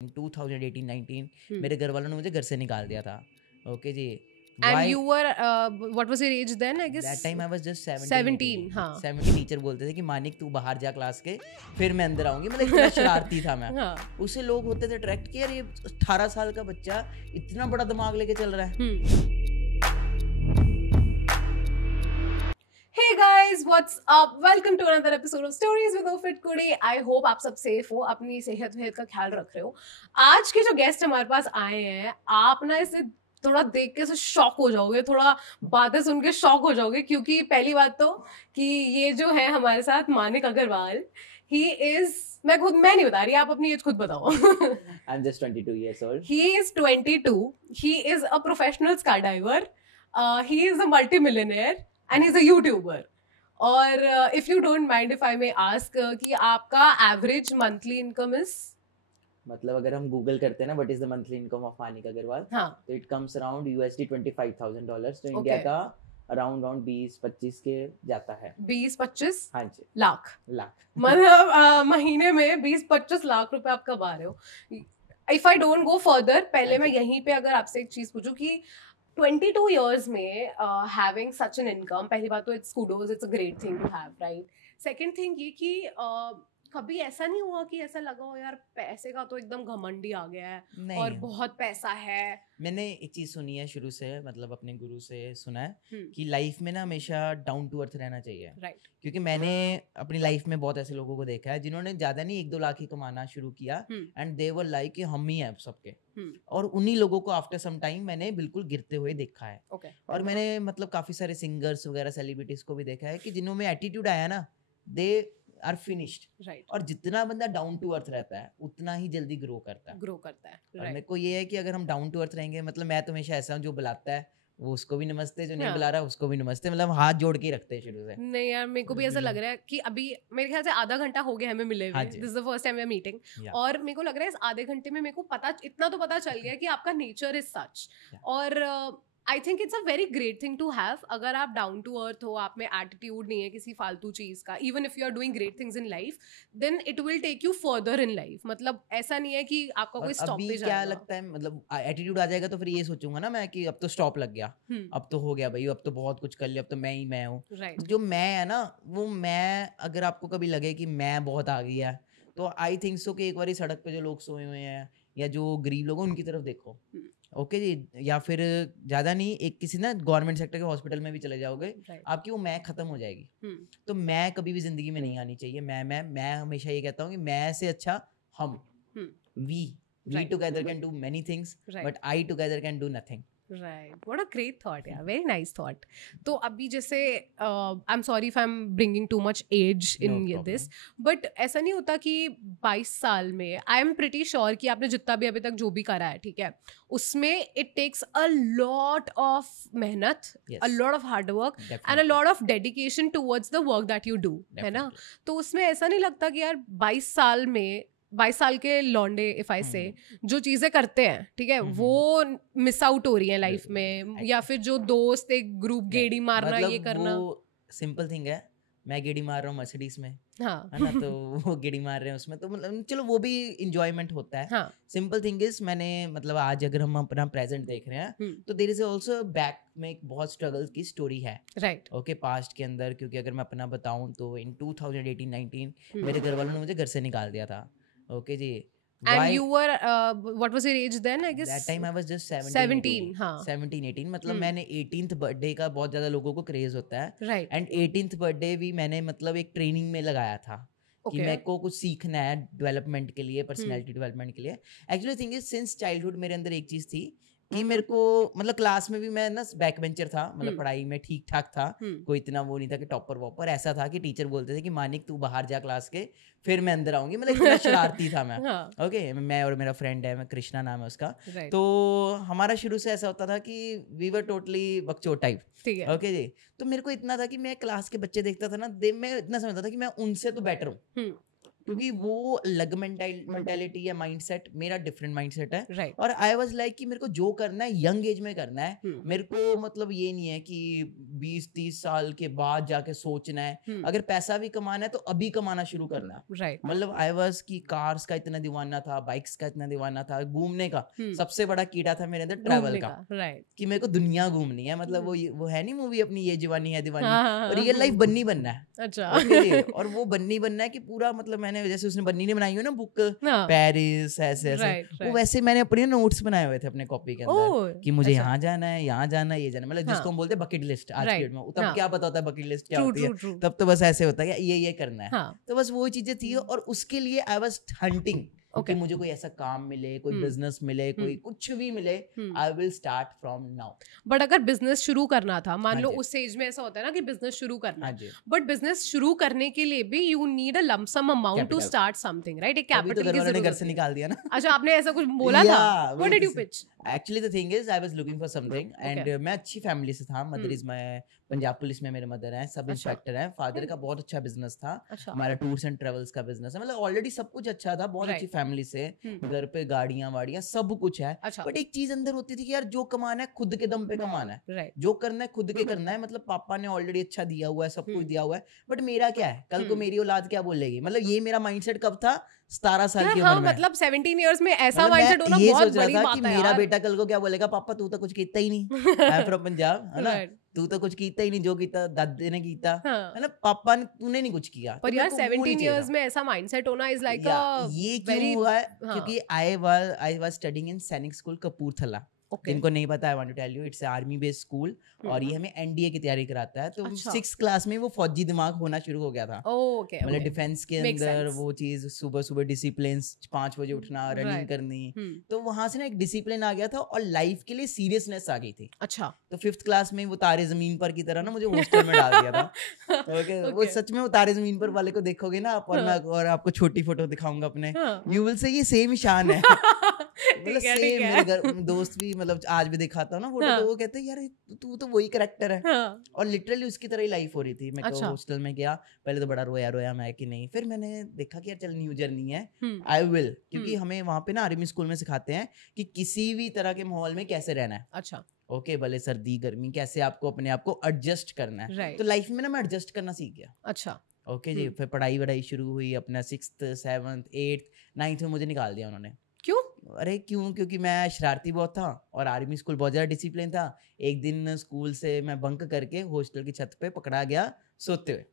2018-19 मेरे घर वालों ने मुझे घर से निकाल दिया था. Okay ji. And Why? you were what was your age then? I guess That time I was just 17. 17. हाँ 17. टीचर बोलते थे कि मानिक तू बाहर जा क्लास के, फिर मैं अंदर आऊंगी. मतलब इतना शरारती था मैं. हाँ. उससे लोग होते थे अट्रैक्ट कि यार ये 18 साल का बच्चा इतना बड़ा दिमाग लेके चल रहा है. Hey guys, what's up? Welcome to another episode of Stories with Ofit Kudi. I hope आप सब सेफ हो, अपनी सेहत का ख्याल रख रहे हो. आज के जो गेस्ट हमारे पास आए हैं, आप ना इसे थोड़ा देख के से शॉक हो जाओगे, थोड़ा बातें सुन के शॉक हो जाओगे, क्योंकि पहली बात तो कि ये जो है हमारे साथ मानिक अग्रवाल, he is, मैं नहीं बता रही, आप अपनी एज खुद बताओ. I'm just 22 years old. He is 22. He is a professional skydiver. He is a multi-millionaire and he's a YouTuber. और if you don't mind if I may ask कि आपका average monthly income is? मतलब अगर हम Google करते हैं ना what is the monthly income of Manik Agarwal, हाँ. तो इट कम्स अराउंड $25,000. तो इंडिया का अराउंड 20-25 के जाता है. 20-25 हाँ जी. लाख. लाख महीने में 20-25 लाख रुपए आप कमा रहे हो. If I don't go further, पहले मैं यहीं पे अगर आपसे एक चीज पूछूं कि 22 years में having such an income, पहली बात तो it's kudos, it's a great thing to have, right? Second thing ये कि कभी ऐसा नहीं हुआ कि ऐसा लगा हो यार पैसे का तो एकदम घमंडी आ गया है नहीं. और बहुत पैसा है. मैंने एक चीज सुनी है शुरू से, मतलब अपने गुरु से सुना है कि लाइफ में ना हमेशा डाउन टू अर्थ रहना चाहिए. राइट. क्योंकि मैंने अपनी लाइफ में बहुत ऐसे लोगों को देखा है जिन्होंने ज्यादा नहीं 1-2 लाख ही कमाना शुरू किया एंड दे वर लाइक कि हम ही हैं सबके. और उन्हीं लोगों को आफ्टर सम टाइम मैंने बिल्कुल गिरते हुए देखा है. और मैंने मतलब काफी सारे सिंगर्स वगैरह सेलिब्रिटीज को भी देखा है कि जिन्होंने एटीट्यूड आया ना, दे आर फिनिश्ड. राइट. और जितना बंदा डाउन टू अर्थ रहता है उतना ही जल्दी ग्रो करता है. और मेरे को ये है कि अगर हम डाउन टू अर्थ रहेंगे, मतलब मैं तो हमेशा ऐसा हूँ जो बुलाता है वो उसको भी नमस्ते, जो नहीं बुला रहा उसको भी नमस्ते, मतलब हाथ जोड़ के ही रखते हैं शुरू से. नहीं यार, मेरे को भी ऐसा लग रहा है कि अभी मेरे ख्याल से आधा घंटा हो गया हमें मिले हुए. This is the first time we are meeting. और मेरे को लग रहा है इस आधे घंटे में मेरे को इतना तो पता चल गया कि आपका नेचर इज सच. और I think it's a very great thing to have. अगर आप डाउन टू अर्थ हो, आप में एटीट्यूड नहीं है किसी फालतू चीज का, even if you are doing great things in life, then it will take you further in life. मतलब ऐसा नहीं है कि आपका कोई स्टॉपेज क्या लगता है, मतलब एटीट्यूड आ जाएगा तो फिर ये सोचूंगा ना मैं कि अब तो स्टॉप लग गया, अब तो हो गया भाई, अब तो बहुत कुछ कर लिया, अब तो मैं ही मैं हूँ. जो मैं है ना, वो मैं, अगर आपको कभी लगे कि मैं बहुत आ गई है, तो आई थिंक सो कि एक बार सड़क पे जो लोग सोए हुए हैं या जो गरीब लोग हैं उनकी तरफ देखो. ओके जी. या फिर ज्यादा नहीं, एक किसी ना गवर्नमेंट सेक्टर के हॉस्पिटल में भी चले जाओगे, आपकी वो मैं खत्म हो जाएगी. तो मैं कभी भी जिंदगी में नहीं आनी चाहिए. मैं हमेशा ये कहता हूँ कि मैं से अच्छा हम, we together can do many things, but I together can do nothing. Right. What a great thought, yeah. Very nice thought. तो अभी जैसे I'm sorry if I'm bringing too much age in this, but ऐसा नहीं होता कि 22 साल में I am pretty sure कि आपने जितना भी अभी तक जो भी करा है, ठीक है, उसमें it takes a lot of मेहनत, a lot of hard work and a lot of dedication towards the work that you do, है ना. तो उसमें ऐसा नहीं लगता कि यार 22 साल के लौंडे इफ आई से जो चीजें करते हैं, ठीक है, वो मिस आउट हो रही है लाइफ में, या फिर जो दोस्त एक ग्रुप गेड़ी मारना, ये करना. सिंपल थिंग है. मैं गेड़ी मार रहा हूँ मर्सिडीज में, हाँ, है ना, तो वो गेड़ी मार रहे हैं उसमें, तो मतलब चलो वो भी इंजॉयमेंट होता है. सिंपल थिंग इज, मैंने मतलब आज अगर हम अपना प्रेजेंट देख रहे हैं तो देयर इज आल्सो बैक में एक बहुत स्ट्रगल की स्टोरी है. राइट. ओके, पास्ट के अंदर. क्योंकि अगर मैं अपना बताऊं तो इन 2018-19 मेरे घर वालों ने मुझे घर से निकाल दिया था. Okay ji. And you were what was your age then? I guess that time I was just 17. हाँ. 17-18. मतलब मैंने 18th बर्थडे का बहुत ज्यादा लोगों को क्रेज होता है. Right. And 18th बर्थडे भी मैंने मतलब एक ट्रेनिंग में लगाया था कि मेरे को कुछ सीखना है डेवलपमेंट के लिए, पर्सनैलिटी डेवलपमेंट के लिए. Actually thing is, since childhood मेरे अंदर एक चीज थी कि मेरे को मतलब क्लास में भी मैं ना बैक बेंचर था, मतलब पढ़ाई में ठीक ठाक था, कोई इतना वो नहीं था कि टॉपर वॉपर. ऐसा था कि टीचर बोलते थे कि मानिक तू बाहर जा क्लास के, फिर मैं अंदर आऊंगी. मतलब इतना शरारती था मैं. ओके, मैं और मेरा फ्रेंड है, मैं कृष्णा नाम है उसका. तो हमारा शुरू से ऐसा होता था कि वी वर टोटली बकचोद टाइप. ओके जी. तो मेरे को इतना था कि मैं क्लास के बच्चे देखता था ना, मैं इतना समझता था कि मैं उनसे तो बेटर हूँ. क्योंकि वो अलग मेंटालिटी है, माइंडसेट, मेरा डिफरेंट माइंडसेट है। Right. और आई वाज लाइक कि मेरे को जो करना है यंग एज में करना है। मेरे को मतलब ये नहीं है कि 20-30 साल के बाद जाके सोचना है। अगर पैसा भी कमाना है तो अभी कमाना शुरू करना है। Right. मतलब आई वाज कि कार्स का इतना दीवाना था, बाइक्स का इतना दीवाना था, घूमने का सबसे बड़ा कीड़ा था मेरे अंदर ट्रैवल का। Right. कि मेरे को दुनिया घूमनी है। मतलब वो है नहीं मूवी अपनी ये जवानी है दीवानी, हाँ, और रियल लाइफ बन्नी बनना है। अच्छा। Okay, और वो बन्नी बनना है कि पूरा मतलब मैंने जैसे उसने बन्नी ने बनाई हुई ना बुक पेरिस ऐसे ऐसे, वो वैसे मैंने अपने नोट्स बनाए हुए थे अपने कॉपी के अंदर कि मुझे यहाँ जाना है, यहाँ जाना है, ये जाना है। मतलब जिसको हम बोलते हैं बकेट लिस्ट आज के डेट में, तब क्या पता होता है बकेट लिस्ट क्या होती है, तब तो बस ऐसे होता है ये करना है। तो बस वो चीजें थी, और उसके लिए आई वाज हंटिंग कि मुझे कोई ऐसा काम मिले, कोई बिजनेस मिले, कोई कुछ भी मिले, I will start from now. But अगर बिजनेस शुरू करना था, मान लो उस एज में ऐसा होता है ना कि बिजनेस शुरू करना है, बट बिजनेस शुरू करने के लिए भी you need a lump sum amount to start something, right? एक कैपिटल की जरूरत है। घर से निकाल दिया ना। अच्छा, आपने ऐसा कुछ बोला था? What did you pitch? Actually the thing is I was looking for something and मैं अच्छी फैमिली से था। Mother is my Punjab police में मेरे मदर हैं, सब इंस्पेक्टर हैं। फादर का बहुत अच्छा बिजनेस था, हमारा टूर्स एंड ट्रेवल्स का बिजनेस है। मतलब ऑलरेडी सब कुछ अच्छा था, बहुत अच्छी फैमिली से, घर पे गाड़ियां वाड़ियां सब कुछ है। बट एक चीज अंदर होती थी कि यार जो कमाना है खुद के दम पे कमाना है, जो करना है खुद के करना है। मतलब पापा ने ऑलरेडी अच्छा दिया हुआ है, सब कुछ दिया हुआ है, बट मेरा क्या है? कल को मेरी औलाद क्या बोलेगी? मतलब ये मेरा माइंडसेट कब था? 17 साल की उम्र में। मतलब 17 इयर्स में ऐसा माइंडसेट होना बहुत बड़ी बात है कि मेरा बेटा कल को क्या बोलेगा, पापा तू तो कुछ कीता ही नहीं, आई एम फ्रॉम पंजाब, है ना, तू तो कुछ कीता ही नहीं, जो कीता दादी ने कीता, है ना, पापा ने, तूने नहीं कुछ किया। पर यार 17 इयर्स में ऐसा माइंडसेट होना इज लाइक अ ये क्यों हुआ है? क्योंकि आई वाज स्टडीइंग इन सैनिक स्कूल कपूरथला। जिनको नहीं पता, I want to tell you, it's army based school, और ये हमें एनडीए की तैयारी कराता है। तो 6th क्लास में वो फौजी दिमाग होना शुरू हो गया था। मतलब डिफेंस के अंदर वो चीज, सुबह सुबह डिसिप्लिन, 5 बजे उठना, रनिंग करनी, तो वहां से ना एक डिसिप्लिन आ गया था और लाइफ के लिए सीरियसनेस आ गई थी। अच्छा। तो 5th क्लास में वो तारे जमीन पर की तरह ना मुझे हॉस्टल में डाल दिया था। ओके, वो सच में वो तारे जमीन पर वाले को देखोगे ना आप, और आपको छोटी फोटो दिखाऊंगा अपने, यू विल से ये सेम शान है। मतलब सेम, मेरे घर दोस्त भी मतलब आज भी दिखाता हूँ ना फोटो, तो वो कहते हैं यार तू तो वही कैरेक्टर है। और लिटरली उसकी तरह ही लाइफ हो रही थी। मैं तो हॉस्टल में गया, पहले तो बड़ा रोया मैं कि नहीं, फिर मैंने देखा कि यार चल न्यू जर्नी है, आई विल, क्योंकि हमें वहाँ पे ना आर्मी स्कूल में सिखाते हैं कि किसी भी तरह के माहौल में कैसे रहना है। अच्छा। ओके, भले सर्दी गर्मी, कैसे आपको अपने आप को एडजस्ट करना है। तो लाइफ में ना मैं एडजस्ट करना सीख गया। अच्छा। ओके जी, फिर पढ़ाई वढ़ाई शुरू हुई, अपना 6th 7th 8th 9th में मुझे निकाल दिया उन्होंने। क्यों? अरे क्यों? क्योंकि मैं शरारती बहुत था और आर्मी स्कूल बहुत ज़्यादा डिसिप्लिन था। एक दिन स्कूल से मैं बंक करके हॉस्टल की छत पे पकड़ा गया सोते हुए।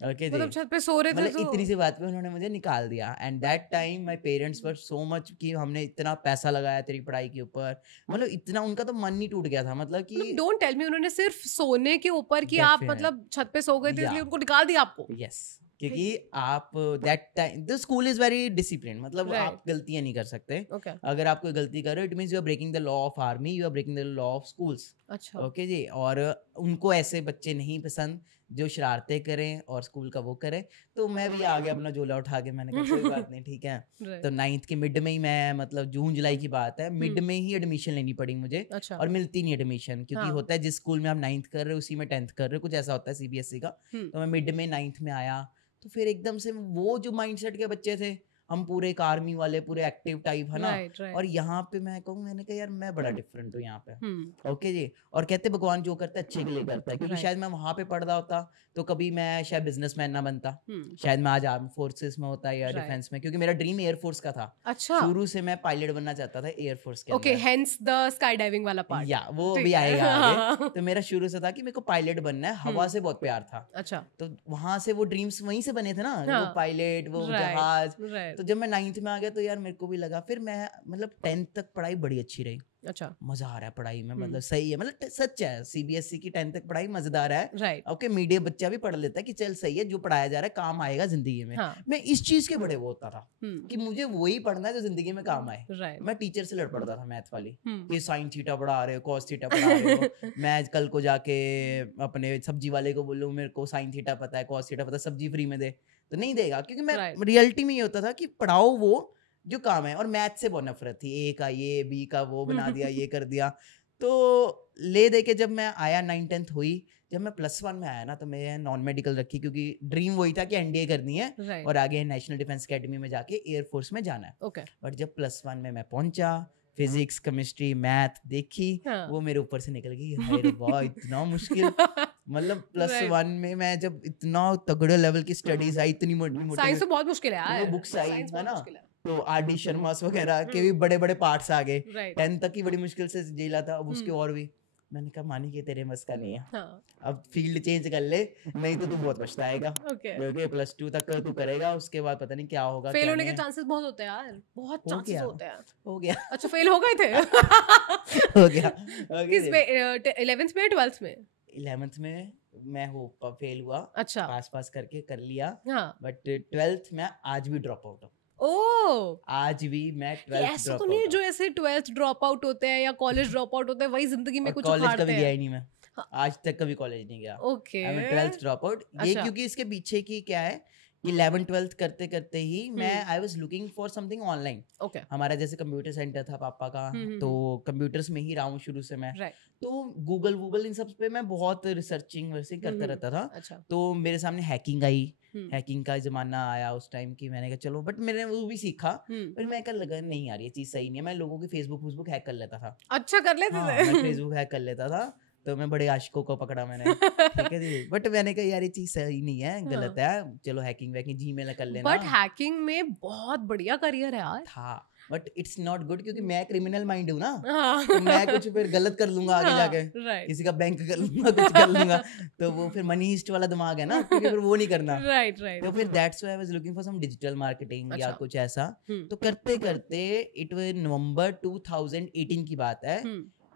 ओके जी, छत पे सो रहे थे, मतलब इतनी सी बात पे उन्होंने मुझे निकाल दिया। And that time my parents were so much कि हमने इतना पैसा लगाया तेरी पढ़ाई के ऊपर, मतलब इतना उनका तो मन ही टूट गया था। मतलब कि डोंट टेल मी उन्होंने सिर्फ सोने के ऊपर कि आप मतलब छत पे सो गए थे इसलिए उनको निकाल दिया आपको? यस, क्योंकि आप that time the school is very discipline, मतलब आप गलतियां नहीं कर सकते। अगर आप कोई गलती कर रहे हो, it means you are breaking the law of army, you are breaking the law of schools. अच्छा। ओके जी, और उनको ऐसे बच्चे नहीं पसंद जो शरारतें करें और स्कूल का वो करें। तो मैं भी आ गया अपना झोला उठा के, मैंने कहा कोई बात नहीं, ठीक है। तो 9th के मिड में ही मैं, मतलब जून जुलाई की बात है, मिड में ही एडमिशन लेनी पड़ी मुझे। और मिलती नहीं एडमिशन, क्योंकि होता है जिस स्कूल में आप 9th कर रहे हो उसी में 10th कर रहे हो, कुछ ऐसा होता है सीबीएसई का। तो मैं मिड में 9th में आया, तो फिर एकदम से वो जो माइंडसेट के बच्चे थे, हम पूरे एक आर्मी वाले, पूरे एक्टिव टाइप, है ना, और यहाँ पे मैं कहूँ, मैंने कहा यार मैं बड़ा डिफरेंट हूँ यहाँ पे। ओके जी, और कहते भगवान जो करता है अच्छे के लिए करता है, क्योंकि शायद मैं वहाँ पे पढ़ रहा होता तो कभी मैं शायद बिजनेसमैन ना बनता, शायद मैं आज आर्मी फोर्सेस में होता या डिफेंस में, क्योंकि मेरा ड्रीम एयरफोर्स का था। अच्छा। शुरू से मैं पायलट बनना चाहता था एयरफोर्स के। Okay, hence the sky diving वाला पार्ट। या वो भी आएगा आगे। तो मेरा शुरू से था कि मेरे को पायलट बनना है, हवा से बहुत प्यार था। अच्छा। तो वहां से वो ड्रीम्स वहीं से बने थे ना, वो पायलट, वो जहाज। तो जब मैं 9th में आ गया तो यार मेरे को भी लगा, फिर मैं मतलब 10th तक पढ़ाई बड़ी अच्छी रही। अच्छा। मजा आ रहा है पढ़ाई में, मतलब सही है, मतलब सच है, सीबीएसई की 10th तक पढ़ाई मजेदार है। राइट। ओके, मीडियम बच्चा भी पढ़ लेता है कि चल सही है, जो पढ़ाया जा रहा है काम आएगा जिंदगी में। मैं इस चीज के बड़े वो होता था कि मुझे वही पढ़ना है जो जिंदगी में काम आए। मैं टीचर से लड़ पड़ता था मैथ वाली, कि साइन थीटा पढ़ा रहे हो, कॉस थीटा पढ़ा रहे हो। मैं कल को जाके अपने सब्जी वाले को बोलूं मेरे को साइन थीटा पता है, कॉस थीटा पता है, सब्जी फ्री में दे, तो नहीं देगा, क्योंकि मैं रियलिटी में ये होता था कि पढ़ाओ वो जो काम है। और मैथ से बहुत नफरत थी, ए का ये, बी का वो बना दिया, ये कर दिया। तो ले दे के जब मैं आया 9th 10th हुई, जब मैं +1 में आया ना तो मैं नॉन मेडिकल रखी, क्योंकि ड्रीम वही था कि NDA करनी है और आगे नेशनल डिफेंस अकेडमी में जाके एयरफोर्स में जाना है। बट जब +1 में मैं पहुंचा, फिजिक्स, केमिस्ट्री, मैथ देखी, वो मेरे ऊपर से निकल गई। हाय रे वाह, इतना मुश्किल। मतलब +1 में मैं जब इतना तगड़े लेवल की स्टडीज आई, इतनी मोटी साइंस तो बहुत मुश्किल है यार, वो बुक्स आई है ना, तो RD शर्मा वगैरह के भी बड़े बड़े पार्ट्स आ गए। 10 तक की बड़ी मुश्किल से झेला था, अब उसके और भी। मैंने कहा मानी कि तेरे मस का नहीं है, अब फील्ड चेंज कर ले, नहीं तो तू बहुत पछताएगा। क्योंकि +2 तक तू करेगा, उसके बाद पता नहीं क्या होगा। फेल होने के चांसेस बहुत होते हैं यार, बहुत चांसेस होते हैं। हो गया। अच्छा, फेल हो गए थे? हो गया। किस में, 11th में 12th में? 11th में मैं फेल हुआ। अच्छा, पास करके कर लिया। बट 12th में आज भी ड्रॉप आउट हूँ। आज भी मैं 12th ऐसा तो नहीं है जो ऐसे 12th ड्रॉप आउट होते हैं या कॉलेज ड्रॉप आउट होते हैं वही जिंदगी में कुछ उखाड़ते हैं? कॉलेज कभी गया ही नहीं मैं, आज तक कभी कॉलेज नहीं गया। मैं 12th ड्रॉप आउट। ये क्योंकि इसके पीछे की क्या है, 11th-12th करते करते ही मैं आई was looking for something online. हमारा जैसे कंप्यूटर सेंटर था पापा का, तो कंप्यूटर्स में ही रहा हूँ शुरू से मैं। तो गूगल इन सब पे मैं बहुत रिसर्चिंग करता रहता था। तो मेरे सामने हैकिंग आई, हैकिंग का जमाना आया उस टाइम की। मैंने कहा चलो, बट मैंने वो भी सीखा, पर मैं लगा नहीं यार ये चीज सही नहीं है। मैं लोगों की फेसबुक हैक कर लेता था। अच्छा, कर लेते थे? मैं फेसबुक हैक कर लेता था, तो मैं बड़े आशिकों को पकड़ा मैंने। ठीक है जी, बट मैंने कहा यार ये चीज सही नहीं है, गलत है, चलो हैकिंग जीमेल कर लेना। बट हैकिंग में बहुत बढ़िया करियर है यार। था, बट इट्स नॉट गुड, क्योंकि मैं क्रिमिनल माइंड हूँ ना। तो मैं कुछ फिर गलत कर लूंगा आगे जाके, किसी का बैंक कर लूंगा, कुछ कर लूंगा, तो वो फिर मनी हीस्ट वाला दिमाग है ना, क्योंकि फिर वो नहीं करना। तो फिर that's why I was looking for some digital marketing या कुछ ऐसा। तो करते करते इट वाज नवंबर 2018 की बात है।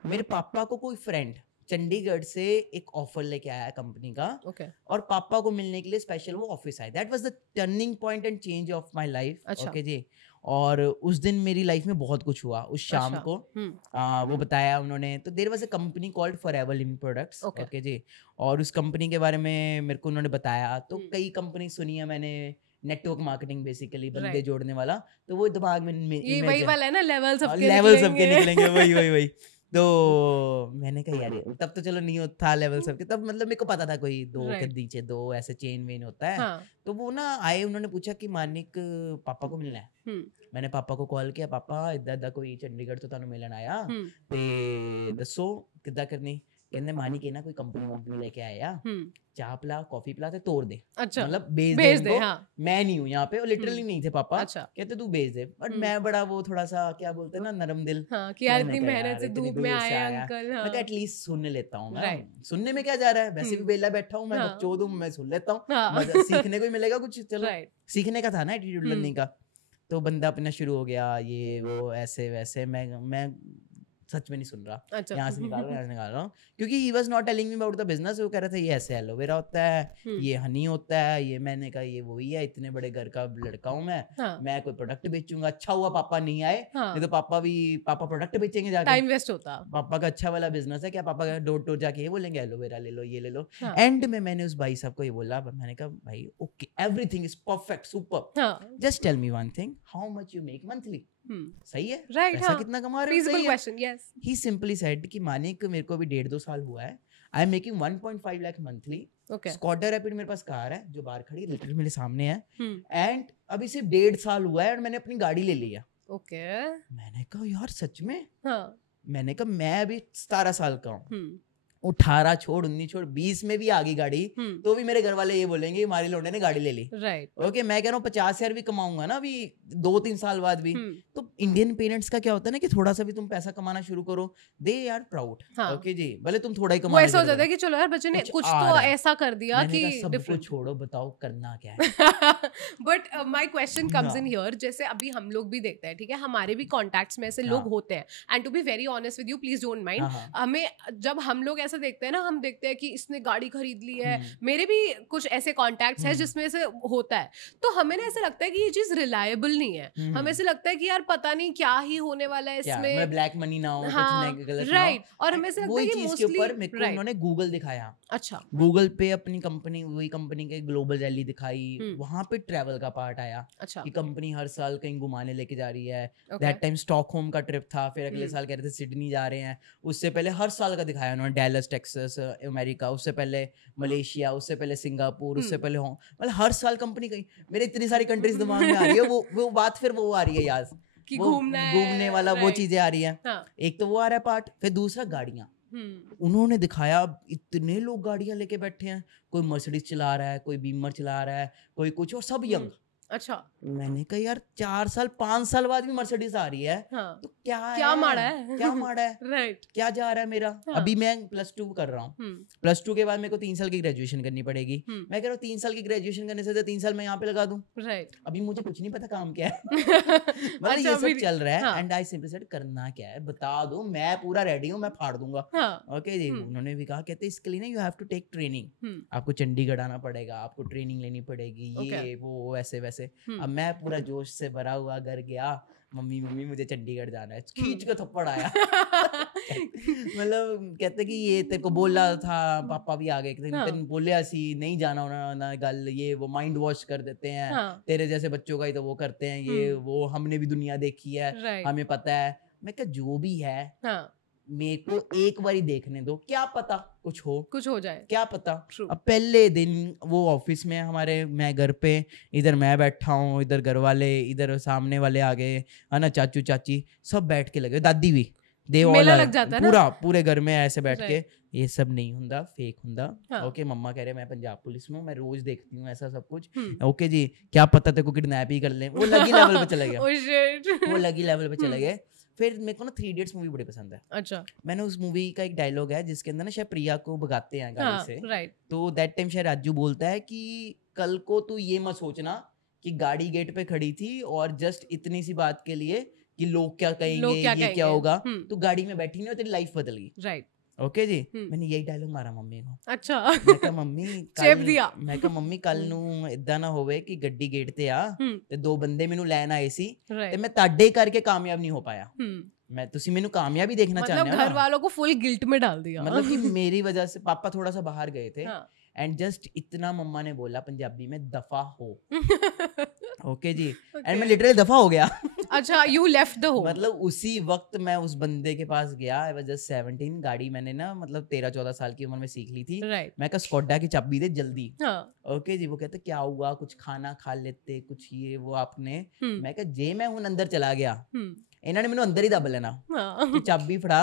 मेरे पापा को कोई फ्रेंड चंडीगढ़ से एक ऑफर लेके आया कंपनी का, और पापा को मिलने के लिए स्पेशल वो ऑफिस आए। That was the turning point and change of my life. Okay जी। और उस दिन मेरी लाइफ में बहुत कुछ हुआ। उस शाम को वो बताया उन्होंने, तो there was a company called Forever Living Products. Okay जी। और उस कंपनी के बारे में मेरे को उन्होंने बताया। तो कई कंपनी सुनी है मैंने, नेटवर्क मार्केटिंग बेसिकली, बंदे जोड़ने वाला। तो वो दिमाग में ये वही वाला है ना, लेवल सबके निकलेंगे। वही तो मैंने कहा यार तब तो चलो नहीं था लेवल सबके, तब मतलब मेरे को पता था कोई दो के नीचे दो ऐसे चेन वेन होता है। तो वो ना आए, उन्होंने पूछा कि मानिक पापा को मिलना है। मैंने पापा को कॉल किया, पापा इदा कोई चंडीगढ़ तो तानू मिलन आया, ते दसो किदा करनी। कहने मानिक ना कोई कंपनी लेके आया, चाह पिला, कॉफी पिला, तोड़ दे। अच्छा, मतलब भेज दे। मैं नहीं हूँ यहाँ पे, लिटरली नहीं थे पापा। कहते तू भेज दे। बट मैं बड़ा वो थोड़ा सा क्या बोलते हैं ना, नरम दिल, कि यार इतनी मेहनत से धूप में आया अंकल। मैं एटलीस्ट सुन लेता हूँ। सुनने में क्या जा रहा है, वैसे भी बेला बैठा हूँ मैं, बकचोद हूँ, मैं सुन लेता हूँ। सीखने को ही मिलेगा कुछ, चलो सीखने का था ना, एटीट्यूड लर्निंग का। तो बंदा अपना शुरू हो गया, ये वो ऐसे वैसे। मैं सच में नहीं सुन रहा। अच्छा। यहाँ से निकाल रहा हूँ, क्योंकि he was not telling me about the business। वो कह रहा था ये ऐसे एलोवेरा होता है, ये हनी होता है, ये। मैंने कहा ये वही है, इतने बड़े घर का लड़का हूँ मैं कोई प्रोडक्ट बेचूंगा। अच्छा हुआ पापा नहीं आए, नहीं तो पापा प्रोडक्ट बेचेंगे जाके, टाइम वेस्ट होता। पापा का अच्छा वाला बिजनेस है, क्या पापा का डोर टू जाके ये बोलेंगे एलोवेरा ले लो, ये ले लो। एंड में मैंने उस भाई साहब को ये बोला, मैंने कहा भाई okay, everything is perfect, super, just tell me one thing, how much you make monthly. सही है, पैसा कितना कमा रहे हो? सही है। He simply said कि मानिक मेरे को अभी 1.5-2 साल हुआ है, I am making 1.5 lakh monthly. स्कॉटर रैपिड मेरे पास कार है जो बाहर खड़ी लिटरली मेरे सामने है, एंड अभी सिर्फ 1.5 साल हुआ है और मैंने अपनी गाड़ी ले ली है। मैंने कहा यार सच में? मैंने कहा मैं अभी 17 साल का हूँ, 18 छोड़ 19 छोड़ 20 में भी आ गई गाड़ी, तो भी मेरे घर वाले ये बोलेंगे हमारे लौंडे ने गाड़ी ले ली। ओके, मैं कह रहा हूँ 50,000 भी कमाऊंगा ना अभी 2-3 साल बाद भी। तो इंडियन पेरेंट्स का क्या होता है ना कि थोड़ा सा भी तुम पैसा कमाना शुरू करो, दे आर प्राउड। ओके जी, भले तुम थोड़ा ही कमा, ऐसा हो जाता है कि चलो यार बच्चे ने कुछ तो ऐसा कर दिया कि सबको छोड़ो, बताओ करना क्या है। But my question comes in here, जैसे अभी हम लोग भी देखते हैं, ठीक है, हमारे भी कॉन्टैक्ट्स में ऐसे लोग होते हैं, and to be very honest with you, please don't mind, हमें जब हम लोग ऐसा देखते हैं ना, हम देखते हैं कि इसने गाड़ी खरीद ली है, मेरे भी कुछ ऐसे कॉन्टैक्ट्स हैं जिसमें से होता है, तो हमें ना ऐसा लगता है कि ये चीज रिलायबल नहीं है, हमें ऐसे लगता है कि यार पता नहीं क्या ही होने वाला है इसमें, ब्लैक मनी ना हो, कुछ गलत ना हो, और हमें ऐसा लगता है कि मोस्टली मेरे को उन्होंने गूगल दिखाया। अच्छा, गूगल पे अपनी कंपनी, वही कंपनी के ग्लोबल रैली दिखाई, वहां पे ट्रैवल का पार्ट आया। अच्छा, कि कंपनी हर साल कहीं घुमाने लेके जा रही है। दैट टाइम स्टॉकहोम का ट्रिप था, फिर अगले साल कह रहे थे सिडनी जा रहे हैं, उससे पहले हर साल का दिखाया उन्होंने, डेलस डल्लस टेक्सास अमेरिका, उससे पहले मलेशिया, उससे पहले सिंगापुर, उससे पहले मतलब हर साल कंपनी गई। मेरे इतनी सारी कंट्रीज दिमाग में आ रही है, वो बात फिर वो आ रही है याद कि घूमने वाला वो चीजें आ रही है। एक तो वो आ रहा है पार्ट, फिर दूसरा गाड़ियां। उन्होंने दिखाया इतने लोग गाड़ियां लेके बैठे हैं, कोई मर्सिडीज चला रहा है, कोई बीमर चला रहा है, कोई कुछ, और सब यंग। अच्छा, मैंने कहा यार 4 साल 5 साल बाद भी मर्सिडीज आ रही है, तो क्या माड़ा है राइट, क्या जा रहा है मेरा। अभी मैं +2 कर रहा हूँ, +2 के बाद मेरे को 3 साल की ग्रेजुएशन करनी पड़ेगी। मैं कह रहा हूँ 3 साल की ग्रेजुएशन करने से 3 साल मैं यहाँ पे लगा दूं। राइट, अभी मुझे कुछ नहीं पता काम क्या है। मतलब ये सब चल रहा है, एंड आई सिंपली सेड करना क्या है बता दो, मैं पूरा रेडी हूँ, मैं फाड़ दूंगा। ओके जी। उन्होंने भी कहा, कहते इसके लिए ना you have to take training, आपको चंडीगढ़ आना पड़ेगा, आपको ट्रेनिंग लेनी पड़ेगी, ये वो ऐसे वैसे। अब मैं पूरा जोश से भरा हुआ घर गया, मम्मी मुझे चंडीगढ़ जाना है, खींच के थप्पड़ आया। मतलब कहते कि ये तेरे को बोला था, पापा भी आ गए, तेन बोलिया सी नहीं जाना होना गल, ये वो माइंड वॉश कर देते हैं, तेरे जैसे बच्चों का ही तो वो करते हैं, ये वो, हमने भी दुनिया देखी है, हमें पता है। मैं कहा जो भी है मेरे को एक बारी देखने दो, क्या पता कुछ हो जाए, क्या पता। अब पहले दिन वो ऑफिस में हमारे, मैं घर पे, इधर मैं बैठा हूँ, इधर घर वाले, इधर सामने वाले आ गए है ना, चाचू चाची सब बैठ के लगे, दादी भी, मेला लग जाता है पूरा, पूरे घर में ऐसे बैठ के, ये सब नहीं हुंदा, फेक हुंदा। ओके मम्मा कह रहे मैं पंजाब पुलिस में, मैं रोज देखती हूँ ऐसा सब कुछ। ओके जी, क्या पता तेरे को किडनैप ही कर ले। वो लगी लेवल पे चला गया, वो लगी लेवल पे चले गए। फिर मेरे को ना 3 Idiots मूवी बड़ी पसंद है। अच्छा। मैंने उस मूवी का एक डायलॉग है जिसके अंदर ना शायद प्रिया को भगाते हैं गाड़ी से, राइट। तो दैट टाइम शायद राजू बोलता है कि कल को तू ये मत सोचना कि गाड़ी गेट पे खड़ी थी और जस्ट इतनी सी बात के लिए कि लोग क्या कहेंगे, ये क्या होगा, तो गाड़ी में बैठी नहीं और तेरी लाइफ बदल गई, राइट। ओके जी। मैंने यही डायलॉग मारा मम्मी को। अच्छा। मैं कहा मम्मी चेप दिया। मैं कहा मम्मी कल नू इदा ना होवे कि गड्डी गेट ते आ ते 2 बंदे मेनू लैन आए सी ते मैं ताडे करके कामयाब नहीं हो पाया। मैं तुसी मेनू कामयाबी देखना चाहते हो ना, मतलब घर वालों को फुल गिल्ट में डाल दिया, मतलब कि मेरी वजह से पापा थोड़ा सा बाहर गए थे, एंड जस्ट इतना मम्मा ने बोला पंजाबी में दफा हो। Okay ji. एंड मैं लिटरली दफा हो गया। अच्छा, यू लेफ्ट द होम। मतलब उसी वक्त मैं उस बंदे के पास गया, आई वाज जस्ट 17, गाड़ी मैंने ना मतलब 13-14 साल की उम्र में सीख ली थी, मैं कहा स्कोडा की चाबी दे जल्दी। ओके जी। वो कहते क्या हुआ, कुछ खाना खा लेते, कुछ ये वो आपने। मैं कहा जे मैं हूं अंदर चला गया, इन्होंने मैंने अंदर ही दब लेना, चाबी फड़ा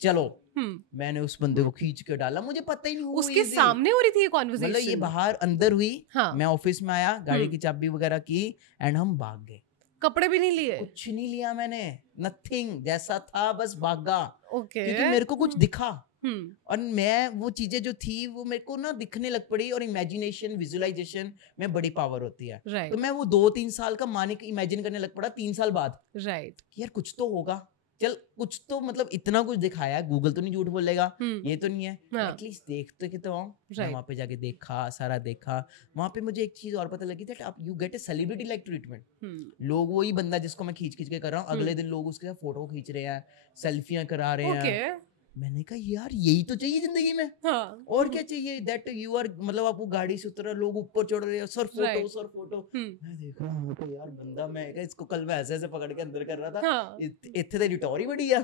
चलो। मैंने उस बंदे को खींच के डाला, मुझे पता ही नहीं हुआ, उसके सामने हो रही थी ये कॉन्वर्सेशन, मतलब ये बाहर अंदर हुई। मैं ऑफिस में आया, गाड़ी की चाबी वगैरह की, एंड हम भाग गए। कपड़े भी नहीं लिए, कुछ नहीं लिया मैंने, नथिंग, जैसा था बस भागा। क्योंकि मेरे को कुछ दिखा, और मैं वो चीजें जो थी वो मेरे को ना दिखने लग पड़ी, और इमेजिनेशन विजुअलाइजेशन में बड़ी पावर होती है, तो मैं वो 2-3 साल का माने इमेजिन करने लग पड़ा 3 साल बाद, राइट, यार कुछ तो होगा, चल कुछ तो, मतलब इतना कुछ दिखाया है, गूगल तो नहीं झूठ बोलेगा, ये तो नहीं है, एटलीस्ट देखते कि तो वहां पे जाके देखा, सारा देखा। वहां पे मुझे एक चीज और पता लगी, that you gate a celebrity like treatment. लोग वही बंदा जिसको मैं खींच के कर रहा हूँ, अगले दिन लोग उसके साथ फोटो खींच रहे हैं, सेल्फियां करा रहे हैं। मैंने कहा यार यही तो चाहिए जिंदगी में, और क्या चाहिए, दैट यू आर, मतलब आप वो गाड़ी से उतर, लोग ऊपर चढ़ रहे हैं, सर फोटो सर फोटो। मैं देख रहा हूँ तो यार बंदा, मैं इसको कल मैं ऐसे ऐसे पकड़ के अंदर कर रहा था, इतने तेरी टोरी बड़ी है,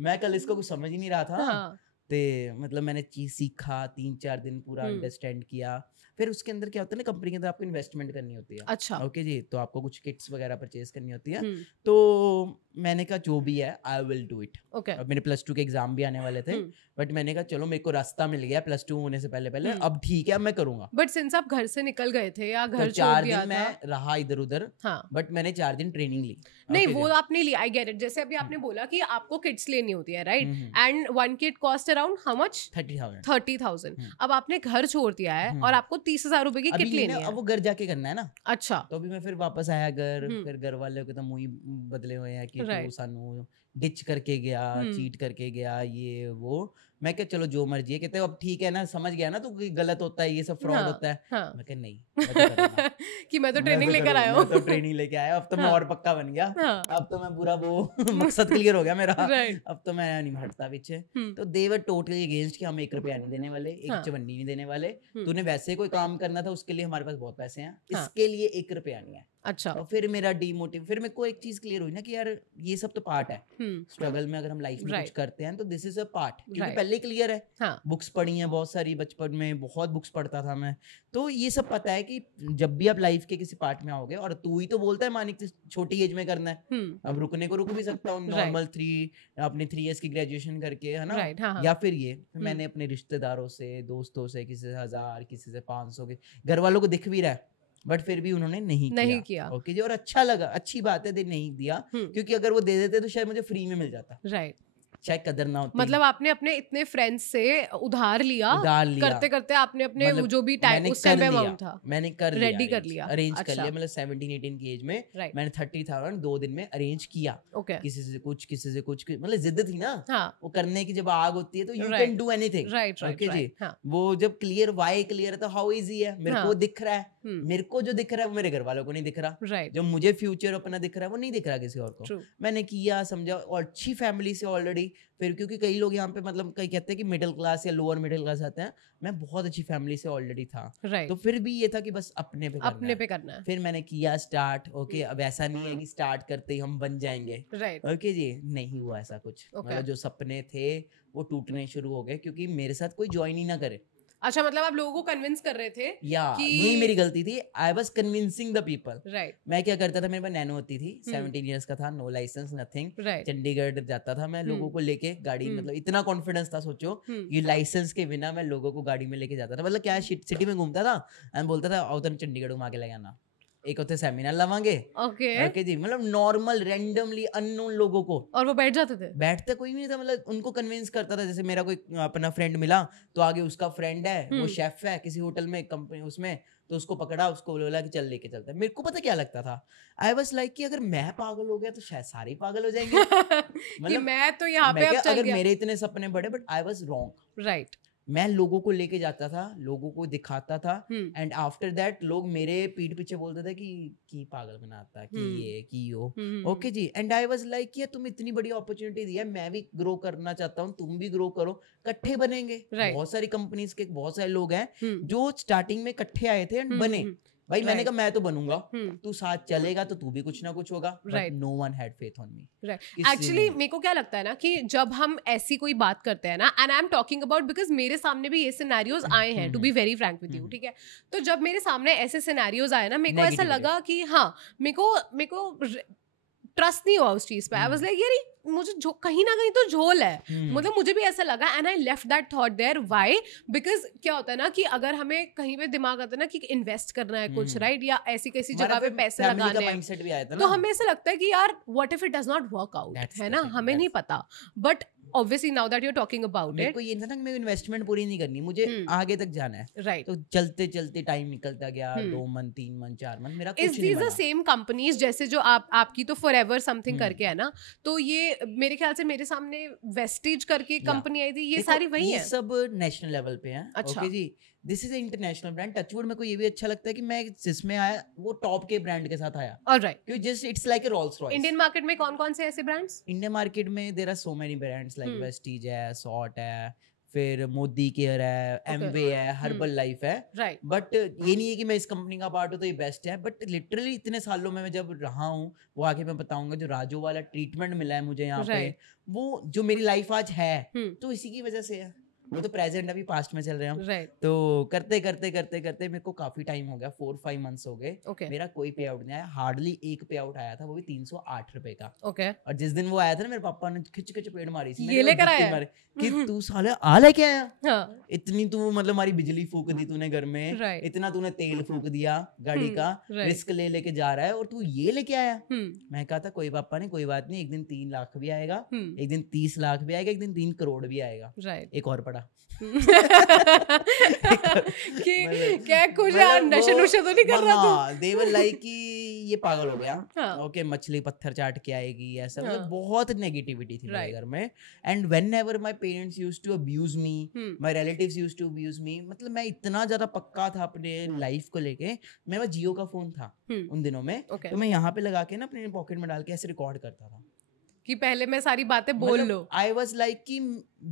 मैं कल इसको कुछ समझ ही नहीं रहा था। ते मतलब मैंने चीज सीखा, 3-4 दिन पूरा अंडरस्टैंड किया। फिर उसके अंदर क्या होता है ना, कंपनी के अंदर आपको इन्वेस्टमेंट करनी होती है। अच्छा। ओके जी। तो आपको कुछ किट्स वगैरह परचेज करनी होती है, तो मैंने कहा जो भी है आई विल डू इट। अब मेरे +2 के एग्जाम भी आने वाले थे, बट मैंने कहा चलो मेरे को रास्ता मिल गया +2 होने से पहले अब ठीक है, अब मैं करूंगा। बट सिंस आप घर से निकल गए थे या घर छोड़ दिया था? 4 दिन मैं रहा इधर उधर, बट मैंने 4 दिन ट्रेनिंग ली। नहीं वो आपने ली, आई गेट इट। जैसे अभी आपने बोला कि आपको किट्स लेनी होती है, right, and 1 kit cost around how much? 30,000। अब आपने घर छोड़ दिया है और आपको 30,000 रुपए की किट लेनी है। अब वो घर जाके करना है ना। अच्छा। तो अभी मैं फिर वापस आया घर, फिर घर वाले के तो मुंह ही बदले हुए हैं कि तू सानू डिच करके गया, चीट करके गया, ये वो। मैं कह चलो जो मर्जी है, कहते अब ठीक है ना, समझ गया ना तू कि गलत होता है, ये सब फ्रॉड होता है। मैं कह नहीं, मैं तो करूंगा। कि मैं तो ट्रेनिंग लेकर आया हूँ, मैं तो ट्रेनिंग लेके आया, अब तो मैं और पक्का बन गया, अब तो मैं पूरा वो मकसद क्लियर हो गया मेरा, अब तो मैं नहीं हटता पीछे। तो दे वर टोटली अगेंस्ट कि हम 1 रुपया नहीं देने वाले, 1 चवन्नी नहीं देने वाले, तूने वैसे कोई काम करना था उसके लिए हमारे पास बहुत पैसे हैं, इसके लिए 1 रुपया नहीं है। अच्छा। और फिर मेरा डीमोटिव, फिर मेरे को एक चीज क्लियर हुई ना कि यार ये सब तो पार्ट है स्ट्रगल में, अगर हम लाइफ में कुछ करते हैं तो दिस इज अ पार्ट, क्योंकि पहले क्लियर है। हाँ. बुक्स पढ़ी हैं बहुत सारी, बचपन में बहुत बुक्स पढ़ता था मैं, तो ये सब पता है कि जब भी आप लाइफ के किसी पार्ट में आओगे, और तू ही तो बोलता है मानिक छोटी एज में करना है, अब रुकने को रुक भी सकता हूँ नॉर्मल अपने 3 years की ग्रेजुएशन करके, है ना, या फिर ये मैंने अपने रिश्तेदारों से, दोस्तों से, किसी से 1000, किसी से 500 के, घर वालों को दिख भी रहा है बट फिर भी उन्होंने नहीं किया। ओके जी, और अच्छा लगा, अच्छी बात है, दे नहीं दिया, क्योंकि अगर वो दे देते तो शायद मुझे फ्री में मिल जाता। राइट, शायद कदर ना होती। मतलब आपने अपने इतने फ्रेंड्स से उधार लिया, करते करते आपने अपने मतलब जो भी टाइम उस टाइम पे अमाउंट था मैंने कर रेडी कर लिया, अरेंज कर लिया, मतलब 17-18 की एज में मैंने 30,000 2 दिन में अरेंज किया। किसी से कुछ, किसी से कुछ, मतलब जिद थी ना, वो करने की जब आग होती है तो you can do anything. Okay जी, वो जब क्लियर वाई क्लियर है तो हाउ इजी है, मेरे को दिख रहा है, मेरे को जो दिख रहा है वो मेरे घर वालों को नहीं दिख रहा, जो मुझे फ्यूचर अपना दिख रहा है वो नहीं दिख रहा किसी और को। मैंने किया, समझा, और अच्छी फैमिली से ऑलरेडी, फिर क्योंकि कई लोग यहाँ पे मतलब कई कहते हैं कि मिडिल क्लास या लोअर मिडिल क्लास आते हैं, मैं बहुत अच्छी फैमिली से ऑलरेडी था, तो फिर भी ये था कि बस अपने पे करना है। फिर मैंने किया स्टार्ट। ओके, अब ऐसा नहीं है कि स्टार्ट करते ही हम बन जाएंगे। ओके जी, नहीं हुआ ऐसा कुछ। मतलब जो सपने थे वो टूटने शुरू हो गए क्योंकि मेरे साथ कोई ज्वाइन ही ना करे। अच्छा, मतलब आप लोगों को कन्विंस कर रहे थे कि यही मेरी गलती थी, I was convincing the people. मैं क्या करता था, मेरे पास नैनो होती थी, 17 years का था, नो लाइसेंस नथिंग, चंडीगढ़ जाता था मैं लोगों को लेके गाड़ी, मतलब इतना कॉन्फिडेंस था, सोचो ये लाइसेंस के बिना मैं लोगों को गाड़ी में लेके जाता था, मतलब क्या सिटी में घूमता था एंड बोलता था आओ तुम चंडीगढ़ घुमा के ले आना, एक होते सेमिनार लवांगे। ओके जी, मतलब नॉर्मल रैंडमली अननोन लोगों को, और वो बैठ जाते थे, बैठते कोई नहीं था, मतलब उनको कन्विंस करता था। जैसे मेरा कोई अपना फ्रेंड मिला तो आगे उसका फ्रेंड है, वो शेफ है किसी होटल में, कंपनी उसमें, तो उसको पकड़ा, उसको बोला कि चल लेके चलता है। मेरे को पता क्या लगता था, आई वाज लाइक कि अगर मैं पागल हो गया तो शायद सारे ही पागल हो जाएंगे। मतलब मैं तो यहाँ पे अब चल अगर गया। मेरे इतने सपने बड़े, but I was wrong. Right, मैं लोगों को लेके जाता था, लोगों को दिखाता था, एंड आफ्टर दैट लोग मेरे पीठ पीछे बोलते थे कि पागल बनाता, कि ये कि यो। Okay ji, and I was like कि तुम इतनी बड़ी अपॉर्चुनिटी दी है, मैं भी ग्रो करना चाहता हूँ, तुम भी ग्रो करो, इकट्ठे बनेंगे। बहुत सारी कंपनीज के बहुत सारे लोग हैं जो स्टार्टिंग में इकट्ठे आए थे एंड बने। भाई मैंने कहा मैं तो बनूंगा, तू साथ चलेगा तो तू भी कुछ ना कुछ होगा, but no one had faith on me. Actually मेरे को क्या लगता है ना कि जब हम ऐसी कोई बात करते हैं ना, and I am talking about because मेरे सामने भी ये सिनेरियोज आए हैं, to be very frank with you, ठीक है, तो जब मेरे सामने ऐसे सिनेरियोज आए ना, मेरे को ऐसा लगा कि हाँ, मेरे को ट्रस्ट नहीं हुआ उस चीज पे। आई वाज लाइक यार मुझे कहीं ना कहीं तो झोल है, मतलब मुझे भी ऐसा लगा, and I left that thought there. Why? Because क्या होता है ना कि अगर हमें कहीं पे दिमाग आता है ना कि इन्वेस्ट करना है कुछ, राइट, या ऐसी कैसी जगह पे पैसे लगाने हैं, तो हमें ऐसा लगता है कि यार what if it does not work out, है ना, हमें नहीं पता। But obviously now that you're talking about मेरे को ये था ना कि मैं इन्वेस्टमेंट पूरी नहीं करनी, मुझे आगे तक जाना है, राइट, तो चलते चलते टाइम निकलता गया, 2 मंथ 3 मंथ 4 मंथ, मेरा कुछ नहीं बना। सेम कंपनीज जैसे जो आपकी तो फॉरएवर समथिंग करके है ना, तो ये मेरे ख्याल से मेरे सामने वेस्टिज करके कंपनी आई थी, ये सारी वही है, ये सब नेशनल लेवल पे है। Okay ji, this is international brand. Touchwood मेरे को ये भी अच्छा लगता है कि मैं जिसमें आया वो टॉप के ब्रांड के साथ आया, ऑलराइट, क्योंकि just it's like a Rolls Royce. Indian market में कौन कौन से ऐसे ब्रांड्स? इंडियन मार्केट में there are so many brands like Vestige है, सॉट है, फिर मोदी केयर है, एमवे है, हर्बल लाइफ है, राइट। बट ये नहीं है कि मैं इस कंपनी का पार्ट हूँ तो ये बेस्ट है, बट लिटरली इतने सालों में मैं जब रहा हूँ, वो आगे मैं बताऊंगा, जो राजू वाला ट्रीटमेंट मिला है मुझे यहाँ पे, वो जो मेरी लाइफ आज है तो इसी की वजह से है। वो तो प्रेजेंट, अभी पास्ट में चल रहे हैं, right. तो करते करते करते करते मेरे को काफी टाइम हो गया, 4-5 मंथ्स हो गए, मेरा कोई पे आउट नहीं आया, हार्डली एक पे आउट आया था, वो भी 308 रुपए का। और जिस दिन वो आया था ना, मेरे पापा ने खिच खिच पेड़ मारी थी, ये लेकर आया कि तू साले आ लेके आया, हाँ। इतनी तू मतलब हमारी बिजली फूक दी तूने घर में, right. इतना तूने तेल फूक दिया गाड़ी का, रिस्क ले लेके जा रहा है और तू ये लेके आया। मैं कहा था कोई पापा नहीं, कोई बात नहीं, एक दिन 3 लाख भी आएगा, एक दिन 30 लाख भी आएगा, एक दिन 3 करोड़ भी आएगा, एक और पड़ा। कि क्या कुछ नशे नुशे तो नहीं कर रहा था, they were like कि ये पागल हो गया, ओके, मछली पत्थर चाट के आएगी, ऐसा मतलब बहुत नेगेटिविटी थी मेरे घर में। And whenever my parents used to abuse me, my relatives used to abuse me, मतलब मैं इतना ज्यादा पक्का था अपने लाइफ को लेके। मेरा जियो का फोन था उन दिनों में, तो मैं यहाँ पे लगा के ना अपने पॉकेट में डाल के ऐसे रिकॉर्ड करता था कि पहले मैं सारी बातें बोल लो। आई वाज लाइक कि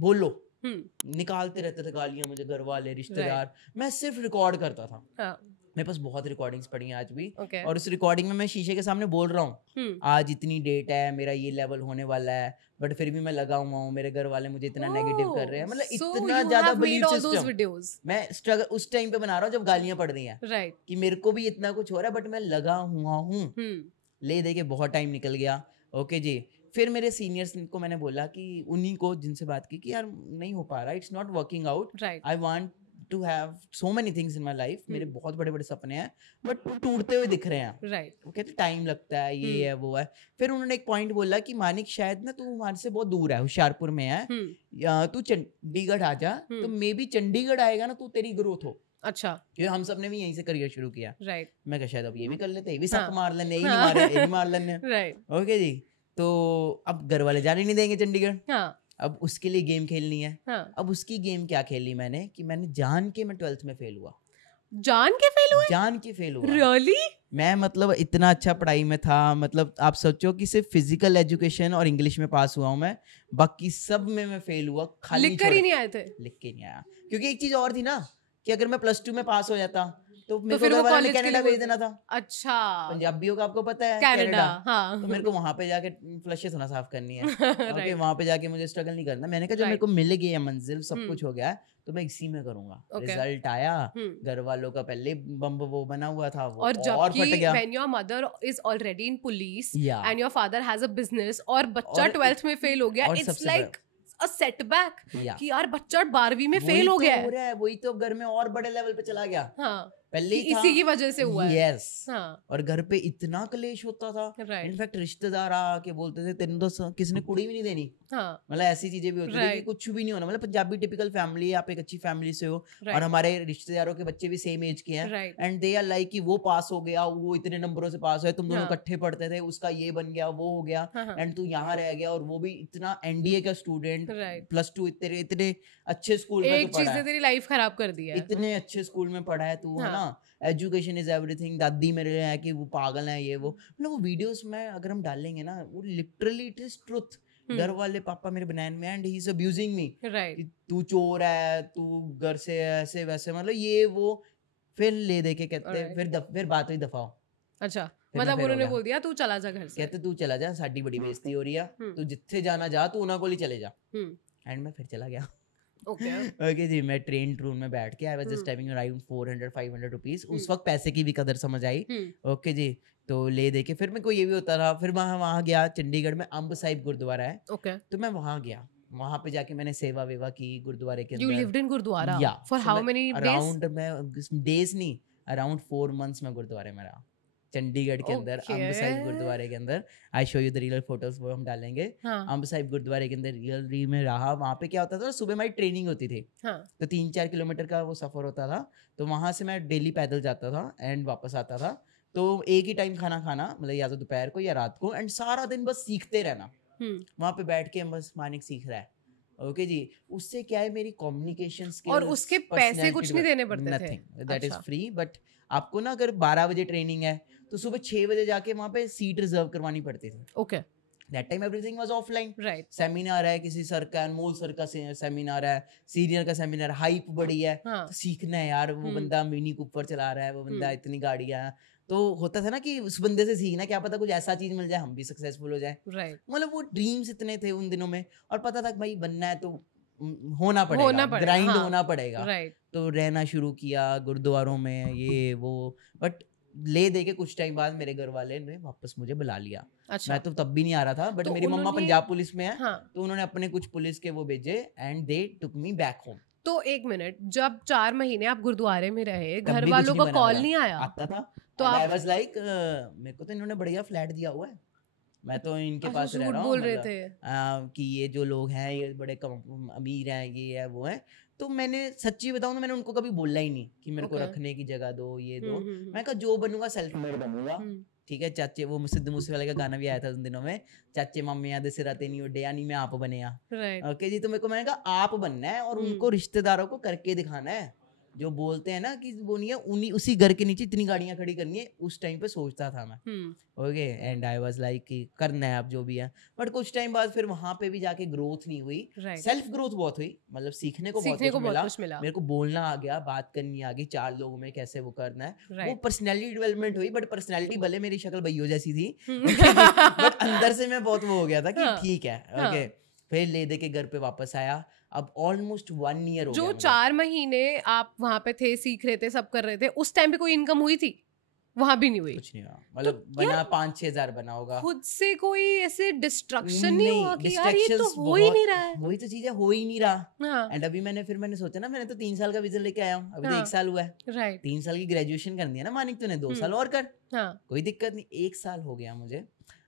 बोलो, निकालते रहते थे गालियां मुझे घर वाले, रिश्तेदार, मैं सिर्फ रिकॉर्ड करता था। मेरे पास बहुत रिकॉर्डिंग्स पड़ी हैं आज भी। Okay. और उस रिकॉर्डिंग में मैं शीशे के सामने बोल रहा हूँ आज इतनी डेट है, मेरा ये लेवल होने वाला है, बट फिर भी मैं लगा हुआ हूँ, मेरे घर वाले मुझे इतना नेगेटिव कर रहे हैं, मतलब इतना ज्यादा बिलीव सिस्टम मैं स्ट्रगल उस टाइम पे बना रहा हूँ जब गालियां पड़ रही हैं कि मेरे को भी इतना कुछ हो रहा है, बट मैं लगा हुआ हूँ। ले दे के बहुत टाइम निकल गया। ओके जी, फिर मेरे सीनियर्स को मैंने बोला कि उन्हीं को जिनसे बात की कि यार नहीं हो पा रहा, it's not working out, I want to have so many things in my life, मेरे बहुत बड़े बड़े सपने हैं बट टूटते हुए दिख रहे हैं। राइट, वो कहते टाइम लगता है, ये है वो है। फिर उन्होंने एक पॉइंट बोला कि मानिक शायद ना तू हमारे से बहुत दूर है, होशियारपुर में है, तू चंडीगढ़ आ जा, तो मे बी चंडीगढ़ आएगा ना तो तेरी ग्रोथ हो। अच्छा, क्योंकि हम सबने भी यहीं से करियर शुरू किया। राइट, मैं कहा शायद अब ये भी कर लेते, ये भी सक मार लेने, ये भी मार लेने। राइट, ओके जी। तो अब घर वाले जाने नहीं देंगे चंडीगढ़, अब उसके लिए गेम खेलनी है। अब उसकी गेम क्या खेली मैंने कि मैंने जान के मैं 12th में फेल हुआ। जान के फेल हुआ रियली? मैं मतलब इतना अच्छा पढ़ाई में था, मतलब आप सोचो कि सिर्फ फिजिकल एजुकेशन और इंग्लिश में पास हुआ हूँ मैं, बाकी सब में मैं फेल हुआ। खाली लिख कर ही नहीं आए थे? लिख के नहीं आया, क्योंकि एक चीज और थी ना कि अगर मैं +2 में पास हो जाता तो मेरे को घर वाले ने कनाडा भेज देना था। अच्छा, पंजाबियों का आपको पता है कनाडा, हाँ। तो मेरे को वहां पे जाके फ्लशेस होना साफ करनी है। ओके, वहां पे जाके मुझे स्ट्रगल नहीं करना। मैंने कहा जब मेरे को मिल गई है मंजिल, सब कुछ हो गया तो मैं इसी में करूंगा। रिजल्ट आया, घर वालों का पहले बम्ब वो बना हुआ था वो और फट गया। when your mother is already in police and your father has a business और बच्चा 12th में फेल हो गया, it's like a setback कि यार बच्चा 12वीं में फेल हो गया है। वही तो घर में और बड़े लेवल पे चला गया। हाँ, पहले ही इसी की वजह से हुआ है। यस, हाँ। और घर पे इतना कलेश होता था, इनफैक्ट रिश्तेदार आके बोलते थे तेन तो किसने कुड़ी भी नहीं देनी। हाँ, मतलब ऐसी चीजें भी होती थी कि कुछ भी नहीं होना। मतलब पंजाबी टिपिकल फैमिली, आप एक अच्छी फैमिली से हो और हमारे रिश्तेदारों के बच्चे भी सेम एज के हैं एंड दे आर लाइक कि वो पास हो गया, वो इतने नंबरों से पास है, तुम दोनों इकट्ठे पढ़ते थे, उसका ये बन गया, वो हो गया एंड तू यहाँ रह गया, और वो भी इतना एनडीए का स्टूडेंट, +2 इतने अच्छे स्कूल में तो पढ़ा है, तेरी लाइफ खराब कर दी है, इतने अच्छे स्कूल में पढ़ा है तू, है ना, एजुकेशन इज एवरीथिंग। दादी मेरे लिए है कि वो पागल है, ये वो, मतलब वो वीडियोस में अगर हम डालेंगे ना, वो लिटरली इट इज ट्रुथ। घर वाले पापा मेरे बनान में and he is abusing me, कि तू चोर है, तू घर से ऐसे वैसे, मतलब ये वो। फिर ले दे के कहते फिर बात हुई दफाओ। अच्छा, मतलब उन्होंने बोल दिया तू चला जा घर से, कहते तू चला जा, साडी बड़ी बेइज्जती हो रही है, तू जिथे जाना जा, तू उन्हां कोल ही चले जा। एंड मैं फिर चला गया। ओके जी, मैं ट्रेन में बैठ के I was just having around 400-500 rupees. उस वक्त पैसे की भी कदर समझ आई। ओके जी, तो ले दे के फिर मेरे को ये भी होता था, फिर वहाँ गया चंडीगढ़ में अम्ब साहिब गुरुद्वारा है, तो मैं वहाँ गया, वहाँ पे जाके मैंने सेवा वेवा की गुरुद्वारे के अंदर। You lived in gurdwara? या for how many days? Around मैं डेज नहीं, अराउंड 4 months में गुरुद्वारे में रहा चंडीगढ़ के अंदर, अम्ब साहिब गुरुद्वारे के अंदर। I show you the real photos, वो हम डालेंगे। अम्ब साहिब गुरुद्वारे के अंदर रियल में रहा। वहाँ पे क्या होता था, सुबह हमारी ट्रेनिंग होती थी, तो 3-4 किलोमीटर का वो सफर होता था, तो वहाँ से मैं डेली पैदल जाता था एंड वापस आता था। तो एक ही टाइम खाना खाना, मतलब या तो दोपहर को या रात को, एंड सारा दिन बस सीखते रहना। वहाँ पे बैठ के बस मानिक सीख रहा है। ओके जी, उससे क्या है, मेरी कम्युनिकेशन स्किल्स, और उसके पैसे कुछ नहीं देने पड़ते थे, nothing, that is free. But आपको ना अगर 12 बजे ट्रेनिंग है तो सुबह 6 बजे जाके वहाँ पे सीट रिजर्व करवानी पड़ती थी। Okay, that time everything was offline. Right, seminar है किसी सर का, अनमोल सर का सेमिनार है, सीनियर का सेमिनार, हाइप बड़ी है, तो सीखना है यार। वो बंदा मिनी कूपर चला रहा है, वो बंदा इतनी गाड़ियां, तो होता था ना कि उस बंदे से सीखना, क्या पता कुछ ऐसा चीज मिल जाए, हम भी सक्सेसफुल हो जाए। राइट, मतलब वो ड्रीम्स इतने थे उन दिनों में, और पता था कि भाई बनना है तो होना पड़ेगा, ग्राइंड होना पड़ेगा। राइट, तो रहना शुरू किया गुरुद्वारों में, ये वो। बट ले दे के कुछ टाइम बाद मेरे घर वाले ने वापस मुझे बुला लिया। अच्छा, मैं तो तब भी नहीं आ रहा था, बट तो मेरी मम्मा पंजाब पुलिस में है, तो उन्होंने अपने कुछ पुलिस के वो भेजे and they took me back home. तो एक मिनट, जब 4 महीने आप गुरुद्वारे में रहे, घर वालों का कॉल नहीं आया? आता था, तो आई वाज लाइक मेरे को तो इन्होंने बढ़िया फ्लैट दिया हुआ है, मैं तो इनके पास रह रहा हूँ, बोल रहे थे कि ये जो लोग हैं ये बड़े अमीर हैं, ये है वो है। तो मैंने सच्ची बताऊं तो मैंने उनको कभी बोला ही नहीं कि मेरे को रखने की जगह दो, ये दो। मैं कहा जो बनूंगा सेल्फ मेड बनूंगा। ठीक है, चाचे, वो सिद्धू मूसेवाले का गाना भी आया था उन दिनों में, चाचे मामे याद सिराते नहीं उड़े, यानी मैं आप बने। ओके जी, तो मेरे को, मैंने कहा आप बनना है और उनको रिश्तेदारों को करके दिखाना है। जो बोलते हैं ना कि वो नहीं है, उन्हीं उसी घर के नीचे इतनी गाड़ियां खड़ी करनी है, उस टाइम पे सोचता था मैं। Okay, and I was like कि करना है अब जो भी है। बट कुछ टाइम बाद फिर वहां पे भी जाके ग्रोथ नहीं हुई, सेल्फ ग्रोथ बहुत हुई, मतलब सीखने को बहुत कुछ मिला। मेरे को बोलना आ गया, बात करनी आ गई, 4 लोगों में कैसे वो करना है, वो पर्सनैलिटी डेवलपमेंट हुई। बट पर्सनैलिटी भले मेरी शक्ल भैया जैसी थी बट अंदर से मैं बहुत वो हो गया था कि ठीक है। ओके, फिर ले दे के घर पे वापस आया। अब ऑलमोस्ट 1 ईयर हो गया। जो 4 महीने आप वहां पे थे, सीख रहे थे, सब कर रहे थे, उस टाइम पे कोई इनकम हुई थी? वहां भी नहीं हुई? कुछ नहीं हुआ, मतलब तो बना 5-6 हजार बना होगा। खुद से कोई ऐसे डिस्ट्रक्शन नहीं हुआ कि यार ये तो हो ही नहीं रहा है? वही तो चीज है, हो ही नहीं रहा। एंड अभी मैंने सोचा ना, मैंने तो 3 साल का विजन लेके आया हूँ, अभी तो 1 साल हुआ है। राइट, 3 साल की ग्रेजुएशन करनी है ना मानिक, तूने 2 साल और कर, कोई दिक्कत नहीं। 1 साल हो गया मुझे।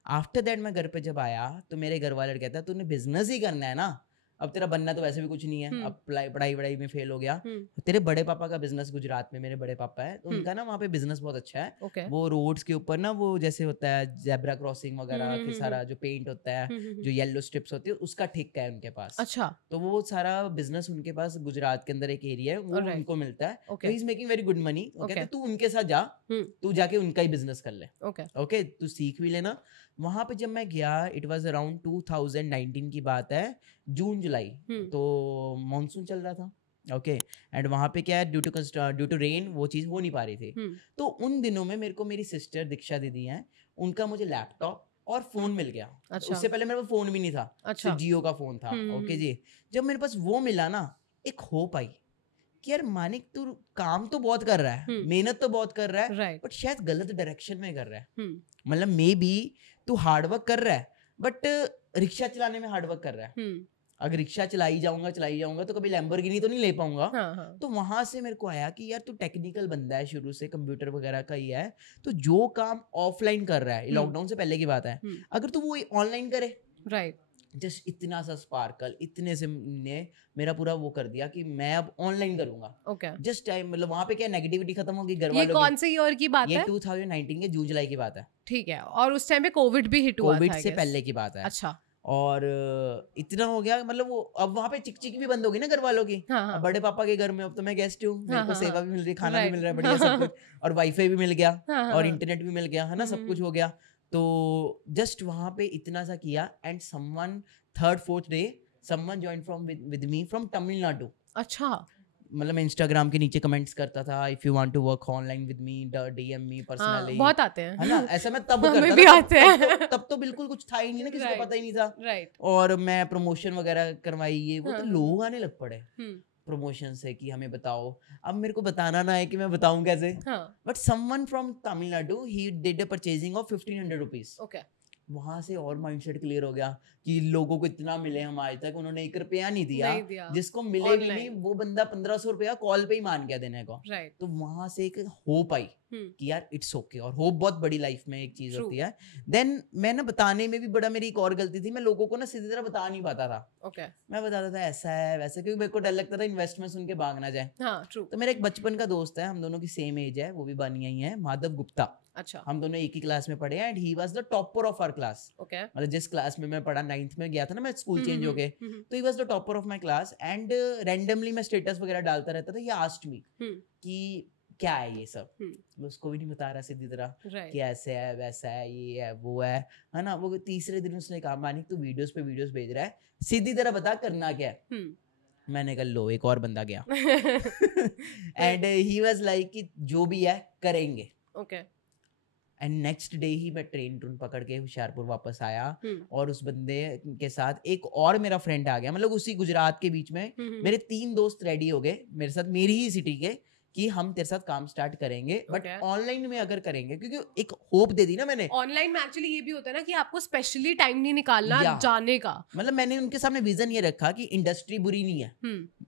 आफ्टर दैट मैं घर पे जब आया तो मेरे घर वाले कहता है तूने बिजनेस ही करना है ना, अब तेरा बनना तो वैसे भी कुछ नहीं है, अब पढ़ाई में फेल हो गया। तेरे बड़े पापा का बिजनेस, गुजरात में मेरे बड़े पापा है, तो उनका ना वहाँ पे बिजनेस बहुत अच्छा है। वो रोड्स के ऊपर ना, वो जैसे होता है जेब्रा क्रॉसिंग वगैरह के सारा जो पेंट होता है, जो येलो स्ट्रिप्स होती है, उसका ठेका है उनके पास। अच्छा, तो वो सारा बिजनेस उनके पास गुजरात के अंदर एक एरिया है, वो उनको मिलता है। तो he is making very good money. Okay, तू उनके साथ जा, तू जाके उनका ही बिजनेस कर ले। ओके, तू सीख भी लेना। वहां पे जब मैं गया, इट वाज अराउंड 2019 की बात है, जून जुलाई, तो मॉनसून चल रहा था। ओके, एंड वहां पे क्या है, ड्यू टू रेन वो चीज हो नहीं पा रही थी। तो उन दिनों में मेरे को मेरी सिस्टर दीक्षा दीदी हैं, उनका मुझे लैपटॉप और फोन मिल गया। अच्छा। उससे पहले मेरे पास फोन भी नहीं था। अच्छा। सिर्फ जियो का फोन था। ओके जी, जब मेरे पास वो मिला ना, एक होप आई कि यार मानिक तू काम तो बहुत कर रहा है, मेहनत तो बहुत कर रहा है, बट शायद गलत डायरेक्शन में कर रहा है। मतलब मे बी तू हार्डवर्क कर रहा है, बट रिक्शा चलाने में हार्डवर्क कर रहा है। अगर रिक्शा चलाई जाऊंगा तो कभी लैम्बोर्गिनी तो नहीं ले पाऊंगा। तो वहां से मेरे को आया कि यार तू टेक्निकल बंदा है, शुरू से कंप्यूटर वगैरह का ही है, तो जो काम ऑफलाइन कर रहा है, लॉकडाउन से पहले की बात है, अगर तू वो ऑनलाइन करे, राइट, जस्ट इतना सा स्पार्कल, इतने से ने मेरा पूरा वो कर दिया कि मैं अब ऑनलाइन करूंगा। ओके, जस्ट टाइम, मतलब वहां पे क्या नेगेटिविटी खत्म होगी घर वालों की। ये कौन से ईयर की बात है? ये 2019 के जून जुलाई की बात है। ठीक है, और उस टाइम पे कोविड भी हिट हुआ था। कोविड से पहले की बात है। अच्छा, और इतना हो गया, मतलब वो अब वहाँ पे चिक भी बंद होगी ना घर वालों की। हाँ। बड़े पापा के घर में अब तो मैं गेस्ट हूँ, मेरे को सेवा भी मिल रही, खाना भी मिल रहा है, बढ़िया सब कुछ, और वाईफाई भी मिल गया, और इंटरनेट भी मिल गया, है ना, सब कुछ हो गया। तो जस्ट वहाँ पे इतना सा किया, and someone 3rd-4th day someone joined from with me from Tamil Nadu. अच्छा, मतलब मैं इंस्टाग्राम के नीचे कमेंट्स करता था, if you want to work online with me, DM me personally. बहुत आते हैं, है ना, ऐसा मैं तब करता भी आते हैं। तब तो बिल्कुल कुछ था ही नहीं ना, किसी को पता ही नहीं था। राइट, और मैं प्रमोशन वगैरह करवाई, ये वो, तो लोग आने लग पड़े प्रमोशन से कि हमें बताओ। अब मेरे को बताना ना है कि मैं बताऊं कैसे, but someone from Tamil Nadu, he did a purchasing of 1500 rupees. Okay, वहां से और माइंडसेट क्लियर हो गया कि लोगों को इतना मिले, हम आज तक उन्होंने 1 रुपया नहीं दिया, जिसको मिले भी नहीं, वो बंदा 1500 रुपया कॉल पे ही मान गया देने को। तो वहां से एक होप आई कि यार इट्स ओके, और होप बहुत बड़ी लाइफ में एक चीज होती है। देन मैं ना बताने में भी बड़ा, मेरी एक और गलती थी, मैं लोगों को ना सीधी तरह बता नहीं पाता था। ओके, मैं बताता था ऐसा है वैसा, क्योंकि मेरे को डर लगता था इन्वेस्टमेंट सुन के भाग ना जाए। हाँ, ट्रू। तो मेरा एक बचपन का दोस्त है, हम दोनों की सेम एज है, वो भी बनिया ही है, माधव गुप्ता। अच्छा, हम दोनों एक ही क्लास में पढ़े हैं, and he was the topper of our class. Okay, मतलब जिस क्लास में मैं पढ़ा, 9th में गया था ना मैं, स्कूल चेंज हो गए, तो ही was the topper of my class. And randomly मैं स्टेटस वगैरह डालता रहता था, ये आस्क्ड मी कि क्या है ये सब, मैं उसको भी नहीं बता रहा सीधी तरह कि ऐसे है वैसा है, ये है वो है ना। वो तीसरे दिन उसने कहा मानिक तू वीडियोस पे वीडियोस भेज रहा है, सीधी तरह बता करना क्या है। मैंने कहा लो एक और बंदा गया एंड ही वाज लाइक कि जो भी है करेंगे। ओके, एंड नेक्स्ट डे ही मैं ट्रेन पकड़ के होशियारपुर वापस आया, और उस बंदे के साथ एक और मेरा फ्रेंड आ गया, मतलब उसी गुजरात के बीच में मेरे 3 दोस्त रेडी हो गए मेरे साथ, मेरी ही सिटी के, कि हम तेरे साथ काम स्टार्ट करेंगे, बट ऑनलाइन में अगर करेंगे, क्योंकि एक होप दे दी ना मैंने। ऑनलाइन में एक्चुअली ये भी होता है ना कि आपको स्पेशली टाइम नहीं निकालना जाने का, मतलब मैंने उनके सामने विजन ये रखा कि इंडस्ट्री बुरी नहीं है,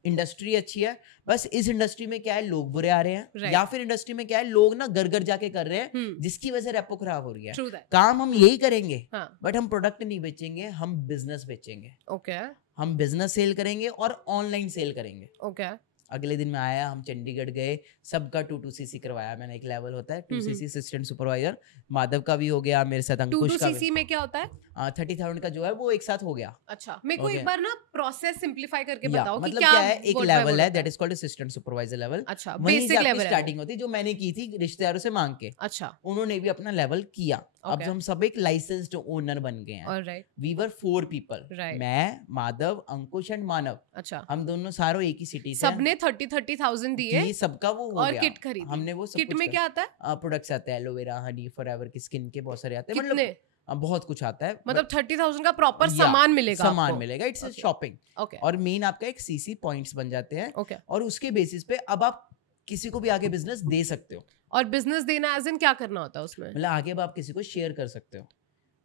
इंडस्ट्री अच्छी है, बस इस इंडस्ट्री में क्या है लोग बुरे आ रहे हैं, या फिर इंडस्ट्री में क्या है लोग ना घर घर जाके कर रहे हैं, जिसकी वजह से रेपो खराब हो रही है। काम हम यही करेंगे, बट हम प्रोडक्ट नहीं बेचेंगे, हम बिजनेस बेचेंगे। ओके, हम बिजनेस सेल करेंगे और ऑनलाइन सेल करेंगे। ओके, अगले दिन में आया, हम चंडीगढ़ गए, सबका 2-2cc करवाया मैंने, एक लेवल होता है 2cc असिस्टेंट सुपरवाइजर, माधव का भी हो गया, मेरे साथ अंकुश का भी। 2-2cc में क्या होता है? 30,000 का जो है वो एक साथ हो गया। अच्छा, मेरे को Okay. एक बार ना प्रोसेस सिंप्लीफाई करके बताओ कि मतलब क्या क्या है, एक what by लेवल what है होता that is called assistant supervisor level. अच्छा, वहीं से बेसिक आपकी लेवल है स्टार्टिंग होती है, जो मैंने की थी रिश्तेदारों से मांग के। अच्छा, उन्होंने भी अपना लेवल किया। अब Okay. हम सब एक लाइसेंस्ड ओनर बन गए हैं। Alright, we were 4 people, Right. मैं, माधव, अंकुश एंड मानव। अच्छा, हम दोनों सारों एक ही सिटी से सबने 30,000 दिए कि सबका वो हो और गया। किट खरीदी। हमने वो सब किट कुछ में क्या आता है? प्रोडक्ट्स आते हैं, एलोवेरा, हनी, फॉरएवर की स्किन के बहुत सारे आते हैं। मतलब कितने? बहुत कुछ आता है। मतलब 30,000 का प्रॉपर या, सामान मिलेगा सामान आपको? मिलेगा, इट्स Okay. शॉपिंग। ओके, और मेन आपका एक सीसी पॉइंट्स बन जाते हैं, ओके। और उसके बेसिस पे अब आप किसी को भी आगे बिजनेस दे सकते हो। और बिजनेस देना एज इन क्या करना होता है उसमें? मतलब आगे अब आप किसी को शेयर कर सकते हो,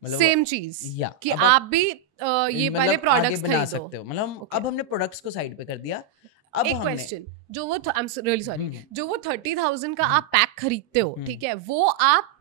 मतलब सेम चीज या कि अब आप भी ये मतलब पहले आगे प्रोडक्ट्स बना खरीदो। सकते हो। मतलब Okay. अब हमने प्रोडक्ट्स को साइड पे कर दिया। अब एक हमने क्वेश्चन, जो वो आई एम रियली सॉरी, हम्म, जो वो 30,000 का आप पैक खरीदते हो, हम्म। ठीक है, वो आप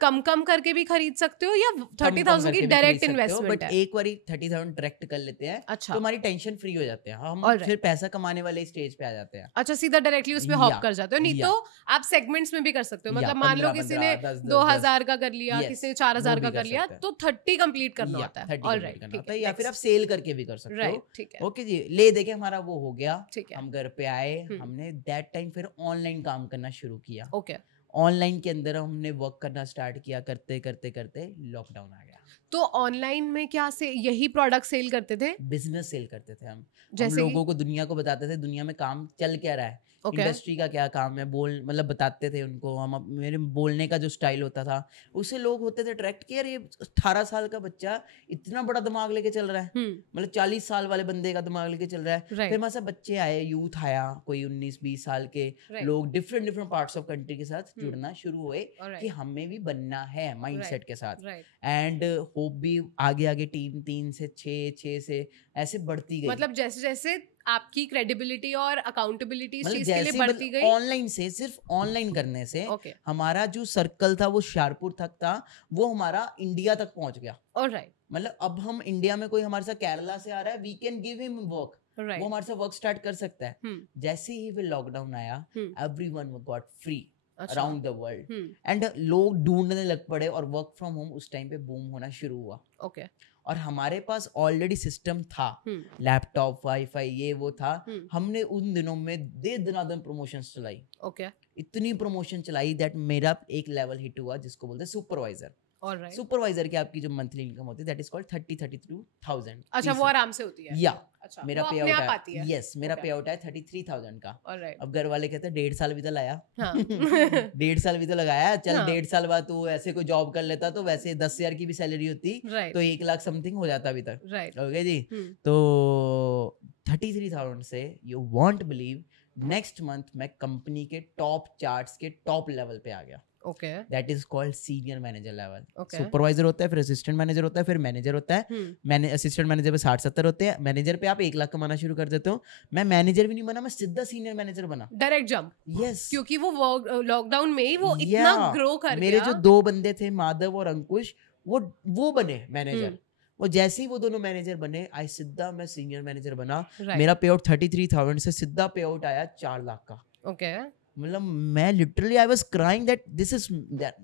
कम करके भी खरीद सकते हो या 30,000 की डायरेक्ट इन्वेस्टमेंट बट है? एक बारी 30,000 डायरेक्ट कर लेते हैं अच्छा, तो हमारी टेंशन फ्री हो जाते हैं, हम Alright. फिर पैसा कमाने वाले स्टेज पे आ जाते हैं। अच्छा, सीधा डायरेक्टली उस पे हॉप या, कर जाते हो। नहीं या। तो आप सेगमेंट्स में भी कर सकते हो। या, मतलब मान लो 15, किसी ने 10, 2,000 का कर लिया, Yes, किसी ने 4,000 वो का भी कर कर लिया, सकते हैं। तो 30 कंप्लीट करना या, होता है। 30 ऑलराइट, करना ठीक होता है, है, या फिर आप next. सेल करके भी कर सकते हो। राइट, ठीक है, ओके जी, ले दे के हमारा वो हो गया। ठीक है, हम घर पे आए, हम्म। हमने दैट टाइम फिर ऑनलाइन काम करना शुरू किया। ओके। ऑनलाइन के अंदर हमने वर्क करना स्टार्ट किया, करते करते करते लॉकडाउन आ गया। तो ऑनलाइन में क्या से यही प्रोडक्ट सेल करते थे? बिजनेस सेल करते थे हम जैसे कि? लोगों को, दुनिया को बताते थे दुनिया में काम चल क्या रहा है, Okay. इंडस्ट्री का क्या काम है, मतलब बताते थे उनको हम। मेरे बोलने का जो स्टाइल होता था उससे लोग होते थे अट्रैक्ट कि यार ये 18 साल का बच्चा इतना बड़ा दिमाग लेके चल रहा है, मतलब 40 साल वाले बंदे का दिमाग लेके चल रहा है। Right. फिर हमारे साथ बच्चे आए, यूथ आया, कोई 19-20 साल के Right. लोग डिफरेंट पार्ट्स ऑफ कंट्री के साथ जुड़ना शुरू हुए Alright. कि हमें भी बनना है माइंडसेट Right. के साथ। Right. एंड होप भी आगे आगे टीम 3 से 6 से ऐसे बढ़ती गई। मतलब जैसे जैसे आपकी क्रेडिबिलिटी और अकाउंटेबिलिटी इस मतलब चीज के लिए जैसे बढ़ती गई, ऑनलाइन से, सिर्फ ऑनलाइन करने से Okay. हमारा जो सर्कल था वो शाहपुर तक था, वो हमारा इंडिया तक पहुंच गया। ऑलराइट, मतलब अब हम इंडिया में कोई हमारे साथ केरला से आ रहा है, we can give him work, वो राइट, हमारे साथ वर्क स्टार्ट कर सकता है। जैसे ही फिर लॉकडाउन आया, everyone got free around the world, and लोग ढूंढने लग पड़े और वर्क फ्रॉम होम उस टाइम पे बूम होना शुरू हुआ। ओके, और हमारे पास ऑलरेडी सिस्टम था, लैपटॉप, वाईफाई, ये वो था। हमने उन दिनों में दे दनादन प्रमोशंस चलाई, ओके, इतनी प्रमोशन चलाई दैट मेरा एक लेवल हिट हुआ जिसको बोलते हैं सुपरवाइजर। ऑलराइट। सुपरवाइजर की आपकी जो मंथली इनकम होती है दैट इज कॉल्ड 32,000। अच्छा, वो आराम से होती है? या, अच्छा, मेरा वो पे अपने आउट आप आती है? यस, मेरा Okay. पे आउट है 33,000 का। ऑलराइट, अब घर वाले कहते हैं 1.5 साल भी तो लाया। हाँ। 1.5 साल भी तो लगाया, चल हाँ। 1.5 साल बाद तू ऐसे कोई जॉब कर लेता तो वैसे 10,000 की भी सैलरी होती राइट, तो 1 लाख समथिंग हो जाता अभी तक। राइट, ओके जी, तो 33,000 से you won't believe next month मैं कंपनी के टॉप चार्ट्स के टॉप लेवल पे आ गया। Okay, that is called senior manager level. Okay. Supervisor होता है, फिर असिस्टेंट मैनेजर होता है, फिर मैनेजर होता है। मैंने असिस्टेंट मैनेजर पे 60-70 होते हैं, मैनेजर पे आप 1 लाख कमाना शुरू कर देते हो। मैं मैनेजर भी नहीं बना, मैं सीधा सीनियर मैनेजर बना, डायरेक्ट जंप। यस। क्योंकि वो लॉकडाउन में ही वो इतना ग्रो कर मेरे गया। जो 2 बंदे थे, माधव और अंकुश, वो बने मैनेजर। वो जैसे ही वो दोनों मैनेजर बने, सीधा मैं सीनियर मैनेजर बना। मेरा पे आउट 33,000 से सीधा पे आउट आया 4 लाख का। ओके, मतलब मैं literally I was crying that this is,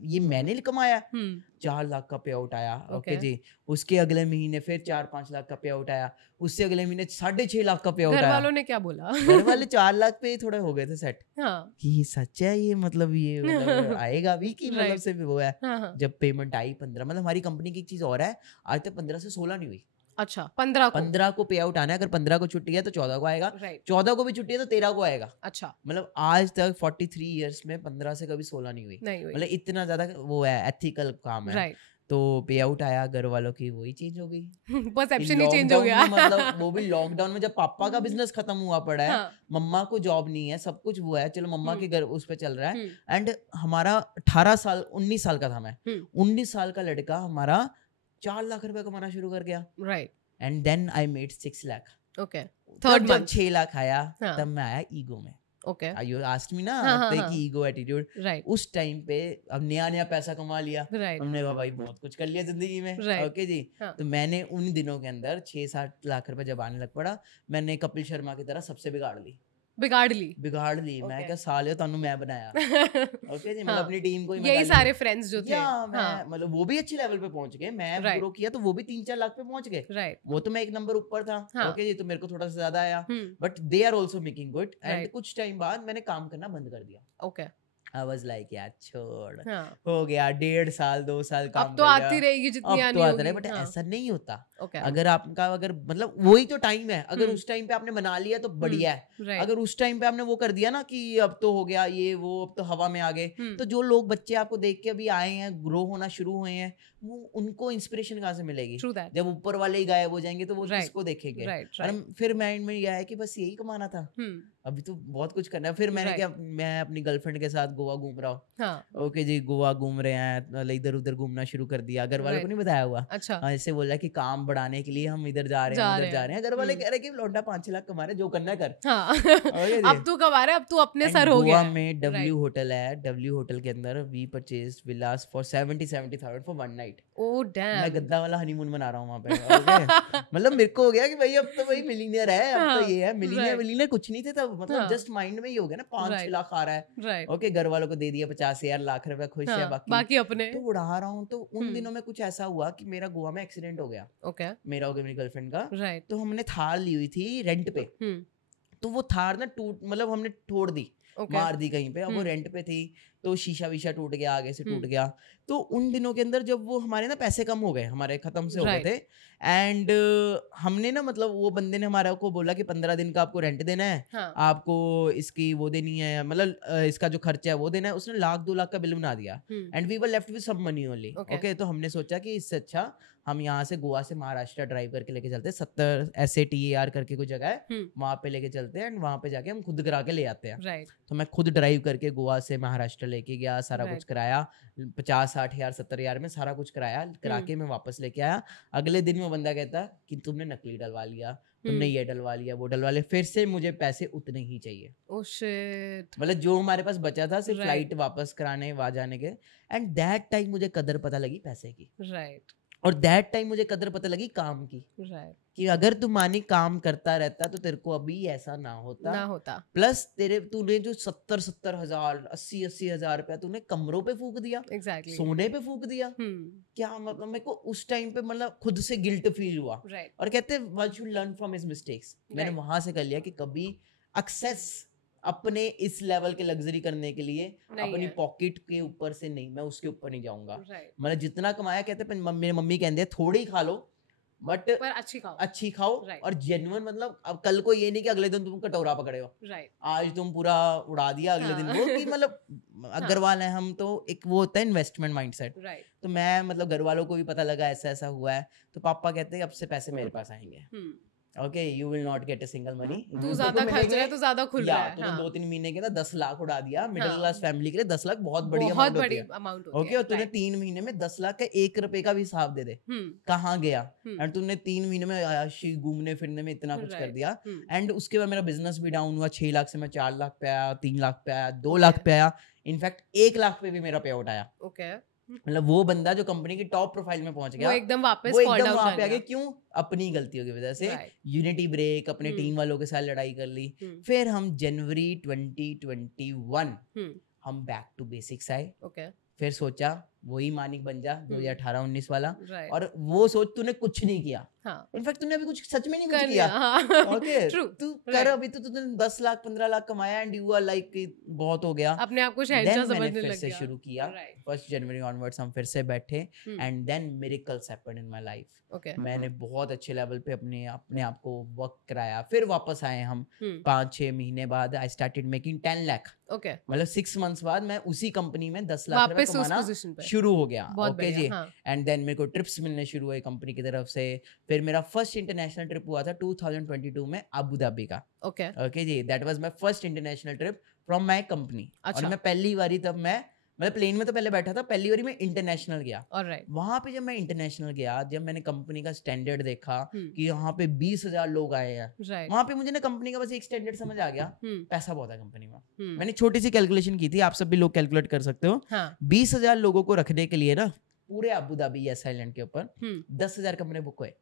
ये मैंने कमाया। 4 लाख का पे आउट आया। ओके जी, उसके अगले महीने फिर 4-5 लाख का पे आउट आया, उससे अगले महीने 6.5 लाख का पे आउट आया। घर वालों ने क्या बोला? घर वाले 4 लाख पे थोड़े हो गए थे सेट। हाँ, कि ये सच है, ये मतलब ये मतलब आएगा भी कि मतलब Right. से भी वो है। हाँ, जब पेमेंट आई 15, मतलब हमारी कंपनी की एक चीज और है, आज तक 15 से 16 नहीं हुई। अच्छा, 15 को पे आउट आना है, अगर 15 को छुट्टी है तो 14 को आएगा, राइट, 14 को भी छुट्टी है तो 13 को आएगा। अच्छा, मतलब आज तक 43 इयर्स में 15 से कभी 16 नहीं हुई। नहीं हुई, मतलब इतना ज्यादा वो है, एथिकल काम है। राइट। तो पे आउट आया, घर वालों की वही चेंज हो गई, परसेप्शन ही चेंज हो गया। मतलब वो भी लॉकडाउन में, जब पापा का बिजनेस खत्म हुआ पड़ा है, हाँ, मम्मा को जॉब नहीं है, सब कुछ वो है, चलो मम्मा के घर उस पे चल रहा है। हम्म, एंड हमारा 19 साल का था मैं, 19 साल का लड़का हमारा 4 लाख रुपए कमाना शुरू कर गया। Right, and then I made 6 lakh. Okay, तब थर्ड जब मंथ, 6 लाख आया, हाँ, तब मैं आया ईगो में। ओके, यू आस्क्ड मी ना, हाँ, कि हाँ, ईगो एटीट्यूड। राइट, उस टाइम पे अब नया पैसा कमा लिया, राइट, हमने कहा भाई बहुत कुछ कर लिया जिंदगी में। Right. ओके जी, हाँ. तो मैंने उन दिनों के अंदर 6-7 लाख रुपए जब आने लग पड़ा, मैंने कपिल शर्मा की तरह सबसे बिगाड़ ली। बिगाड़ ली मैं क्या साले तानू मैं बनाया। ओके जी, मतलब अपनी टीम को यही सारे फ्रेंड्स जो थे, मतलब वो भी अच्छे लेवल पे पहुंच गए, मैं ग्रो किया तो वो भी 3-4 लाख पे पहुंच गए, वो तो मैं एक नंबर ऊपर था। ओके जी, तो मेरे को थोड़ा सा ज्यादा आया, but they are also making good. And कुछ टाइम बाद मैंने काम करना बंद कर दिया। ओके, I was like यार छोड़, हो गया 1.5 साल 2 साल काम अब तो आती रहेगी जितनी आनी होगी, बट ऐसा नहीं होता। अगर मतलब वही तो टाइम है, अगर उस टाइम पे आपने बना लिया तो बढ़िया है, अगर उस टाइम पे आपने वो कर दिया ना कि अब तो हो गया ये वो, अब तो हवा में आ गए, तो जो लोग बच्चे आपको देख के अभी आए हैं, ग्रो होना शुरू हुए हैं, वो उनको इंस्पिरेशन कहाँ से मिलेगी? जब ऊपर वाले ही गायब हो जाएंगे तो वो किसको देखेंगे? और फिर माइंड में यह है कि बस यही कमाना था, अभी तो बहुत कुछ करना है। फिर मैंने क्या, मैं अपनी गर्लफ्रेंड के साथ गोवा घूम रहा हूँ। ओके जी, गोवा घूम रहे हैं, इधर उधर घूमना शुरू कर दिया, घर वालों को नहीं बताया हुआ। अच्छा, ऐसे बोला कि काम बढ़ाने के लिए हम इधर जा रहे हैं, उधर जा रहे हैं, घर वाले कह रहे कि लौंडा 5-6 लाख कमा रहे, जो करना कर। अब तू कमा रहा है, अब तू अपने सर हो गया। गोवा में W होटल है, W होटल के अंदर we purchased villas for 70,000 for 1 night. Oh damn, मैं गद्दा वाला हनीमून मना रहा हूँ वहाँ पे। मतलब मेरे को हो गया कि भाई अब तो भाई मिलीनियर है, अब तो ये है मिलीनियर कुछ नहीं थे तब, मतलब जस्ट माइंड में ही हो गया ना, 5-6 लाख आ रहा है। ओके, घर वालों को दे दिया 50,000 लाख रुपए, खुश है, बाकी अपने तो उड़ा रहा हूँ। तो उन दिनों में कुछ ऐसा हुआ कि मेरा गोवा में एक्सीडेंट हो गया, मेरा हो गया मेरी गर्लफ्रेंड का। तो हमने थार ली हुई थी रेंट पे, तो वो थार ना मतलब हमने तोड़ दी, मार दी कहीं पे। अब वो रेंट पे थी तो शीशा वीशा टूट गया, आगे से टूट गया। तो उन दिनों के अंदर जब वो हमारे ना पैसे कम हो गए, हमारे खत्म से हो गए थे, एंड हमने ना मतलब वो बंदे ने हमारे को बोला कि 15 दिन का आपको रेंट देना है, आपको इसकी वो देनी है, मतलब इसका जो खर्चा है वो देना है। उसने 1-2 लाख का बिल बना दिया, and we were left with some money only. Okay, तो हमने सोचा कि इससे अच्छा हम यहाँ से गोवा से महाराष्ट्र ड्राइव करके लेके चलते हैं, 70 SATAR करके कोई जगह है, वहां पे लेके चलते हैं, एंड वहां पे जाके हम खुद करा के ले आते हैं। तो मैं खुद ड्राइव करके गोवा से महाराष्ट्र लेके गया, सारा कुछ कराया, 50-60 हजार 70 हजार में सारा कुछ कराया, करा के मैं वापस लेके आया। अगले दिन वो बंदा कहता कि तुमने नकली डलवा लिया, तुमने ये डलवा लिया, वो डलवा लिया, फिर से मुझे पैसे उतने ही चाहिए। ओह शिट, मतलब जो हमारे पास बचा था सिर्फ फ्लाइट वापस कराने, वहां जाने के। एंड दैट टाइम मुझे कदर पता लगी पैसे की, और दैट टाइम मुझे कदर पता लगी काम की, कि अगर तू मानी काम करता रहता तो तेरे को अभी ऐसा ना होता। प्लस तूने जो 70 हजार 80 हजार रुपया तूने कमरों पे फूक दिया, सोने पे फूक दिया। क्या मतलब मेरे को उस टाइम पे मतलब खुद से गिल्ट फील हुआ, और कहते one should learn from his mistakes. मैंने वहां से कर लिया कि कभी एक्सेस अपने इस लेवल के लग्जरी करने के लिए अपनी पॉकेट के ऊपर से नहीं, मैं उसके ऊपर नहीं जाऊंगा। मतलब जितना कमाया, कहते मेरी मम्मी कहते हैं थोड़ी खा लो बट अच्छी खाओ और जेन्युइन। मतलब अब कल को ये नहीं कि अगले दिन तुम कटोरा पकड़े हो, आज तुम पूरा उड़ा दिया, अगले दिन वो कि मतलब अग्रवाल है हम, तो एक वो होता है इन्वेस्टमेंट माइंडसेट। तो मैं मतलब घर वालों को भी पता लगा ऐसा ऐसा हुआ है, तो पापा कहते हैं अब से पैसे मेरे पास आएंगे। Okay, you will not get a single money. तू ज्यादा खर्च रहा है, तू ज्यादा खुल रहा है। तूने 2-3 महीने के ना 10 लाख उड़ा दिया। मिडिल क्लास फैमिली के लिए 10 लाख बहुत बड़ी अमाउंट होती है। ओके, और तूने 3 महीने में 10 लाख का 1 रुपए का भी हिसाब दे दे कहाँ गया। एंड तूने 3 महीने में आयाशी घूमने फिरने में इतना कुछ कर दिया। एंड उसके बाद मेरा बिजनेस भी डाउन हुआ, 6 लाख से मैं 4 लाख पे आया, 3 लाख पे आया, 2 लाख पे आया, इनफैक्ट 1 लाख पे भी मेरा पे आउट आया। मतलब वो बंदा जो कंपनी की टॉप प्रोफाइल में पहुंच गया, वो एकदम वहां पे आ गया। क्यों? अपनी गलतियों की वजह से। यूनिटी ब्रेक, अपने टीम वालों के साथ लड़ाई कर ली। फिर हम जनवरी 2021 हम बैक टू बेसिक्स आए। फिर सोचा वही मानिक बन जा 2018-19 वाला, और वो सोच तूने कुछ नहीं किया। इनफैक्ट तूने अभी कुछ सच में नहीं कुछ किया। ओके, तू कर, अभी तो तूने 10 लाख 15 लाख कमाया एंड यू आर लाइक बहुत हो गया, अपने आप को शहंशाह समझने लग गया। फिर से शुरू किया 1 जनवरी ऑनवर्ड्स, हम फिर से बैठे and then miracles happened in my life. मैंने बहुत अच्छे लेवल पे अपने आप को वर्क कराया। फिर वापस आए हम 5-6 महीने बाद, आई स्टार्टेड मेकिंग 10 लाख। मतलब 6 मंथ्स बाद मैं उसी कंपनी में 10 लाख रुपए कमाना शुरू हो गया। ओके जी, एंड देन मेरे को ट्रिप्स मिलने शुरू हुए कंपनी की तरफ से। फिर मेरा फर्स्ट इंटरनेशनल ट्रिप हुआ था 2022 में अबू धाबी का। Okay ji, that was my first international trip from my company. और मैं पहली बारी तब मैं मतलब प्लेन में तो पहले बैठा था, पहली बारी मैं इंटरनेशनल गया। वहां पे जब मैं इंटरनेशनल गया, जब मैंने कंपनी का स्टैंडर्ड देखा कि यहाँ पे 20,000 लोग आए हैं, वहां पे मुझे ना कंपनी का बस एक स्टैंडर्ड समझ आ गया, पैसा बहुत है कंपनी में। मैंने छोटी सी कैलकुलेशन की थी, आप सब भी लोग कैलकुलेट कर सकते हो। 20,000 लोगों को रखने के लिए ना पूरे अबू धाबी यस आइलैंड के ऊपर 10,000 कमरे बुक हुए।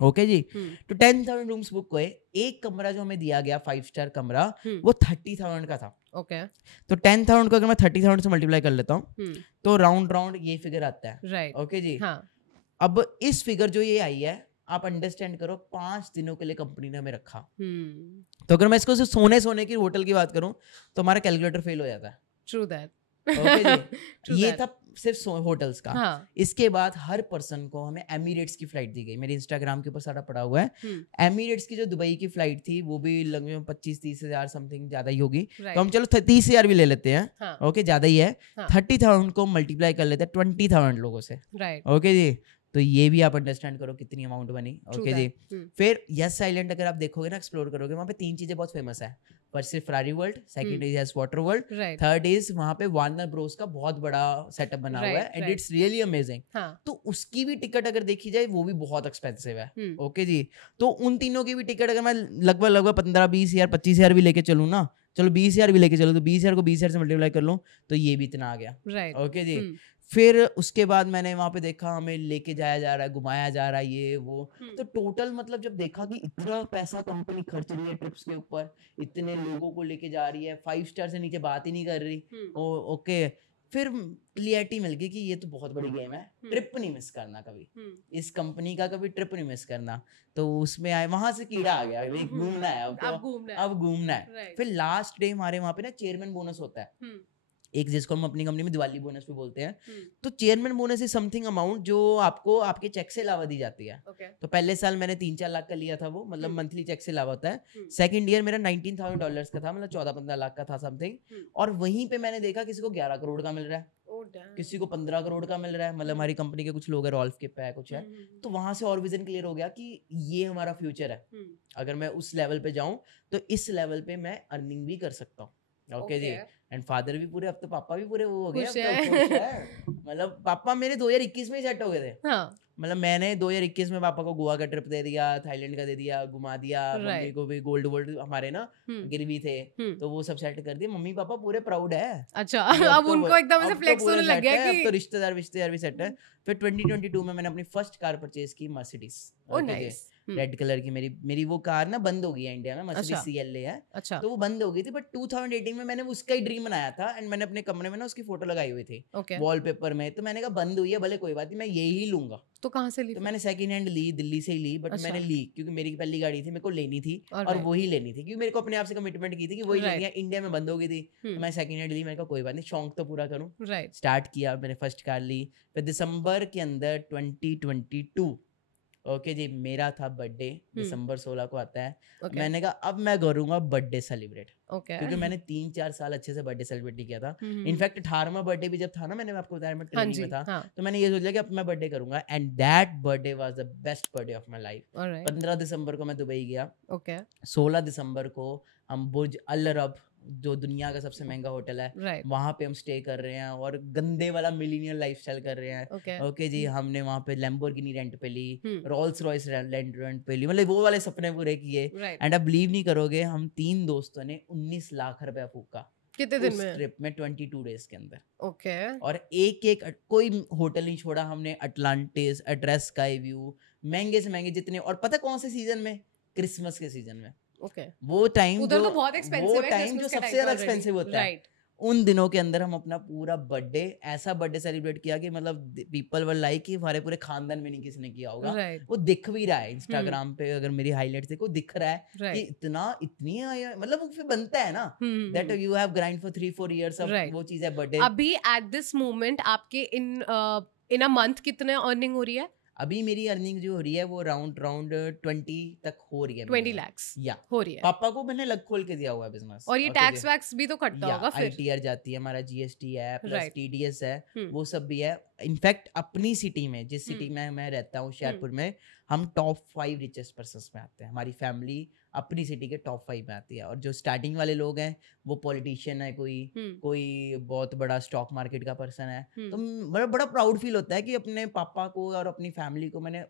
ओके जी। तो 10,000 रूम्स बुक हुए। एक कमरा जो हमें दिया गया 5 स्टार कमरा वो 30,000 का था। तो 10,000 को अगर मैं 30,000 से मल्टीप्लाई कर लेता हूँ तो राउंड ये फिगर आता है। ओके जी। अब इस फिगर जो ये आई है, आप अंडरस्टैंड करो 5 दिनों के लिए कंपनी ने हमें रखा। तो अगर मैं इसको सिर्फ सोने की होटल की बात करूं तो हमारा कैलकुलेटर फेल हो जाता है। True that. ओके जी। ये था सिर्फ होटल्स का। इसके बाद हर पर्सन को हमें एमिरेट्स की फ्लाइट दी गई। मेरे इंस्टाग्राम के ऊपर सारा पड़ा हुआ है। एमिरेट्स की जो दुबई की फ्लाइट थी वो भी लगभग 25-30 हजार समथिंग ज्यादा ही होगी। तो हम चलो 30,000 भी ले लेते हैं। ओके ज्यादा ही है। 30,000 को मल्टीप्लाई कर लेते हैं 20,000 लोगों से। ओके जी। तो ये भी आप अंडरस्टैंड करो कितनी अमाउंट बनी। ओके जी। फिर यस आइलैंड अगर आप देखोगे ना, एक्सप्लोर करोगे, वहाँ पे 3 चीजें बहुत फेमस है। First is Ferrari world, second is yes water world, third is वहाँ पे वार्नर ब्रोस का बहुत बड़ा सेटअप बना हुआ है एंड इट्स रियली अमेजिंग। तो उसकी भी टिकट अगर देखी जाए वो भी बहुत एक्सपेंसिव है। ओके जी। तो उन तीनों की भी टिकट अगर मैं लगभग 15-20 हजार 25 हजार भी लेके चलूँ ना, चलो 20 हजार भी लेके चलो, तो 20 हजार को 20 हजार से मल्टीप्लाई कर लूँ तो ये भी इतना आ गया। ओके जी। फिर उसके बाद मैंने वहां पे देखा हमें लेके जाया जा रहा है, घुमाया जा रहा है, ये वो। तो टोटल मतलब जब देखा कि इतना पैसा कंपनी खर्च रही है ट्रिप्स के ऊपर, इतने लोगों को लेके जा रही है, 5 स्टार से नीचे बात ही नहीं कर रही। ओके। फिर क्लियरिटी मिल गई कि ये तो बहुत बड़ी गेम है, ट्रिप नहीं मिस करना कभी, इस कंपनी का कभी ट्रिप नहीं मिस करना। तो उसमें आए, वहां से कीड़ा आ गया, घूमना है अब घूमना है। फिर लास्ट डे हमारे वहां पे ना चेयरमैन बोनस होता है, एक जिसको हम अपनी कंपनी में दिवाली बोनस भी बोलते हैं। तो chairman bonus is something amount जो आपको आपके चेक से अलावा दी जाती है। तो पहले साल मैंने 3-4 लाख का लिया था, वो मतलब मंथली चेक से अलावा होता है। सेकंड ईयर मेरा $19,000 का था, मतलब 14-15 लाख का था समथिंग। और वहीं पे मैंने देखा किसी को 11 करोड़ का मिल रहा है, किसी को 15 करोड़ का मिल रहा है। मतलब हमारी कंपनी के कुछ लोग हैं, रॉल्फ के पे कुछ है। तो वहां से और विजन क्लियर हो गया कि ये हमारा फ्यूचर है। अगर मैं उस लेवल पे जाऊं तो इस लेवल पे मैं अर्निंग भी कर सकता हूँ। Okay ji. एंड फादर भी पूरे, अब तो पापा भी पूरे वो हो गए, अब तो खुश है। मतलब पापा मेरे 2021 में ही सेट हो गए थे। मतलब मैंने 2021 में पापा को गोवा का ट्रिप दे दिया, थाईलैंड का दे दिया, घुमा दिया। मम्मी को भी गोल्ड हमारे ना गिरवी थे, तो वो सब सेट कर दिए। मम्मी पापा पूरे प्राउड है। अच्छा, अब उनको एकदम ऐसे फ्लेक्स होने लग गया कि अब तो रिश्तेदार भी सेट है। फिर 2022 में मैंने अपनी फर्स्ट कार परचेज की, मर्सिडीज। रेड कलर की। मेरी वो कार ना बंद हो गई है इंडिया में, मर्सिडीज CLA है। अच्छा। तो वो बंद हो गई थी, बट 2018 में मैंने उसका ही ड्रीम बनाया था एंड मैंने अपने कमरे में ना उसकी फोटो लगाई हुई थी वॉलपेपर में। तो मैंने कहा बंद हुई है भले कोई बात नहीं, मैं यही लूंगा। तो कहाँ से ली? तो मैंने सेकंड हैंड ली, दिल्ली से ही ली। बट मैंने ली क्योंकि मेरी पहली गाड़ी थी, मेरे को लेनी थी और वही लेनी थी, क्योंकि मेरे को अपने आप से कमिटमेंट की थी कि वही लेनी है। इंडिया में बंद हो गई थी तो मैं सेकंड हैंड ली। मैंने कहा कोई बात नहीं, शौक तो पूरा करूं। स्टार्ट किया, मैंने फर्स्ट कार ली। फिर दिसंबर के अंदर 2022, ओके जी, मेरा था बर्थडे, दिसंबर 16 को आता है। मैंने कहा अब मैं करूंगा बर्थडे सेलिब्रेट, क्योंकि मैंने 3-4 साल अच्छे से बर्थडे सेलिब्रेट नहीं किया था। इनफैक्ट 18वां बर्थडे भी जब था ना, मैंने आपको बताया मैं ट्रेनिंग में था, तो मैंने ये सोचा कि अब मैं बर्थडे करूंगा। And that birthday was the best birthday of my life. 15 दिसंबर को मैं दुबई गया। 16 दिसंबर को हम बुर्ज अल अरब, जो दुनिया का सबसे महंगा होटल है, वहां पे हम स्टे कर रहे हैं और गंदे वाला मिलीनियल लाइफस्टाइल कर रहे हैं। ओके जी। हमने वहां पे लैम्बोर्गिनी रेंट पे ली, रोल्स रॉयस रेंट पे ली, मतलब वो वाले सपने पूरे किए। एंड आप बिलीव नहीं करोगे, हम 3 दोस्तों ने 19 लाख रुपया फूका। कितने दिन में? ट्रिप में 22 डेज के अंदर। ओके। और एक कोई होटल नहीं छोड़ा हमने। अटलांटिस, एड्रेस, स्काई व्यू, महंगे से महंगे जितने। और पता कौन से सीजन में? क्रिसमस के सीजन में। वो टाइम तो बहुत एक्सपेंसिव है, टाइम जो सबसे ज्यादा एक्सपेंसिव होता है। उन दिनों के अंदर हम अपना पूरा बर्थडे, ऐसा बर्थडे सेलिब्रेट किया कि मतलब पीपल वर लाइक कि हमारे पूरे खानदान में नहीं किसी ने किया होगा। वो दिख भी रहा है इंस्टाग्राम पे, अगर मेरी हाईलाइट्स देखो दिख रहा है कि इतनी मतलब वो फिर बनता है ना, that you have grind for 3-4 years of वो चीज है बर्थडे। अभी एट दिस मोमेंट आपके इन अ मंथ कितने अर्निंग हो रही है? अभी मेरी अर्निंग जो हो रही है वो राउंड 20 तक हो रही है। 20 लाख या हो रही है। पापा को मैंने लग खोल के दिया हुआ है बिजनेस। और ये टैक्स वैक्स भी तो कटता होगा फिर। ITR जाती है, हमारा GST है, प्लस TDS है, वो सब भी है। इनफैक्ट अपनी सिटी में, जिस सिटी में मैं रहता हूँ शेरपुर में, हम टॉप 5 रिचेस्ट पर्सन्स में आते हैं। हमारी फैमिली अपनी सिटी के टॉप 5 में आती है। और जो स्टार्टिंग वाले लोग हैं वो पॉलिटिशियन है, कोई बहुत बड़ा स्टॉक मार्केट का पर्सन है। तो बड़ा प्राउड फील होता है कि अपने पापा को और अपनी फैमिली को मैंने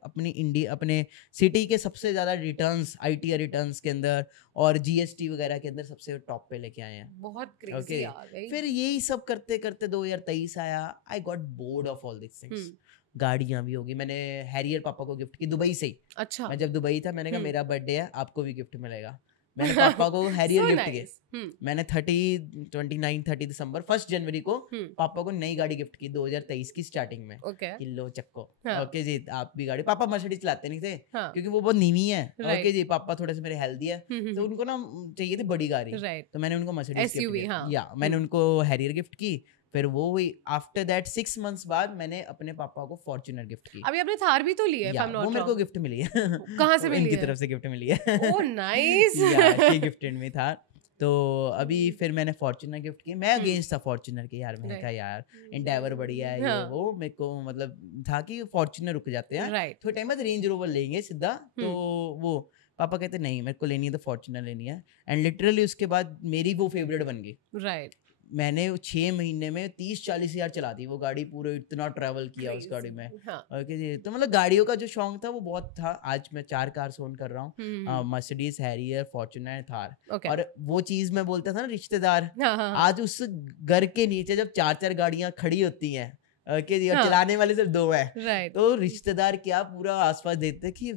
अपने सिटी के सबसे ज़्यादा रिटर्न्स, ITR रिटर्न्स के अंदर और GST वगैरह के अंदर सबसे टॉप पे लेके आए हैं। बहुत क्रेजी यार। फिर यही सब करते करते 2023 आया, I got bored of all this things. गाड़ियां भी होगी, मैंने हैरियर पापा को गिफ्ट की दुबई से ही। अच्छा। मैं जब दुबई था मैंने कहा मेरा बर्थडे है, आपको भी गिफ्ट मिलेगा। मैंने पापा को हैरियर गिफ्ट की। मैंने 30 दिसंबर 1 जनवरी को पापा को नई गाड़ी गिफ्ट की 2023 की स्टार्टिंग में। किलो चक्को। ओके जी, आप भी गाड़ी, पापा मर्सिडीज चलाते नहीं थे क्योंकि वो बहुत नीवी है। ओके जी, पापा थोड़े से मेरे हेल्दी है तो उनको ना चाहिए थी बड़ी गाड़ी, तो मैंने उनको मर्सिडीज गिफ्ट की, या मैंने उनको हैरियर गिफ्ट की। फिर वो हुई, आफ्टर दैट 6 मंथ्स बाद मैंने अपने पापा को फॉर्च्यूनर गिफ्ट की। अभी आपने थार भी तो ली है, वो मेरे को गिफ्ट मिली है। कहाँ से मिली है? इनकी तरफ से गिफ्ट मिली है। Oh nice. She gifted me Thar. तो अभी फिर मैंने फॉर्च्यूनर गिफ्ट की। मैं अगेंस्ट था फॉर्च्यूनर के यार, मैंने कहा यार एंडेवर बढ़िया है ये वो, मेरे को मतलब था कि फॉर्च्यूनर रुक जाते हैं थोड़े टाइम बाद रेंज रोवर लेंगे सीधा। तो वो पापा कहते नहीं मेरे को लेनी है तो फॉर्च्यूनर लेनी है, एंड लिटरली उसके बाद मेरी वो फेवरेट बन गई। राइट। मैंने 6 महीने में 30-40 हज़ार चला दी वो गाड़ी, पूरे इतना ट्रैवल किया उस गाड़ी में। ओके जी, तो मतलब गाड़ियों का जो शौक था वो बहुत था। आज मैं 4 कार्स ओन कर रहा हूँ, मर्सिडीज, हैरियर, फॉर्च्यूनर, थार। और वो चीज मैं बोलता था ना रिश्तेदार, आज उस घर के नीचे जब 4-4 गाड़ियां खड़ी होती हैं, ओके जी, और चलाने वाले सिर्फ 2 हैं, तो रिश्तेदार क्या पूरा आसपास देखते कि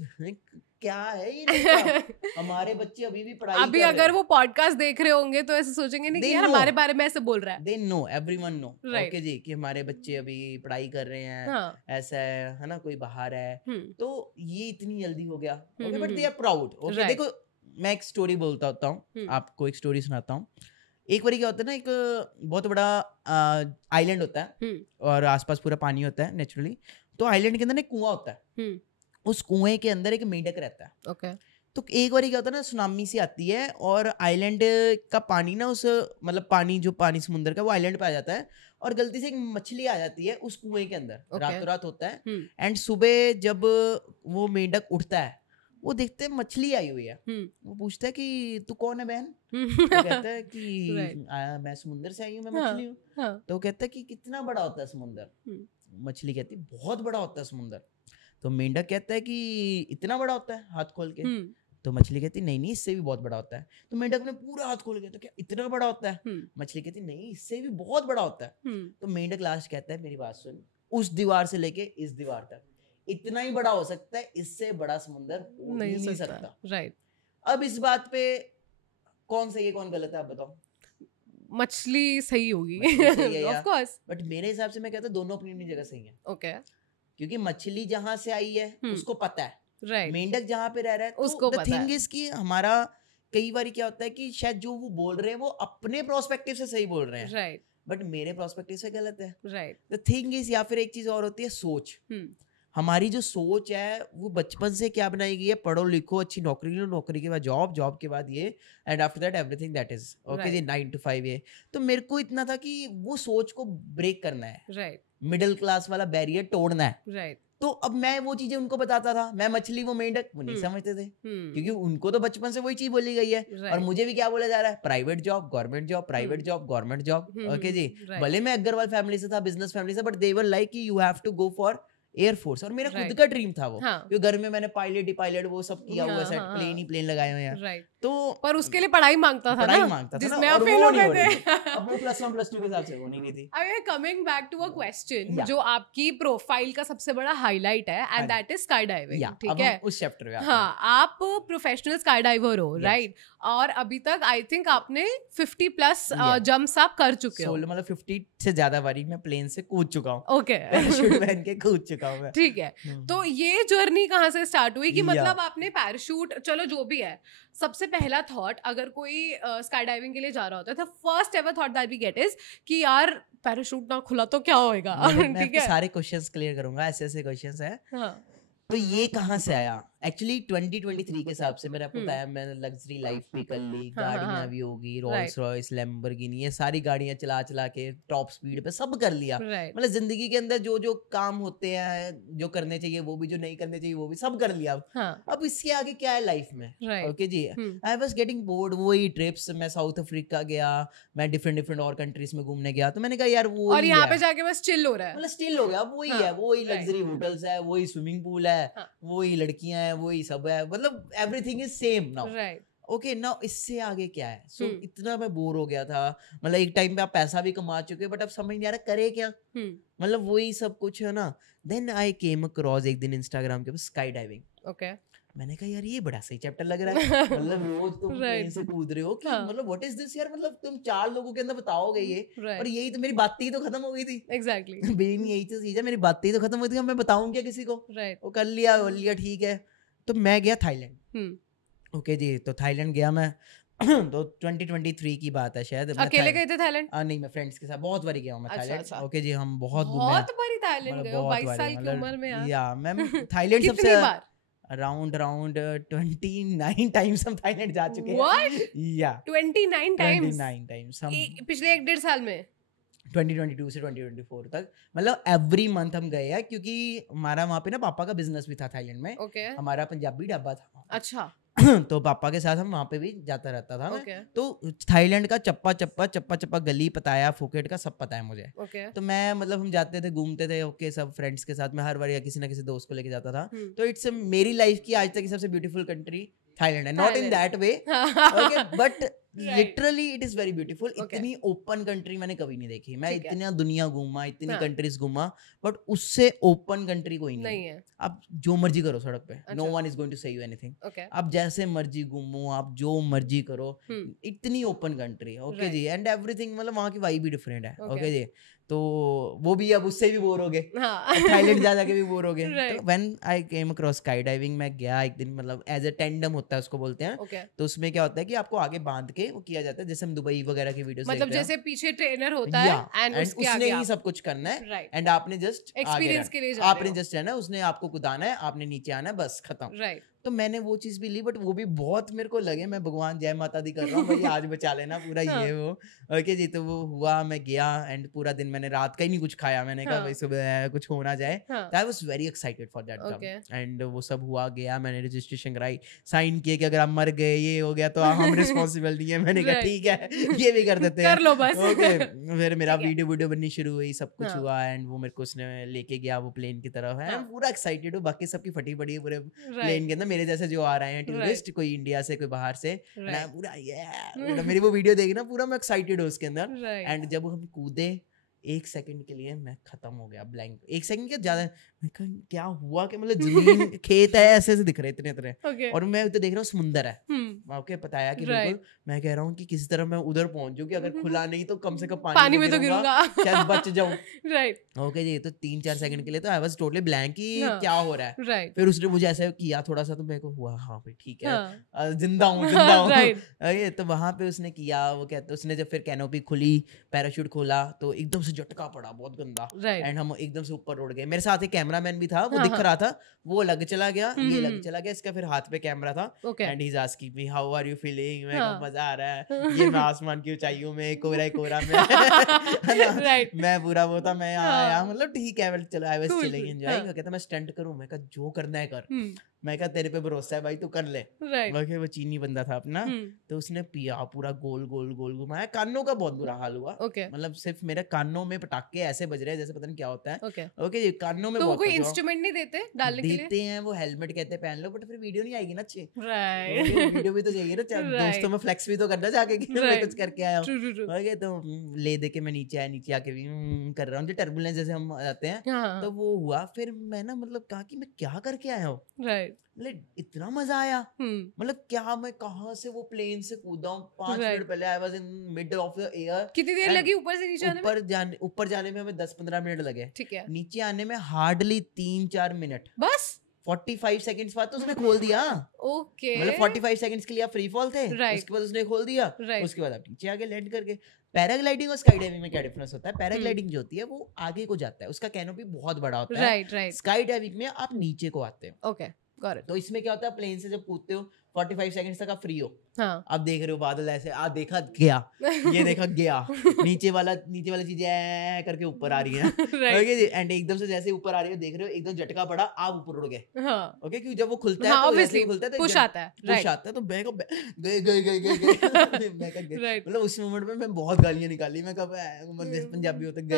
क्या है ये। हमारे बच्चे अभी भी पढ़ाई अभी अगर वो पॉडकास्ट देख रहे होंगे तो ऐसे सोचेंगे नहीं कि यार हमारे बारे में ऐसे बोल रहा है। They know, everyone know, okay जी, कि हमारे बच्चे अभी पढ़ाई कर रहे हैं, ऐसा है ना, कोई बाहर है, तो ये इतनी जल्दी हो गया। Okay, but they are proud. Okay, देखो मैं एक स्टोरी बोलता होता हूँ, आपको एक स्टोरी सुनाता हूँ। एक बार क्या होता है ना, एक बहुत बड़ा आइलैंड होता है और आसपास पूरा पानी होता है नेचुरली, तो आइलैंड के अंदर एक कुआं होता है, उस कुएं के अंदर एक मेंढक रहता है। ओके। तो एक बार क्या होता है ना, सुनामी सी आती है और आइलैंड का पानी ना, उस मतलब पानी जो पानी समुद्र का वो आइलैंड पे आ जाता है, और गलती से एक मछली आ जाती है उस कुएं के अंदर। रातों रात होता है, एंड सुबह जब वो मेंढक उठता है वो देखते हैं मछली आई हुई है। वो पूछता है कि तू कौन है बहन? तो कहता है कि मैं समुद्र से आई हूँ, मैं मछली हूँ। तो कहता है कि कितना बड़ा होता है समुद्र? मछली कहती है बहुत बड़ा होता है समुद्र। तो मेंढक कहता है कि इतना बड़ा होता है, हाथ खोल के। तो मछली कहती नहीं नहीं, इससे भी बहुत बड़ा होता है। तो मेंढक ने पूरा हाथ खोल के, तो क्या इतना बड़ा होता है? मछली कहती नहीं, इससे भी बहुत बड़ा होता है। तो मेंढक लास्ट कहता है मेरी बात सुन, उस दीवार से लेके इस दीवार तक इतना ही बड़ा हो सकता है, इससे बड़ा समुद्र हो नहीं सकता। राइट। अब इस बात पे कौन सही है कौन गलत है आप बताओ? मछली सही होगी ऑफ कोर्स, बट मेरे हिसाब से मैं कहता हूँ दोनों अपनी अपनी जगह सही है। ओके। क्योंकि मछली जहां से आई है उसको पता है, राइट। मेंढक जहां पे रह रहा है उसको पता है। थिंग इज कि हमारा कई बार क्या होता है कि शायद जो वो बोल रहे हैं वो अपने प्रोस्पेक्टिव से सही बोल रहे हैं, राइट, बट मेरे प्रोस्पेक्टिव से गलत है। राइट। द थिंग इज, या फिर एक चीज और होती है सोच। हमारी जो सोच है वो बचपन से क्या बनाई गई है, पढ़ो लिखो अच्छी नौकरी लो, नौकरी के बाद जॉब, जॉब के बाद ये, and after that everything that is okay जी 9 to 5 ये। तो मेरे को इतना था कि वो सोच को ब्रेक करना है, राइट, मिडिल क्लास वाला बैरियर तोड़ना है, राइट। तो अब मैं वो चीजें उनको बताता था, मैं मछली वो मेंढक, वो नहीं समझते थे क्योंकि उनको तो बचपन से वही चीज बोली गई है। और मुझे भी क्या बोला जा रहा है, private job government job, private job government job. Okay जी, भले मैं अग्रवाल फैमिली से था, बिजनेस फैमिली से, बट दे वर लाइक कि you have to go for air force. और मेरा खुद का ड्रीम था वो, क्योंकि घर में मैंने पायलट वो सब किया हुआ है, प्लेन ही प्लेन लगाए हुए हैं। तो पर उसके लिए पढ़ाई मांगता था ना, जिसमें आप फेल हो गए थे। अब वो +1 +2 के हिसाब से वो नहीं थी। अरे coming back to a question, जो आपकी प्रोफाइल का सबसे बड़ा हाईलाइट है, and that is sky diving, ठीक है? उस चैप्टर में हाँ, आप प्रोफेशनल स्काई डाइवर हो, राइट? और अभी तक आई थिंक आपने 50+ जंप्स आप कर चुके हो। मतलब 50 से ज्यादा बारी मैं प्लेन से कूद चुका हूँ। ओके, पैराशूट पहन के कूद चुका हूँ मैं। ठीक है। तो ये जर्नी कहाँ से स्टार्ट हुई कि मतलब आपने पैराशूट, चलो जो भी है, सबसे पहला थॉट अगर कोई स्काई डाइविंग के लिए जा रहा होता है, तो first ever thought that we get is कि यार पैराशूट ना खुला तो क्या होएगा। ठीक है, सारे क्वेश्चंस क्लियर करूंगा, ऐसे क्वेश्चंस हैं। हाँ। तो ये कहाँ से आया? एक्चुअली 2023 के हिसाब से, मैंने आपको बताया मैंने लग्जरी लाइफ भी कर ली, गाड़ियां भी होगी, रोल्स रॉयस, लैम्बोर्गिनी, ये सारी गाड़ियां चला चला के टॉप स्पीड पे सब कर लिया। मतलब जिंदगी के अंदर जो जो काम होते हैं, जो करने चाहिए वो भी, जो नहीं करने चाहिए वो भी, सब कर लिया। अब इसके आगे क्या है लाइफ में? ओके जी, आई वाज गेटिंग बोर्ड। वही ट्रिप्स, मैं साउथ अफ्रीका गया, मैं डिफरेंट और कंट्रीज में घूमने गया, तो मैंने कहा यार वो, और यहाँ पे जाके बस चिल हो रहा है, मतलब चिल हो गया, वही है, वही लग्जरी होटल्स है, वही स्विमिंग पूल है, वही लड़कियां हैं, वही सब है, मतलब everything is same now. Okay ना, इससे आगे क्या है? सो इतना मैं बोर हो गया था, मतलब एक टाइम पे आप पैसा भी कमा चुके हो बट अब समझ नहीं आ रहा करे क्या, मतलब वही सब कुछ है ना। देन आई केम अक्रॉस एक दिन इंस्टाग्राम के ऊपर स्काई डाइविंग। ओके, मैंने कहा यार ये बड़ा सही चैप्टर लग रहा है, मतलब रोज तुम प्लेन से कूद रहे हो कि मतलब व्हाट इज दिस यार, मतलब तुम 4 लोगों के अंदर बताओगे ये, और यही तो मेरी बातें ही तो खत्म हो गई थी। एग्जैक्टली, बेन यही तो चीज है, मेरी बातें ही तो खत्म हो गई थी, मैं बताऊं क्या किसी को? वो कर लिया बोल लिया ठीक है। तो मैं गया थाईलैंड। ओके जी, तो थाईलैंड गया मैं तो 2023 की बात है शायद। अकेले गए थे थाईलैंड? नहीं, मैं फ्रेंड्स के साथ बहुत बारी गया हूं मैं थाईलैंड। अच्छा। ओके जी, हम बहुत घूमे, बहुत बारी थाईलैंड गए हो 22 साल की उम्र में यार। या मैम थाईलैंड सबसे कितनी बार? अराउंड 29 टाइम्स हम थाईलैंड जा चुके हैं। What? या 29 टाइम्स? 29 टाइम्स हम पिछले 1.5 साल में? 2022 से 2024 तक, मतलब एवरी मंथ हम गए हैं, क्योंकि हमारा वहाँ पे ना पापा का बिजनेस भी था थाईलैंड में। हमारा पंजाबी ढाबा था। अच्छा। तो पापा के साथ हम वहाँ पे भी जाता रहता था मैं। Okay. तो थाईलैंड का चप्पा चप्पा गली पता है, फुकेट का सब पता है मुझे। Okay. तो मैं मतलब हम जाते थे, घूमते थे, ओके सब फ्रेंड्स के साथ, मैं हर बार या किसी ना किसी दोस्त को लेके जाता था। तो इट्स मेरी लाइफ की आज तक की सबसे ब्यूटीफुल कंट्री थाईलैंड है, not in that way okay, but literally it is very beautiful. इतनी ओपन कंट्री मैंने कभी नहीं देखी। मैं इतना दुनिया घूमा, इतनी कंट्रीज घूमा, बट उससे ओपन कंट्री कोई नहीं है। आप जो मर्जी करो सड़क पे, no one is going to say you anything. आप जैसे मर्जी घूमो, आप जो मर्जी करो, इतनी ओपन कंट्री है। ओके जी, एंड एवरीथिंग, मतलब वहाँ की वाइब भी डिफरेंट है। ओके जी, तो वो भी अब उससे भी बोर हो गए, थाईलैंड जा जाके भी बोर हो गए। तो when I came across sky diving, मैं गया एक दिन, मतलब एज अ टेंडम होता है उसको बोलते हैं। तो उसमें क्या होता है कि आपको आगे बांध के वो किया जाता है, जैसे हम दुबई वगैरह की वीडियोस मतलब जैसे पीछे ट्रेनर होता है एंड उसने ही सब कुछ करना है, एंड आपने जस्ट एक्सपीरियंस के लिए आपने जस्ट है ना, उसने आपको कूदाना है, आपने नीचे आना है, बस खत्म। तो मैंने वो चीज भी ली, बट वो भी बहुत मेरे को लगे मैं भगवान जय माता दी कर रहा हूँ भाई, आज बचा लेना पूरा ये वो। ओके जी, तो वो हुआ, मैं गया एंड पूरा दिन मैंने रात का ही नहीं कुछ खाया। मैंने कहा भाई सुबह कुछ हो ना जाए। I was very excited for that job, and वो सब हुआ, गया, मैंने रजिस्ट्रेशन कराई, साइन किए कि अगर आप मर गए, ये हो गया, तो हम रिस्पॉन्सिबल नहीं है। मैंने कहा ठीक है, ये भी कर देते हैं, कर लो बस। ओके, फिर मेरा वीडियो बननी शुरू हुई, सब कुछ हुआ, एंड वो मेरे को उसने लेके गया वो प्लेन की तरफ है। पूरा एक्साइटेड हूँ, बाकी सबकी फटी पड़ी है पूरे प्लेन के अंदर, मेरे जैसे जो आ रहे हैं टूरिस्ट, कोई इंडिया से कोई बाहर से, मैं पूरा मेरी वो वीडियो देखना, पूरा मैं एक्साइटेड हूँ उसके अंदर। एंड जब हम कूदे, 1 सेकंड के लिए मैं खत्म हो गया, ब्लैंक। 1 सेकंड क्या ज्यादा, मैं कहा क्या हुआ कि मतलब जमीन खेत है ऐसे ऐसे दिख रहे इतने और मैं तो देख रहा हूँ समुंदर है। ओके, पता है कि बिल्कुल मैं कह रहा हूँ कि किसी तरह मैं उधर पहुंच जाऊँ कि अगर खुला नहीं तो कम से कम पानी में तो गिरूंगा, शायद बच जाऊं। राइट, ओके जी। तो 3-4 सेकंड के लिए तो आई वाज टोटली ब्लैंक कि क्या हो रहा है। फिर उसने मुझे ऐसे किया थोड़ा सा, तो मेरे को हुआ हाँ भाई ठीक है, जिंदा हूँ ये। तो वहां पे उसने किया, वो कहते उसने जब फिर कैनोपी खुली, पैराशूट खोला, तो एकदम से झटका पड़ा बहुत गंदा, एंड हम एकदम से ऊपर उड़ गए। मेरे साथ एक कैमरामैन भी था, वो दिख रहा था, वो लग चला गया, ये लग चला गया, इसका फिर हाथ पे कैमरा था, and he is asking me how are you feeling. मैं कहा मजा आ रहा है, ये मैं आसमान की ऊंचाइयों में, कोहरा में मैं पूरा वो था, मैं आया, मतलब ठीक है, चलो आई वाज चिलिंग एंजॉयिंग। कहता मैं स्टंट करूं, मैं कहा जो करना है कर, मैं कहा तेरे पे भरोसा है भाई, तू कर ले। वो चीनी बंदा था अपना, तो उसने पिया, पूरा गोल गोल गोल घुमाया, कानों का बहुत बुरा हाल हुआ। मतलब सिर्फ मेरे कानों में पटाखे ऐसे बज रहे हैं जैसे पता नहीं क्या होता है। ओके, कानों में बहुत, कोई इंस्ट्रूमेंट नहीं देते डालने के लिए? देते हैं, वो हेलमेट कहते हैं पहन लो, बट फिर वीडियो नहीं आएगी ना अच्छी। वीडियो भी तो चाहिए ना, दोस्तों में फ्लेक्स भी तो करना जाके कि मैं कुछ करके आया हूँ। ओके, तो ले दे के मैं नीचे आया, नीचे आके भी कर रहा हूँ, जो टर्बुलेंस जैसे हम आते हैं, तो वो हुआ। फिर मैं ना मतलब कहा कि मैं क्या करके आया हूँ, मतलब इतना मजा आया, मतलब क्या मैं कहाँ से वो प्लेन से कूदा हूँ। 5 मिनट पहले I was in mid of the air. कितनी देर लगी ऊपर से नीचे आने में? ऊपर जाने में हमें 10-15 मिनट लगे, ठीक है। नीचे आने में हार्डली 3-4 मिनट बस। 45 सेकंड्स बाद तो उसने खोल दिया। ओके, मतलब 45 सेकंड्स के लिए आप फ्री फॉल थे, उसके बाद उसने खोल दिया, उसके बाद आप नीचे आगे लैंड करके। पैराग्लाइडिंग और स्काई डाइविंग में क्या डिफरेंस होता है? पैराग्लाइडिंग जो होती है वो आगे को जाता है, उसका कैनोपी बहुत बड़ा होता है। स्काई डाइविंग में आप नीचे को आते हो। ओके, तो इसमें क्या होता है, प्लेन से जब कूदते हो 45 सेकंड्स तक आप फ्री हो। हाँ। आप देख रहे हो बादल ऐसे, देखा गया, ये देखा गया, नीचे वाला चीजें करके ऊपर आ रही है। ओके, एंड एकदम से जैसे ऊपर आ रही है, देख रहे हो एकदम झटका पड़ा, आप ऊपर उड़ गए। ओके, क्योंकि जब वो खुलता है तो वैसे खुलता है, पुश आता है, तो मैं गए मतलब उस मोमेंट में मैं बहुत गालियां निकाली। मैं कब पंजाबी होते गए,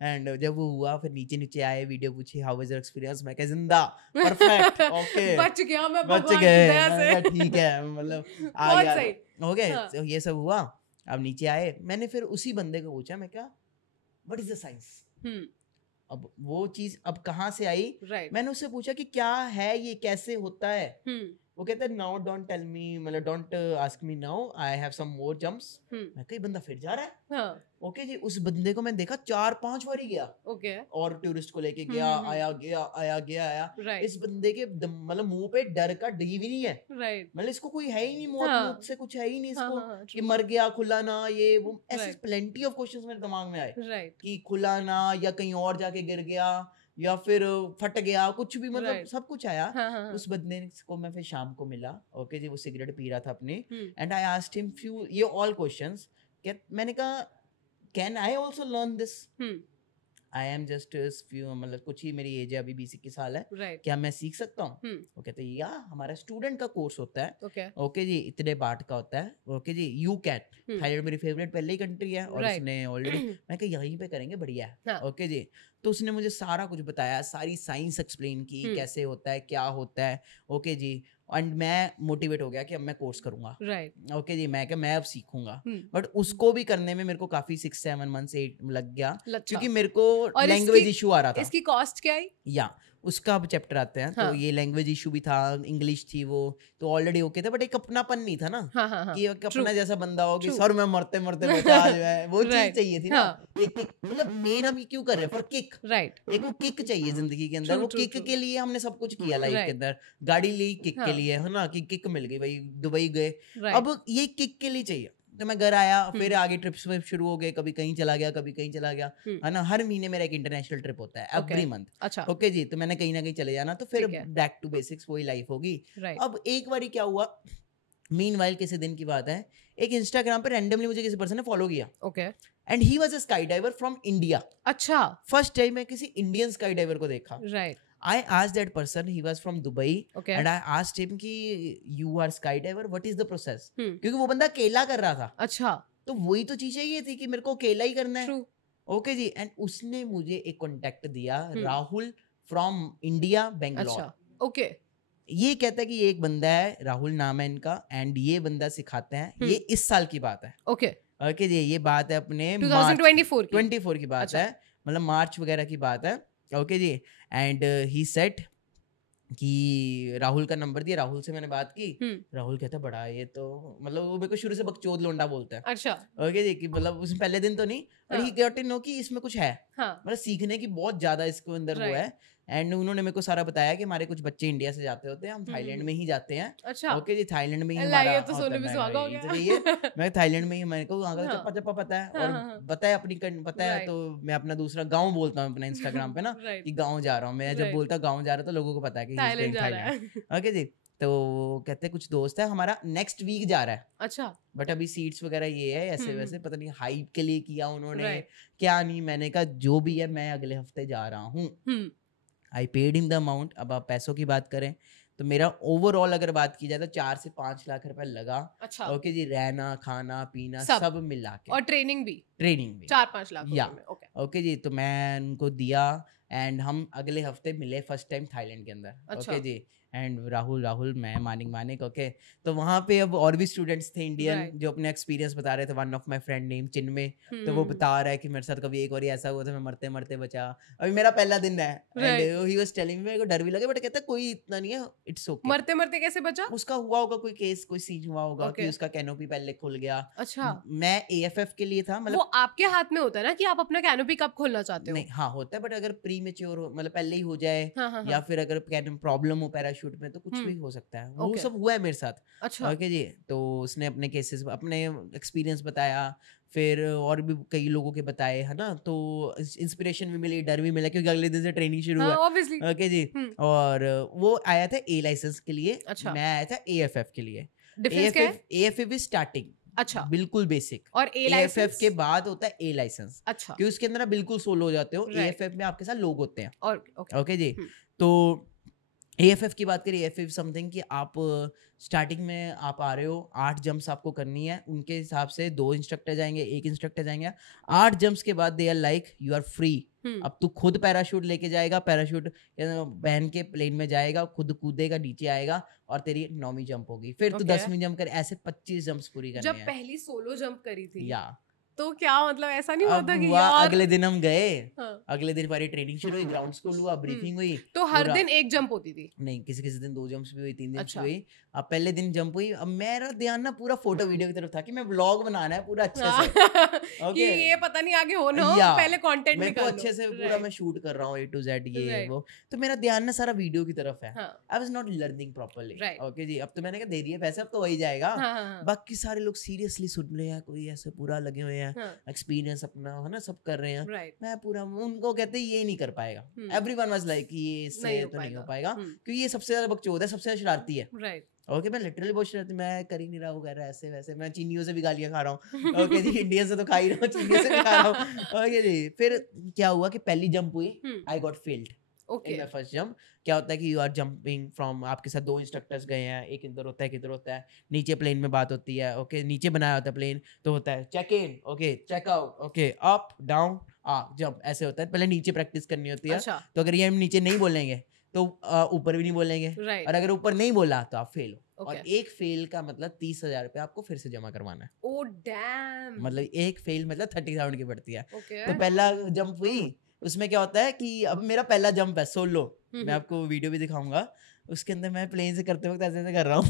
एंड जब वो हुआ फिर नीचे आए, वीडियो पूछी हाउ वाज योर एक्सपीरियंस, मैं कहा जिंदा परफेक्ट ओके बच गया मैं बच भगवान की गए, दया से। मैं कहा ठीक है मतलब आ बहुत गया सही। हो गए। हाँ। तो ये सब हुआ, अब नीचे आए, मैंने फिर उसी बंदे को पूछा, मैं क्या व्हाट इज द साइंस। अब वो चीज अब कहाँ से आई, मैंने उससे पूछा कि क्या है ये, कैसे होता है। वो कहता है नाउ डोंट टेल मी, मतलब don't ask me now, I have some more jumps. मैं कहीं बंदा फिर जा रहा है। ओके जी, उस बंदे को मैं देखा 4-5 बार ही गया। और टूरिस्ट को लेके गया, आया। इस बंदे के मतलब मुंह पे डर का डी भी नहीं है, मतलब इसको कोई है ही नहीं, मौत से कुछ है ही नहीं इसको, कि मर गया खुला ना, ये वो ऐसे प्लेंटी ऑफ क्वेश्चंस मेरे दिमाग में आए कि खुला ना, या कहीं और जाके गिर गया, या फिर फट गया, कुछ भी मतलब सब कुछ आया। उस बंदे को मैं फिर शाम को मिला, ओके जी, वो सिगरेट पी रहा था अपनी, and I asked him few ये ऑल क्वेश्चंस। मैंने कहा can I also learn this, I am just few, मतलब कुछ ही मेरी एज है अभी 20-21 साल है, क्या मैं सीख सकता हूँ। वो कहते हैं या हमारा स्टूडेंट का कोर्स होता है, ओके जी, इतने बात का होता है, ओके जी, यू कैन, थाईलैंड मेरी फेवरेट पहले ही कंट्री है, और उसने ऑलरेडी, मैं कहा यहीं पे करेंगे, बढ़िया है, ओके जी। तो उसने मुझे सारा कुछ बताया, सारी साइंस एक्सप्लेन की, कैसे होता है, क्या होता है, ओके जी, एंड मैं मोटिवेट हो गया कि अब मैं कोर्स करूंगा, ओके जी, मैं अब सीखूंगा। बट उसको भी करने में मेरे को काफी 6-7 मंथ्स 8 लग गया, क्योंकि मेरे को लैंग्वेज इशू आ रहा था। इसकी कॉस्ट क्या आई? या उसका अब चैप्टर आते हैं। तो ये लैंग्वेज इशू भी था, इंग्लिश थी वो, तो ऑलरेडी ओके था, बट एक अपनापन नहीं था ना, कि एक अपना जैसा बंदा हो कि सर मैं मरते मरते बचा जो है, वो चीज चाहिए थी ना। एक मतलब मेन हम क्यों कर रहे हैं, फॉर किक, एक वो किक चाहिए जिंदगी के अंदर, वो किक के लिए हमने सब कुछ किया लाइफ के अंदर, गाड़ी ली किक के लिए, है ना, कि किक मिल गई भाई, दुबई गए, अब ये किक के लिए चाहिए। तो मैं घर आया, फिर आगे ट्रिप्स शुरू हो गए, कभी कहीं चला गया, कभी कहीं चला गया, है ना। हर महीने मेरा एक इंटरनेशनल ट्रिप होता है, एवरी मंथ, ओके जी। तो मैंने कहीं ना कहीं चले जाना, तो फिर बैक टू बेसिक्स वही लाइफ होगी। अब एक बार क्या हुआ, मीनवाइल किसी दिन की बात है, एक इंस्टाग्राम पे रैंडमली मुझे किसी पर्सन ने फॉलो किया, and he was a sky diver from India. अच्छा, फर्स्ट टाइम मैं किसी इंडियन स्काई डाइवर को देखा। I asked that person, he was from Dubai, and I asked him कि you are skydiver, what is the process? क्योंकि वो बंदा अकेला कर रहा था। अच्छा, तो वही तो चीज़ ये थी कि मेरे को अकेला ही करना है। ओके जी, एंड उसने मुझे एक कॉन्टेक्ट दिया, Rahul from India, Bangalore. Okay, ये कहता है कि ये एक बंदा है, राहुल नाम है इनका, एंड ये बंदा सिखाते हैं, ये इस साल की बात है। ओके ओके जी, ये बात है अपने 2024 की बात है, मतलब मार्च वगैरह की बात है। Okay ji, and he said कि राहुल का नंबर दिया, राहुल से मैंने बात की। राहुल कहता बड़ा ये तो, मतलब वो मेरे को शुरू से बकचोद लोंडा बोलता है। अच्छा, ओके जी, कि मतलब उसमें पहले दिन तो नहीं, but he got to know कि इसमें कुछ है, मतलब सीखने की बहुत ज्यादा इसके अंदर वो है। एंड उन्होंने मेरे को सारा बताया कि हमारे कुछ बच्चे इंडिया से जाते होते हैं, हम थाईलैंड में ही जाते हैं। अच्छा, ओके जी, थाईलैंड में ही हमारा तो सोने में सुहागा हो गया। मैं थाईलैंड में ही, मेरे को चप्पा चप्पा पता है, और पता है अपनी पता है, तो मैं अपना दूसरा गांव बोलता हूँ अपना इंस्टाग्राम पे ना, कि गांव जा रहा हूँ मैं, जब बोलता गांव जा रहा तो लोगों को पता है कि थाईलैंड। ओके जी, तो कहते कुछ दोस्त है हमारा नेक्स्ट वीक जा रहा है। अच्छा, बट अभी सीट्स वगैरह ये है, ऐसे वैसे पता नहीं हाइप के लिए किया उन्होंने, क्या नहीं। मैंने कहा जो भी है, मैं अगले हफ्ते जा रहा हूँ। I paid him the amount. अब आप पैसों की बात करें तो मेरा ओवरऑल अगर बात की जाए तो 4 से 5 लाख रुपए लगा। अच्छा, ओके जी, रहना खाना पीना सब मिला के, और ट्रेनिंग भी 4-5 लाख या ओके जी। तो मैं उनको दिया, एंड हम अगले हफ्ते मिले फर्स्ट टाइम थाईलैंड के अंदर। अच्छा, ओके जी, एंड राहुल मैं मानिक ओके। तो वहाँ पे अब और भी स्टूडेंट्स थे इंडियन, जो अपने एक्सपीरियंस बता रहे थे। One of my friend name Chinmay, तो वो बता रहा है कि मेरे साथ कभी एक बार ऐसा हुआ था, मैं मरते मरते बचा। अभी मेरा पहला दिन है, and he was telling me, मेरे को डर भी लगे, बट कहता कोई इतना नहीं है, इट्स ओके। मरते मरते कैसे बचा? उसका हुआ होगा कोई केस, कोई सीन हुआ होगा कि उसका कैनोपी पहले खुल गया। अच्छा, मैं AFF के लिए था, मतलब वो आपके हाथ में होता है ना कि आप अपना कैनोपी कब खोलना चाहते हो। नहीं, हाँ होता है, बट अगर प्री मैच्योर हो, मतलब पहले ही हो जाए, या फिर अगर प्रॉब्लम हो पैराशूट में, तो कुछ भी हो सकता है। वो सब हुआ है मेरे साथ। अच्छा, ओके जी, तो उसने अपने केसेस, अपने एक्सपीरियंस बताया, फिर और भी कई लोगों के बताए, है ना। तो इंस्पिरेशन भी मिली, डर भी मिला, क्योंकि अगले दिन से ट्रेनिंग शुरू है। ओके जी, और वो आया था A लाइसेंस के लिए। अच्छा, मैं आया था AFF के लिए। AFF is starting. अच्छा, बिल्कुल बेसिक, और AFF के बाद होता है A लाइसेंस। अच्छा, क्योंकि उसके अंदर आप बिल्कुल सोलो हो जाते हो। AFF में आपके साथ लोग होते हैं। ओके जी, तो AFF की बात करें, AFF समथिंग कि आप स्टार्टिंग में आप आ रहे हो, 8 जंप्स आपको करनी है, उनके हिसाब से 2 इंस्ट्रक्टर जाएंगे, 1 इंस्ट्रक्टर जाएंगे, 8 जंप्स के बाद they are like you are free, अब तू खुद पैराशूट लेके जाएगा, पैराशूट पहन के प्लेन में जाएगा, खुद कूदेगा, नीचे आएगा और तेरी 9वीं जंप होगी, फिर तू 10वीं जंप कर, ऐसे 25 जंप्स पूरी करनी है। जब पहली सोलो जंप करी थी या तो क्या मतलब ऐसा नहीं होता कि यार अगले दिन हम गए, अगले दिन हमारी ट्रेनिंग शुरू हुई, ग्राउंड स्कूल हुआ, ब्रीफिंग हुई, तो हर दिन 1 जंप होती थी? नहीं, किसी किसी दिन 2 जंप्स भी हुई, 3 जंप्स भी हुई। अब पहले दिन जंप हुई, अब मेरा ध्यान ना पूरा फोटो वीडियो की तरफ था कि मैं व्लॉग बनाना है पूरा अच्छे से, कि ये पता नहीं आगे हो ना हो, पहले कंटेंट निकालो, मैं अच्छे से पूरा मैं शूट कर रहा हूँ A to Z ये वो, तो मेरा ध्यान ना सारा वीडियो की तरफ है। I was not learning properly. Okay जी, अब तो मैंने कहा दे दिए पैसे, अब तो वही जाएगा। बाकी सारे लोग सीरियसली सुन रहे हैं, कोई ऐसे पूरा लगे हुए हैं, एक्सपीरियंस अपना है ना, सब कर रहे हैं, मैं पूरा उनको कहते ये नहीं कर पाएगा, एवरीवन वाज लाइक ये इससे तो नहीं हो पाएगा, क्योंकि ये सबसे ज्यादा बकचोद है, सबसे ज्यादा शरारती है। ओके, मैं लिटरली बहुत शरारती, मैं कर ही नहीं रहा वगैरह ऐसे वैसे, मैं चीनियों से भी गालियां खा रहा हूँ। ओके जी, इंडियन से तो खा ही रहा हूँ, चीनियों से भी खा रहा हूँ। ओके जी, फिर क्या हुआ कि पहली जंप हुई, I got failed in my first jump. क्या होता है कि यू आर जंपिंग फ्रॉम, आपके साथ 2 इंस्ट्रक्टर्स गए हैं, एक इधर होता है, किधर होता है, नीचे प्लेन में बात होती है। ओके, नीचे बनाया होता है प्लेन, तो होता है check in, okay check out, okay up down jump, ऐसे होता है। पहले नीचे प्रैक्टिस करनी होती है, तो अगर ये हम नीचे नहीं बोलेंगे तो ऊपर भी नहीं बोलेंगे, और अगर ऊपर नहीं बोला तो आप फेल हो। और एक फेल का मतलब 30,000 रुपये आपको फिर से जमा करवाना है। ओह डैम, मतलब एक फेल मतलब 30,000 की पड़ती है। तो पहला जंप हुई, उसमें क्या होता है कि अब मेरा पहला जंप है सोलो, मैं आपको वीडियो भी दिखाऊंगा, उसके अंदर मैं प्लेन से करते वक्त ऐसे कर रहा हूँ।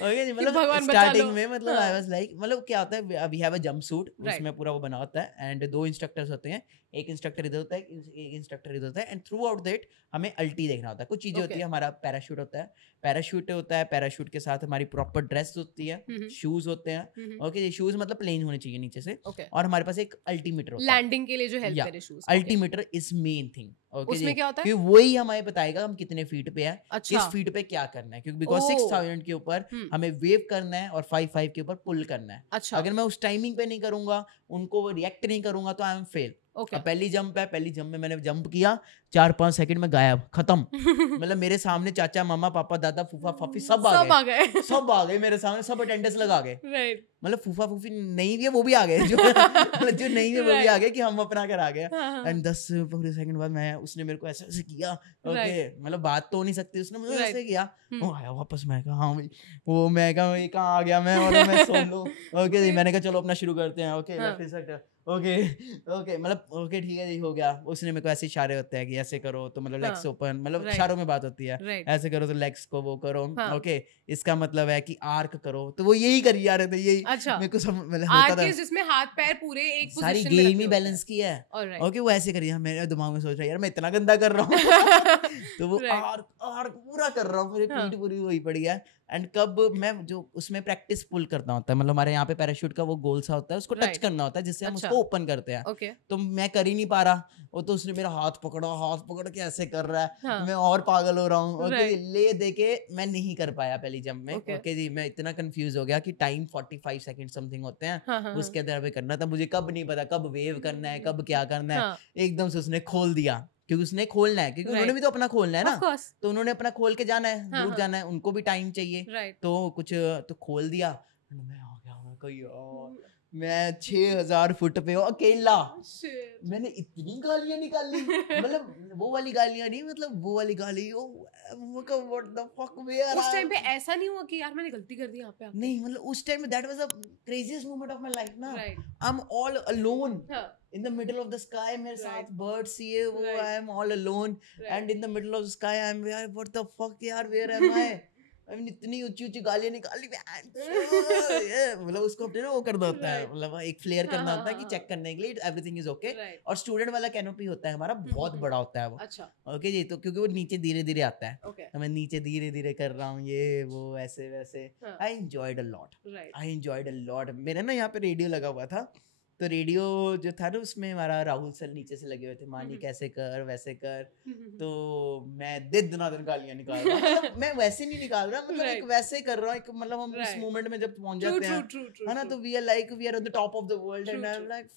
ओके जी, मतलब स्टार्टिंग में मतलब आई वाज लाइक, मतलब क्या होता है, we have a jump suit, उसमें पूरा वो बना होता है, एंड 2 इंस्ट्रक्टर्स होते हैं, एक इंस्ट्रक्टर इधर होता है, एक इंस्ट्रक्टर इधर होता है, एंड थ्रू आउट दैट हमें अल्टी देखना होता है। कुछ चीजें होती है, हमारा पैराशूट होता है, पैराशूट के साथ हमारी प्रॉपर ड्रेस होती है, शूज होते हैं। ओके जी, शूज मतलब प्लेन होने चाहिए नीचे से, और हमारे पास एक अल्टीमीटर होता है लैंडिंग के लिए जो हेल्प करे shoes. Altimeter is main thing. Okay, उसमें क्या होता है? क्योंकि वही हमें बताएगा हम कितने फीट पे है, किस फीट पे क्या करना है, क्योंकि बिकॉज 6,000 के ऊपर हमें वेव करना है और 5,500 के ऊपर पुल करना है। अगर मैं उस टाइमिंग पे नहीं करूंगा, उनको रिएक्ट नहीं करूंगा, तो आई एम फेल। अब पहली जंप है, पहली जंप में मैंने जंप किया, 4-5 सेकंड में गायब, खत्म। मतलब मेरे सामने चाचा, मामा, पापा, दादा, फूफा, फफी सब आ गए, सब आ गए मेरे सामने, सब अटेंडेंस लगा गए। मतलब फूफा फूफी नहीं भी है, वो भी आ गए, जो जो नहीं है वो भी आ गए कि हम अपना कर आ गए। एंड 10 पूरे सेकंड बाद मैं, उसने मेरे को ऐसे ऐसे किया। ओके, मतलब बात तो हो नहीं सकती, उसने मुझे ऐसे किया, वो आया वापस, मैं कहा हाँ भाई, वो मैं कहा भाई कहाँ आ गया मैं, मतलब मैं सोलो। ओके जी, मैंने कहा चलो अपना शुरू करते हैं। ओके, लेफ्ट साइड, ओके मतलब ओके ठीक है जी, हो गया। उसने मेरे को ऐसे इशारे होते हैं कि ऐसे करो तो मतलब लेग्स ओपन, मतलब इशारों में बात होती है, ऐसे करो तो लेग्स को वो करो। ओके, इसका मतलब है कि आर्क करो, तो वो यही करी जा रहे थे, यही मेरे को सब मतलब होता था, जिसमें हाथ पैर पूरे एक सारी गेम ही बैलेंस की है। ओके, वो ऐसे करिए, मेरे दिमाग में सोच रहा है यार मैं इतना गंदा कर रहा हूँ। तो वो आर्क पूरा कर रहा हूँ, मेरी पीठ पूरी हुई पड़ी है। एंड कब मैं जो उसमें प्रैक्टिस पुल करना होता है, मतलब हमारे यहाँ पे पैराशूट का वो गोल सा होता है, उसको टच करना होता है जिससे हम उसको ओपन करते हैं। तो मैं कर ही नहीं पा रहा, वो तो उसने मेरा हाथ पकड़ के ऐसे कर रहा है, मैं और पागल हो रहा हूँ। ओके, ले दे के मैं नहीं कर पाया पहली जंप में। ओके जी, मैं इतना कंफ्यूज हो गया कि टाइम 45 सेकंड समथिंग होते हैं, उसके अंदर हमें करना था, मुझे कब नहीं पता कब वेव करना है, कब क्या करना है। एकदम से उसने खोल दिया, क्योंकि उसने खोलना है, क्योंकि उन्होंने भी तो अपना खोलना है ना, तो उन्होंने अपना खोल के जाना है, दूर जाना है, उनको भी टाइम चाहिए। तो कुछ तो खोल दिया, मैं आ गया, मैं 6,000 फुट पे हूँ अकेला। मैंने इतनी गालियां निकाली, मतलब वो वाली गालियां नहीं, मतलब वो वाली गाली, व्हाट द फक वेयर। उस टाइम पे ऐसा नहीं हुआ कि यार मैंने गलती कर दी यहाँ पे? नहीं, मतलब उस टाइम में that was the craziest moment of my life ना। I am all alone in the middle of the sky, मेरे साथ birds ये वो, I am all alone and in the middle of the sky I am, what the fuck यार, where am I? इतनी ऊंची गालियां निकाली, मतलब उसको अपने ना वो करना होता है, मतलब एक फ्लेयर करना होता है कि चेक करने के लिए एवरीथिंग इज ओके। और स्टूडेंट वाला कैनोपी होता है हमारा, बहुत बड़ा होता है वो। ओके जी, तो क्योंकि वो नीचे धीरे धीरे आता है, तो मैं नीचे धीरे धीरे कर रहा हूँ ये वो ऐसे वैसे। आई एंजॉयड अ लॉट, मेरे ना यहाँ पे रेडियो लगा हुआ था, तो रेडियो जो था ना उसमें हमारा राहुल सर नीचे से लगे हुए थे, मानी कैसे कर वैसे कर, तो मैं दिन गालियां निकाल रहा हूँ, मतलब मैं वैसे नहीं निकाल रहा, मतलब एक वैसे कर रहा हूँ, एक मतलब हम उस मोमेंट में जब पहुंच जाते हैं है ना, तो we are on the top of the world and I am like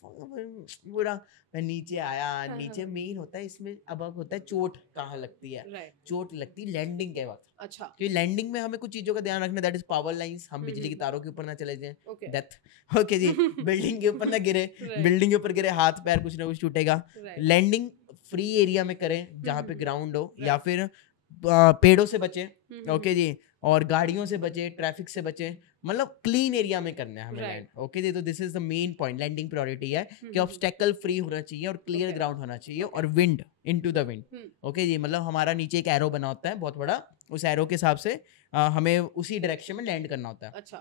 पूरा। मैं नीचे आया, नीचे मेन होता है इसमें अब होता है चोट कहाँ लगती है, चोट लगती लैंडिंग के वक्त। अच्छा, क्योंकि लैंडिंग में हमें कुछ चीजों का ध्यान रखना, दैट इज पावर लाइंस, हम बिजली की तारों के ऊपर ना चले जाएं, डेथ, ओके जी, बिल्डिंग के ऊपर ना गिरे, बिल्डिंग के ऊपर गिरे हाथ पैर कुछ ना कुछ टूटेगा। लैंडिंग फ्री एरिया में करें जहाँ पे ग्राउंड हो, या फिर पेड़ों से बचे, ओके जी, और गाड़ियों से बचे, ट्रैफिक से बचे, मतलब क्लीन एरिया में करना है हमें लैंड, ओके जी। तो this is the main point, landing priority है कि ऑब्स्टेकल फ्री होना चाहिए और क्लियर ग्राउंड होना चाहिए, और wind into the wind, okay जी। मतलब हमारा नीचे एक एरो बना होता है बहुत बड़ा, उस एरो के हिसाब से हमें उसी डायरेक्शन में लैंड करना होता है। अच्छा,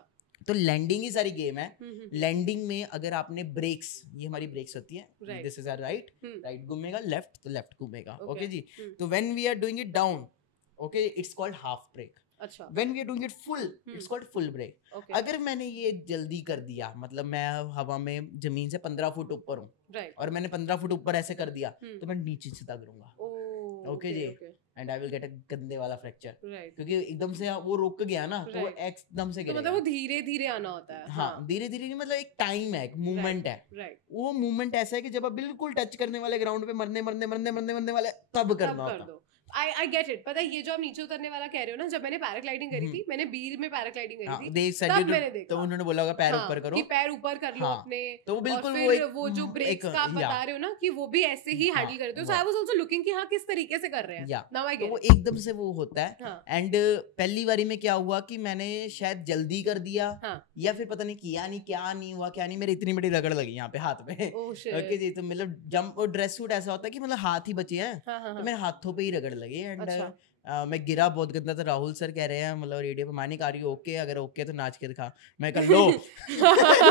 तो लैंडिंग ही सारी गेम है। लैंडिंग में अगर आपने ब्रेक्स, ये हमारी ब्रेक्स होती है, this is our right, right घूमेगा, लेफ्ट तो लेफ्ट घूमेगा, ओके जी। तो when we are doing it down, okay, it's called half brake. अच्छा, when we are doing it full, it's called full brake. अगर मैंने ये जल्दी कर दिया, मतलब मैं हवा में जमीन से 15 फुट ऊपर हूँ, और मैंने 15 फुट ऊपर ऐसे कर दिया, तो मैं नीचे से गिरूंगा, okay ji, and I will get a गंदे वाला फ्रैक्चर, क्योंकि एकदम से वो रुक गया ना, तो वो एकदम से गिरेगा। तो मतलब वो धीरे धीरे आना होता है। हाँ, धीरे धीरे नहीं, मतलब एक टाइम है, एक मूवमेंट है। वो मूवमेंट ऐसा है कि जब आप बिल्कुल टच करने वाले ग्राउंड पे मरने वाले, तब करना होता है। I get it। पता है ये जो आप नीचे उतरने वाला कह रहे हो ना, जब मैंने पैराग्लाइडिंग करी थी, मैंने बीर में पैराग्लाइडिंग करी थी, तब मैंने देखा, तो उन्होंने बोला होगा पैर ऊपर करो, कि पैर ऊपर कर लो अपने, तो बिल्कुल वो जो ब्रेक्स का आप बता रहे हो ना, कि वो भी ऐसे ही हैंडल करते हो। सो आई वाज आल्सो लुकिंग कि हाँ किस तरीके से कर रहे हैं। नाउ आई गेट, तो वो एकदम से वो होता है। एंड पहली बारी में क्या हुआ कि मैंने शायद जल्दी कर दिया, या फिर पता नहीं किया नहीं, क्या नहीं हुआ क्या नहीं, मेरे इतनी बड़ी रगड़ लगी यहाँ पे हाथ में, ओके जी। तो मतलब जंप और ड्रेस सूट ऐसा होता है कि मतलब हाथ ही बचे हैं, तो मेरे हाथों पे ही रगड़ लगी, एंड मैं गिरा बहुत गंदा था। राहुल सर कह रहे हैं मतलब रेडियो पे, मानी कारी ओके, अगर ओके तो नाच के दिखा। मैं कहा लो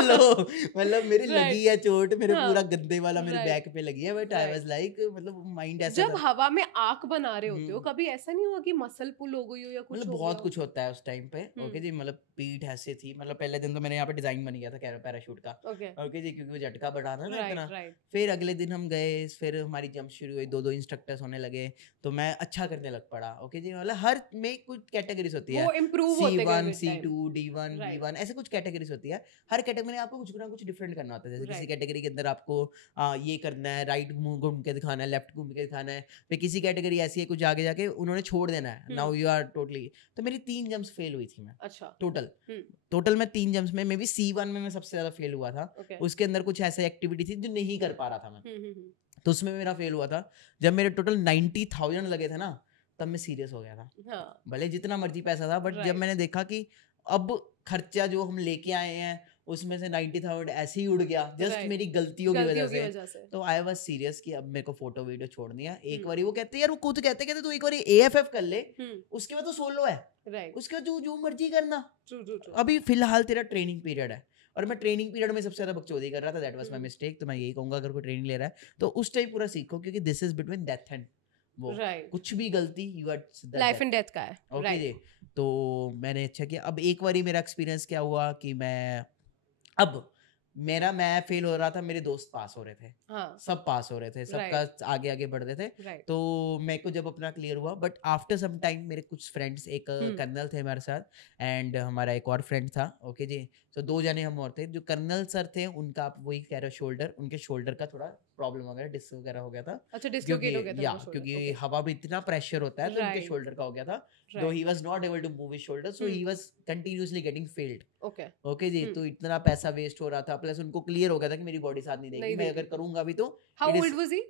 लो, मतलब मेरी लगी है चोट, मेरे पूरा गंदे वाला मेरे बैक पे लगी है, बट आई वाज लाइक, मतलब माइंड ऐसा जब हवा में आंख बना रहे होते हो, कभी ऐसा नहीं हुआ कि मसल पुल हो गई हो या कुछ, मतलब बहुत कुछ होता है उस टाइम पे, ओके जी। मतलब पीठ ऐसे थी, मतलब पहले दिन तो मेरे यहाँ पे डिजाइन बन गया था पैराशूट का, ओके जी, क्योंकि वो झटका बढ़ा था ना इतना। फिर अगले दिन हम गए, फिर हमारी जंप शुरू हुई, 2 इंस्ट्रक्टर्स होने लगे, तो मैं अच्छा करने लग पड़ा, ओके जी। मतलब हर में कुछ कैटेगरीज होती है, C1 C2 D1 B1 ऐसे कुछ कैटेगरीज होती है। हर कैटेगरी में आपको कुछ ना कुछ डिफरेंट करना होता है। जैसे किसी कैटेगरी के अंदर आपको ये करना है, राइट घूम के दिखाना है, लेफ्ट घूम के दिखाना है, फिर किसी कैटेगरी ऐसी है कुछ आगे जाके उन्होंने छोड़ देना है, नाउ यू आर टोटली। तो मेरी 3 जंप्स फेल हुई थी मैं, अच्छा, टोटल में 3 जंप्स में, मे बी C1 में मैं सबसे ज्यादा फेल हुआ था। उसके अंदर कुछ ऐसी एक्टिविटी थी जो नहीं कर पा रहा था मैं, तो उसमें मेरा फेल हुआ था। जब मेरे टोटल 90,000 लगे थे ना, तब मैं सीरियस हो गया था। हाँ। भले जितना मर्जी पैसा था, बट जब मैंने देखा कि अब खर्चा जो हम लेके आए हैं उसमें से 90,000 ऐसे ही उड़ गया, जस्ट मेरी गलतियों की वजह से, तो आई वाज सीरियस कि अब मेरे को फोटो वीडियो छोड़नी है। एक बारी वो कहते हैं यार, वो खुद कहते तू एक बारी AFF कर ले, उसके बाद तो सोलो है, उसके बाद जो मर्जी करना, अभी फिलहाल तेरा ट्रेनिंग पीरियड है। और मैं ट्रेनिंग पीरियड में सबसे ज्यादा बकचोदी कर रहा था, दैट वाज माय मिस्टेक। तो मैं यही कहूंगा अगर कोई ट्रेनिंग ले रहा है तो उस टाइम पूरा सीखो, क्योंकि this is between death and वो, कुछ भी गलती you our life and death का है, ओके जी। तो मैंने अच्छा किया। अब एक बारी मेरा एक्सपीरियंस क्या हुआ कि मैं फेल हो रहा था, मेरे दोस्त पास हो रहे थे, हाँ, सब पास हो रहे थे, सबका आगे आगे बढ़ रहे थे, तो मेरे को जब अपना क्लियर हुआ, बट आफ्टर सम टाइम मेरे कुछ फ्रेंड्स, एक कर्नल थे हमारे साथ, एंड हमारा एक और फ्रेंड था, ओके जी। तो 2 जने हम और थे। जो कर्नल सर थे उनका, आप वही कह रहे हो, शोल्डर, उनके शोल्डर का थोड़ा प्रॉब्लम वगैरह, डिस्क वगैरह हो गया था। अच्छा, डिस्लोकेट हो गया था, क्योंकि हवा में इतना प्रेशर होता है, तो उनके शोल्डर का हो गया था। Though he was not able to move his shoulder, so he was continuously getting failed. Okay जी। तो इतना पैसा वेस्ट हो रहा था, प्लस उनको क्लियर हो गया था कि मेरी बॉडी साथ नहीं देगी, मैं अगर करूंगा भी तो। How old was he?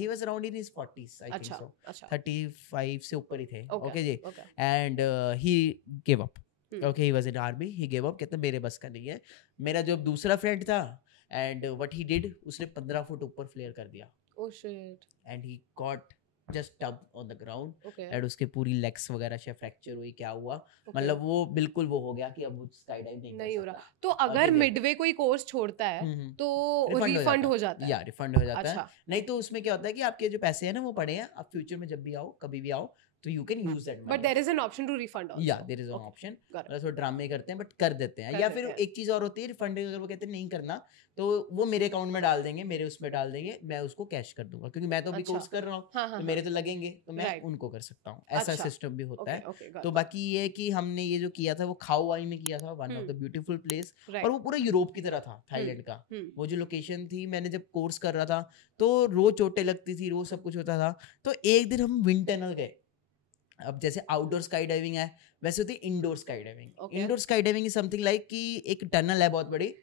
He was around in his 40s, I think so. 35 से ऊपर ही थे, okay ji. And he gave up. Okay, he was in army, he gave up, कहते मेरे बस का नहीं है। मेरा जो दूसरा फ्रेंड था, and what he did, उसने 15 फुट ऊपर फ्लेयर कर दिया। Oh shit. And he got just tub on the ground, and उसके पूरी लेग्स वगैरह से फ्रैक्चर हुई, क्या हुआ, मतलब वो बिल्कुल वो हो गया कि अब वो स्काई डाइव नहीं हो रहा। तो अगर मिडवे कोई कोर्स छोड़ता है तो रिफंड हो जाता है, या रिफंड हो जाता है। नहीं तो उसमें क्या होता है कि आपके जो पैसे हैं ना वो पड़े हैं, आप फ्यूचर में जब भी आओ, कभी भी आओ, तो you can use that, but there is an option to refund also. या देयर इज एन ऑप्शन, मतलब थोड़ा ड्रामे करते हैं बट कर देते हैं। या फिर एक चीज और होती है रिफंड, अगर वो कहते हैं नहीं करना तो वो मेरे अकाउंट में डाल देंगे, मेरे उसमें डाल देंगे, मैं उसको कैश कर दूंगा, क्योंकि मैं तो अभी कोर्स कर रहा हूँ तो मेरे तो लगेंगे, तो मैं उनको कर सकता हूँ, ऐसा सिस्टम भी होता है। तो बाकी ये है कि हमने ये जो किया था वो खाओ में किया था, one of the beautiful place, और वो पूरा यूरोप की तरह था, थाईलैंड का। वो जो लोकेशन थी, मैंने जब कोर्स कर रहा था तो रोज चोटें लगती थी, रोज सब कुछ होता था। तो एक दिन हम विंड टनल गए। अब जैसे आउटडोर स्काई डाइविंग है वैसे होती है indoor sky diving. Indoor sky diving is something like कि एक टनल है बहुत बड़ी।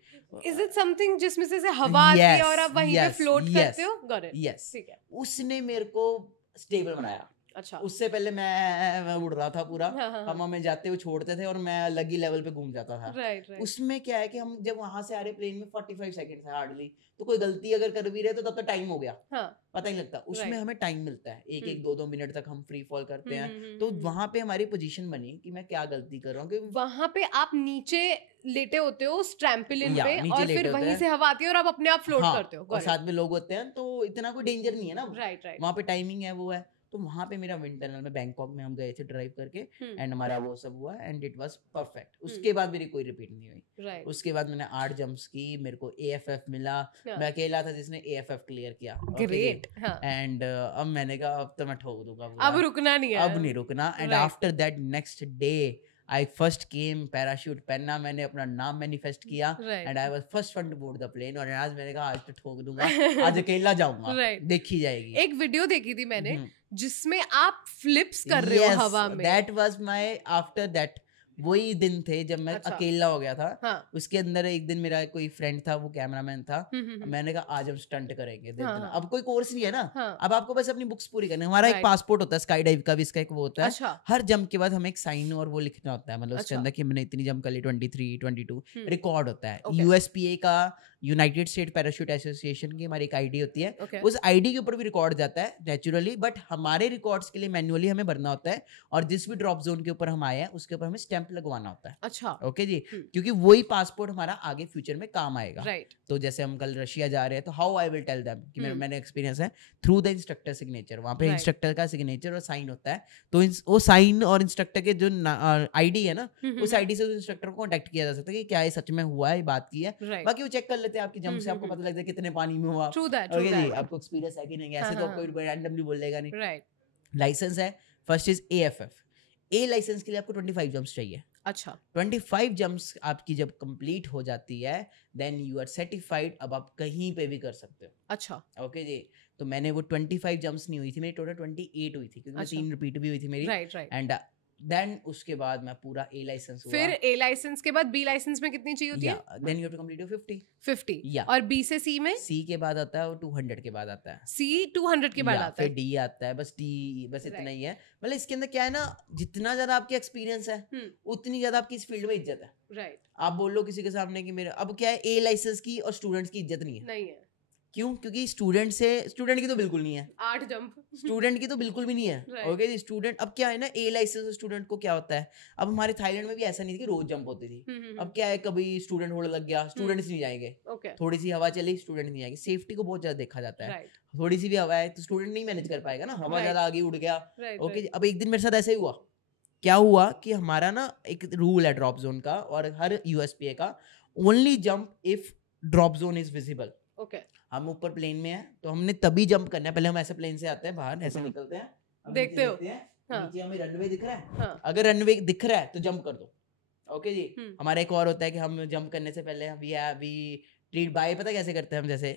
इज इट समथिंग जिसमें से हवा आती है और आप वहीं पे फ्लोट करते हो? Got it. यस, ठीक है। उसने मेरे को स्टेबल बनाया। अच्छा, उससे पहले मैं उड़ रहा था पूरा, हम हमें जाते हुए छोड़ते थे और मैं अलग ही लेवल पे घूम जाता था। राइट। उसमें क्या है कि हम जब वहां से आ रहे प्लेन में 45 सेकंड है हार्डली, तो कोई गलती अगर कर भी रहे तो तब तक टाइम हो गया, पता ही लगता। उसमें हमें टाइम मिलता है, एक एक 2-2 मिनट तक हम फ्री फॉल करते हैं। तो वहां पे हमारी पोजीशन बनी कि मैं क्या गलती कर रहा हूँ, कि वहां पे आप नीचे लेटे होते हो उस ट्रैम्पोलिन पे, और फिर वहीं से हवा आती है और आप अपने आप फ्लोट करते हो, और साथ में लोग होते हैं, तो इतना कोई डेंजर नहीं है ना। राइट। वहां पे टाइमिंग है, वो है। तो वहां पे मेरा विंड टनल में बैंकॉक में हम गए थे ड्राइव करके, एंड हमारा वो सब हुआ एंड इट वाज परफेक्ट। उसके बाद मेरी कोई रिपीट नहीं हुई। उसके बाद मैंने 8 जंप्स की, मेरे को AFF मिला। मैं अकेला था जिसने AFF क्लियर किया। ग्रेट। एंड अब मैंने कहा अब तो मैं ठोक दूंगा, अब रुकना नहीं है, अब नहीं रुकना। And after that next day I first came, parachute पहना, मैंने अपना नाम मैनिफेस्ट किया, and I was first one to board the plane. और आज मैंने कहा आज तो ठोक दूंगा, आज अकेला जाऊंगा, देखी जाएगी। एक वीडियो देखी थी मैंने जिसमें आप फ्लिप्स कर रहे हो हवा में। That was my, after that वही दिन थे जब मैं अकेला हो गया था। उसके अंदर एक दिन मेरा कोई फ्रेंड था, वो कैमरामैन था। मैंने कहा आज हम स्टंट करेंगे, देख देना। अब कोई कोर्स नहीं है ना, अब आपको बस अपनी बुक्स पूरी करनी है। हमारा एक पासपोर्ट होता है स्काई डाइव का भी, इसका एक वो होता है। हर जंप के बाद हमें एक साइन और वो लिखना होता है, मतलब उसके अंदर कि हमने इतनी जंप कर ली, 23, 22 रिकॉर्ड होता है। USPA का, यूनाइटेड स्टेट पैराशूट एसोसिएशन की हमारी एक आईडी होती है, उस आईडी के ऊपर भी रिकॉर्ड जाता है नेचुरली, बट हमारे रिकॉर्ड्स के लिए मैन्युअली हमें भरना होता है, और जिस भी ड्रॉप जोन के ऊपर हम आए हैं उसके ऊपर हमें स्टैंप लगवाना होता है। अच्छा, ओके जी। क्योंकि वही पासपोर्ट हमारा आगे फ्यूचर में काम आएगा। राइट। तो जैसे हम कल रशिया जा रहे हैं, तो how I will tell them कि मैंने एक्सपीरियंस है थ्रू द इंस्ट्रक्टर सिग्नेचर। वहां पे इंस्ट्रक्टर का सिग्नेचर और साइन होता है, तो वो साइन और इंस्ट्रक्टर के जो आईडी है ना, उस आईडी से उस इंस्ट्रक्टर को कांटेक्ट किया जा सकता है कि क्या ये सच में हुआ है, बात की है। बाकी वो चेक कर लेते हैं आपकी जंप से, आपको पता लगता है कितने पानी में हुआ, ओके जी, आपको एक्सपीरियंस है कि नहीं। ऐसे तो कोई रैंडमली बोलेगा नहीं। राइट। लाइसेंस है, first is AFF। A licence के लिए आपको 25 जंप्स चाहिए। अच्छा, 25 जंप्स आपकी जब कंप्लीट हो जाती है, देन यू आर सर्टिफाइड। अब आप कहीं पे भी कर सकते हो। अच्छा, ओके जी। तो मैंने वो 25 जंप्स नहीं हुई थी मेरी, टोटल 28 हुई थी, क्योंकि 3 रिपीट भी हुई थी मेरी। राइट। एंड देन उसके बाद मैं पूरा A लाइसेंस हुआ। फिर A लाइसेंस के बाद B लाइसेंस में कितनी चाहिए होती है? Then you have to complete your 50 या। और B से C में? C के बाद आता है, और 200 के बाद आता है। C 200 के बाद आता है, फिर D आता है, बस D, बस इतना ही है। मतलब इसके अंदर क्या है ना, जितना ज्यादा आपकी एक्सपीरियंस है उतनी ज्यादा आपकी इस फील्ड में इज्जत है। राइट। आप बोल लो किसी के सामने कि मेरा, अब क्या है, A लाइसेंस की और स्टूडेंट्स की इज्जत नहीं है। क्यों? क्योंकि स्टूडेंट की तो बिल्कुल नहीं है, 8 जंप स्टूडेंट की तो बिल्कुल भी नहीं है। ओके जी, स्टूडेंट, अब क्या है ना, A लाइसेंस स्टूडेंट को क्या होता है, अब हमारे थाईलैंड में भी ऐसा नहीं था कि रोज जंप होती थी। अब क्या है, कभी स्टूडेंट होने लग गया, स्टूडेंट्स नहीं जाएंगे। थोड़ी सी हवा चली, स्टूडेंट नहीं जाएंगे। सेफ्टी को बहुत ज्यादा देखा जाता है। थोड़ी सी भी हवा है तो स्टूडेंट नहीं मैनेज कर पाएगा ना, हवा ज्यादा आगे उड़ गया। ओके जी। अब एक दिन मेरे साथ ऐसे ही हुआ। क्या हुआ कि हमारा ना एक रूल है ड्रॉप जोन का और हर USPA का, only jump if drop zone is visible. Okay, हम ऊपर प्लेन में है तो हमने तभी जंप करना है। पहले हम ऐसे प्लेन से आते हैं बाहर, ऐसे निकलते हैं, देखते हो नीचे हमें रनवे दिख रहा है। अगर रनवे दिख रहा है तो जंप कर दो। ओके जी। हमारा एक और होता है कि हम जंप करने से पहले वी ट्रीट बाय, पता कैसे करते हैं हम, जैसे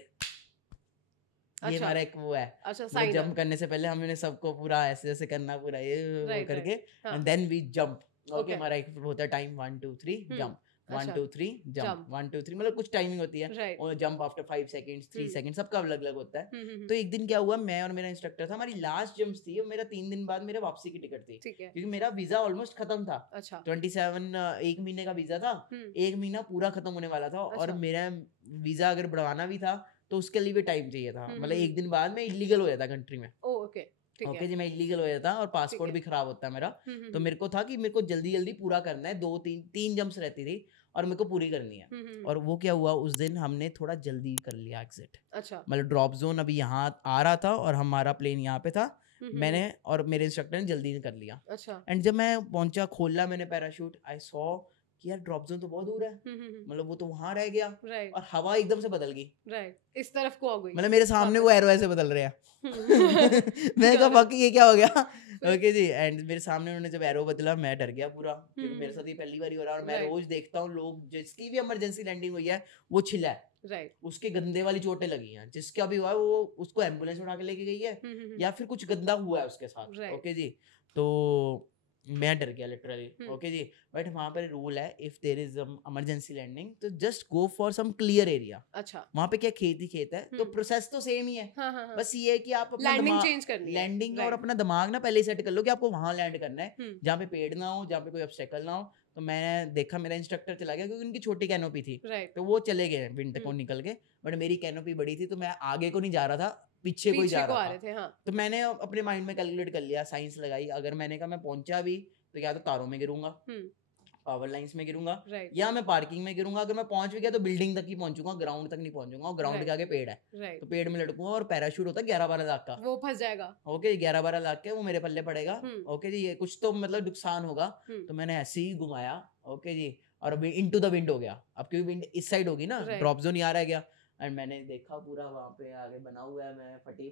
ये हमारा एक वो है। अच्छा, जंप करने से पहले हमने सबको पूरा ऐसे जैसे करना, पूरा ये करके, and then we jump. Okay, हमारा एक होता है टाइम 1 2 3 जंप, 1 2 3 जंप, 1 2 3, मतलब कुछ टाइमिंग होती है। और जंप आफ्टर 5 सेकंड्स, 3 सेकंड, सबका अलग अलग होता है। तो एक दिन क्या हुआ, मैं और मेरा इंस्ट्रक्टर था, हमारी लास्ट जंप्स थी, और मेरा 3 दिन बाद मेरा वापसी की टिकट थी, क्योंकि मेरा वीजा ऑलमोस्ट खत्म था। अच्छा, 27 1 महीने का वीजा था, 1 महीना पूरा खत्म होने वाला था। और मेरा वीजा अगर बढ़वाना भी था तो उसके लिए भी टाइम चाहिए था। मतलब एक दिन बाद मैं इलीगल हो जाता कंट्री में। ओके जी, मैं इलीगल हो जाता और पासपोर्ट भी खराब होता है मेरा। तो मेरे को था कि मेरे को जल्दी जल्दी पूरा करना है, 2-3 जंप्स रहती थी और मेरे को पूरी करनी है। और वो क्या हुआ, उस दिन हमने थोड़ा जल्दी कर लिया एग्जिट। अच्छा, मतलब ड्रॉप जोन अभी यहाँ आ रहा था और हमारा प्लेन यहाँ पे था, मैंने और मेरे इंस्ट्रक्टर ने जल्दी कर लिया। अच्छा। एंड जब मैं पहुंचा, खोला मैंने पैराशूट, आई सॉ कि यार ड्रॉप जोन तो बहुत दूर है, मतलब वो तो वहां रह गया, और हवा एकदम से बदल गई, इस तरफ को आ गई, मतलब मेरे सामने वो एरो ऐसे बदल रहे हैं। मैं कहा बाकी ये क्या हो गया। ओके जी, एंड मेरे सामने उन्होंने जब एरो बदला मैं डर गया पूरा, क्योंकि मेरे साथ ये पहली बार हो रहा है, और मैं रोज देखता हूँ लोग जिसकी भी इमरजेंसी लैंडिंग हुई है वो छिला है, उसके गंदे वाली चोटें लगी हैं, जिसका भी हुआ है वो उसको एम्बुलेंस उठा के लेके गई है या फिर कुछ गंदा हुआ है उसके साथ। ओके जी, तो मैं डर गया लिटरली। ओके जी, बट वहाँ पर रूल है, if there is emergency landing तो just go for some clear area. अच्छा। वहाँ पे क्या खेत ही खेत है, तो प्रोसेस तो सेम ही है। बस ये है कि आप अपना लैंडिंग चेंज करनी है, लैंडिंग और अपना दिमाग ना पहले ही सेट कर लो कि आपको वहाँ लैंड करना है जहाँ पे पेड़ ना हो, जहाँ पे कोई ऑब्स्टेकल ना हो। तो मैंने देखा मेरा इंस्ट्रक्टर चला गया क्योंकि उनकी छोटी कैनोपी थी, तो वो चले गए विंड को निकल के, बट मेरी कैनोपी बड़ी थी तो मैं आगे को नहीं जा रहा था, पीछे को ही जा रहा था। हाँ। तो मैंने अपने माइंड में कैलकुलेट कर लिया, साइंस लगाई, अगर मैंने कहा मैं पहुंचा भी तो या तो तारों में गिरूंगा, पावर लाइंस में गिरूंगा, या मैं पार्किंग में गिरूंगा। अगर मैं पहुंच भी गया तो बिल्डिंग तक ही पहुंचूंगा, ग्राउंड तक नहीं पहुंचूंगा, और ग्राउंड के आगे पेड़ है तो पेड़ में लटकूंगा, और पैराशूट होता है 11-12 लाख का, वो फंस जाएगा। ओके, 11-12 लाख के वो मेरे पल्ले पड़ेगा। ओके जी, ये कुछ तो मतलब नुकसान होगा। तो मैंने ऐसे ही घुमाया, ओके जी, और अभी इनटू द विंड हो गया, अब क्योंकि विंड इस साइड होगी ना, ड्रॉप जोन ही आ रहा है क्या, एंड मैंने देखा पूरा वहाँ पे आगे बना हुआ है, मैं फटी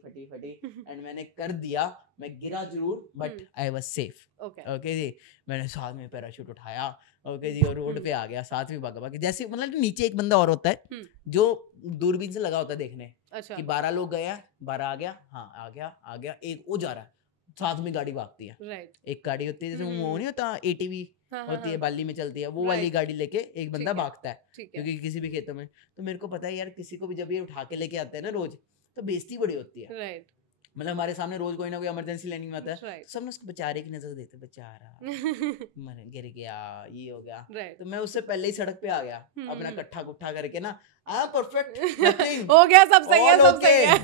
एंड मैंने कर दिया, मैं गिरा जरूर but I was safe. Okay जी, मैंने साथ में पैराशूट उठाया, ओके जी, और रोड पे आ गया, साथ में भागा भागा, जैसे मतलब नीचे एक बंदा और होता है जो दूरबीन से लगा होता है देखने, कि 12 लोग गए हैं, 12 आ गया, हाँ आ गया, एक वो जा रहा है, साथ में गाड़ी भागती है। एक गाड़ी होती है जैसे वो नहीं होता एटीवी होती है, बाली में चलती है, वो वाली गाड़ी लेके एक बंदा भागता है, क्योंकि किसी भी खेतों में। तो मेरे को पता है यार, किसी को भी जब ये उठा के लेके आते हैं ना रोज, तो बेइज्जती बड़ी होती है। मतलब हमारे सामने रोज कोई ना कोई इमरजेंसी लैंडिंग में आता है, सब ने उसको बेचारे की नजर देते, बेचारा मर गिर गया, ये हो गया। तो मैं उससे पहले ही सड़क पे आ गया, अपना कट्ठा कुट्ठा करके ना, परफेक्ट, हो गया, सब सही है, सब सही है,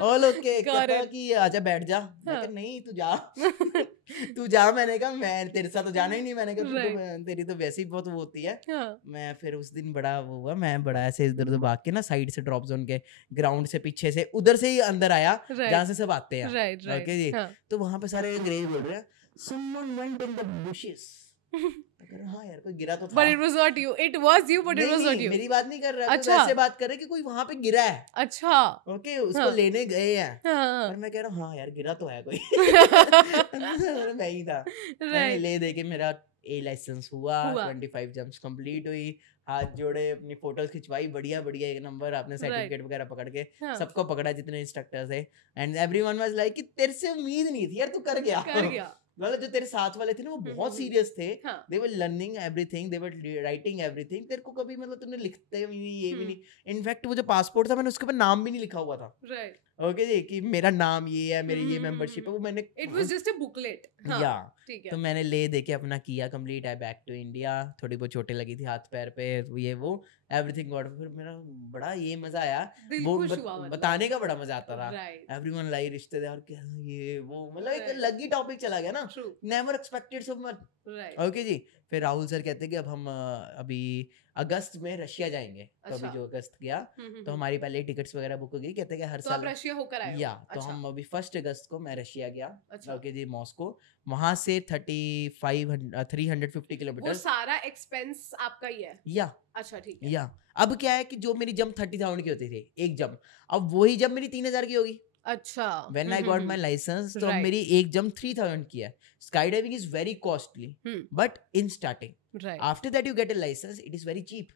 ऑल ओके। कहता कि आजा बैठ जा, मैं कहा नहीं तू जा, तू जा। मैंने कहा मैं तेरे साथ तो जाना ही नहीं, मैंने कहा तेरी तो वैसे ही बहुत वो होती है। मैं फिर उस दिन बड़ा वो हुआ, मैं बड़ा ऐसे इधर उधर भाग के ना, साइड से ड्रॉप जोन के ग्राउंड से पीछे से उधर से ही अंदर आया, जहाँ से सब आते हैं। ओके जी, तो वहां पे सारे अंग्रेज बोल रहे हैं, someone went in the bushes। हाँ यार, कोई गिरा तो था, but it was not you, it was you, but it was not you। मेरी बात नहीं कर रहा, अच्छा, वैसे बात कर रहे कि कोई वहां पे गिरा है। अच्छा, ओके, उसको लेने गए हैं, पर मैं कह रहा हूँ हाँ यार गिरा तो है कोई। मैं ही था। मैंने ले दे के मेरा ए लाइसेंस हुआ, 25 जंप्स कंप्लीट हुई, हाथ जोड़े, अपनी फोटोज खिंचवाई, बढ़िया बढ़िया, एक नंबर, आपने सर्टिफिकेट वगैरह पकड़ के सबको पकड़ा जितने इंस्ट्रक्टर थे, एंड एवरीवन वाज लाइक कि तेरे से उम्मीद नहीं थी यार, तू कर गया। मतलब जो तेरे साथ वाले थे ना वो बहुत सीरियस थे, they were learning everything, they were writing everything, तेरे को कभी मतलब तुमने लिखते भी नहीं, ये भी नहीं। इनफैक्ट वो जो पासपोर्ट था मैंने उसके ऊपर नाम भी नहीं लिखा हुआ था, ओके जी, कि मेरा नाम ये है, मेरी ये मेंबरशिप है, वो मैंने, it was just a booklet. या तो मैंने ले दे के अपना किया complete, I back to India. थोड़ी बहुत चोटें लगी थी हाथ पैर पे, ये वो एवरीथिंग गॉड। फिर मेरा बड़ा ये मजा आया, वो बताने का बड़ा मजा आता था। एवरीवन लाइक रिश्तेदार क्या ये वो, मतलब एक अलग ही टॉपिक चला गया ना, never expected so much. Okay जी, फिर राहुल सर कहते कि अब हम अभी अगस्त में रशिया जाएंगे। तो अभी जो अगस्त गया तो हमारी पहले टिकट्स वगैरह बुक हो गई, कहते हैं हर साल रशिया होकर आए हो। या तो हम अभी 1 अगस्त को मैं रशिया गया। ओके जी, मॉस्को, वहां से 350 किलोमीटर, वो सारा एक्सपेंस आपका ही है। या अच्छा ठीक है। या अब क्या है कि जो मेरी जंप 30,000 की होती थी एक जंप, अब वही जंप मेरी 3,000 की होगी। अच्छा, when I got my licence तो मेरी एक जंप 3,000 की है। Sky diving is very costly but in starting, after that you get a licence it is very cheap.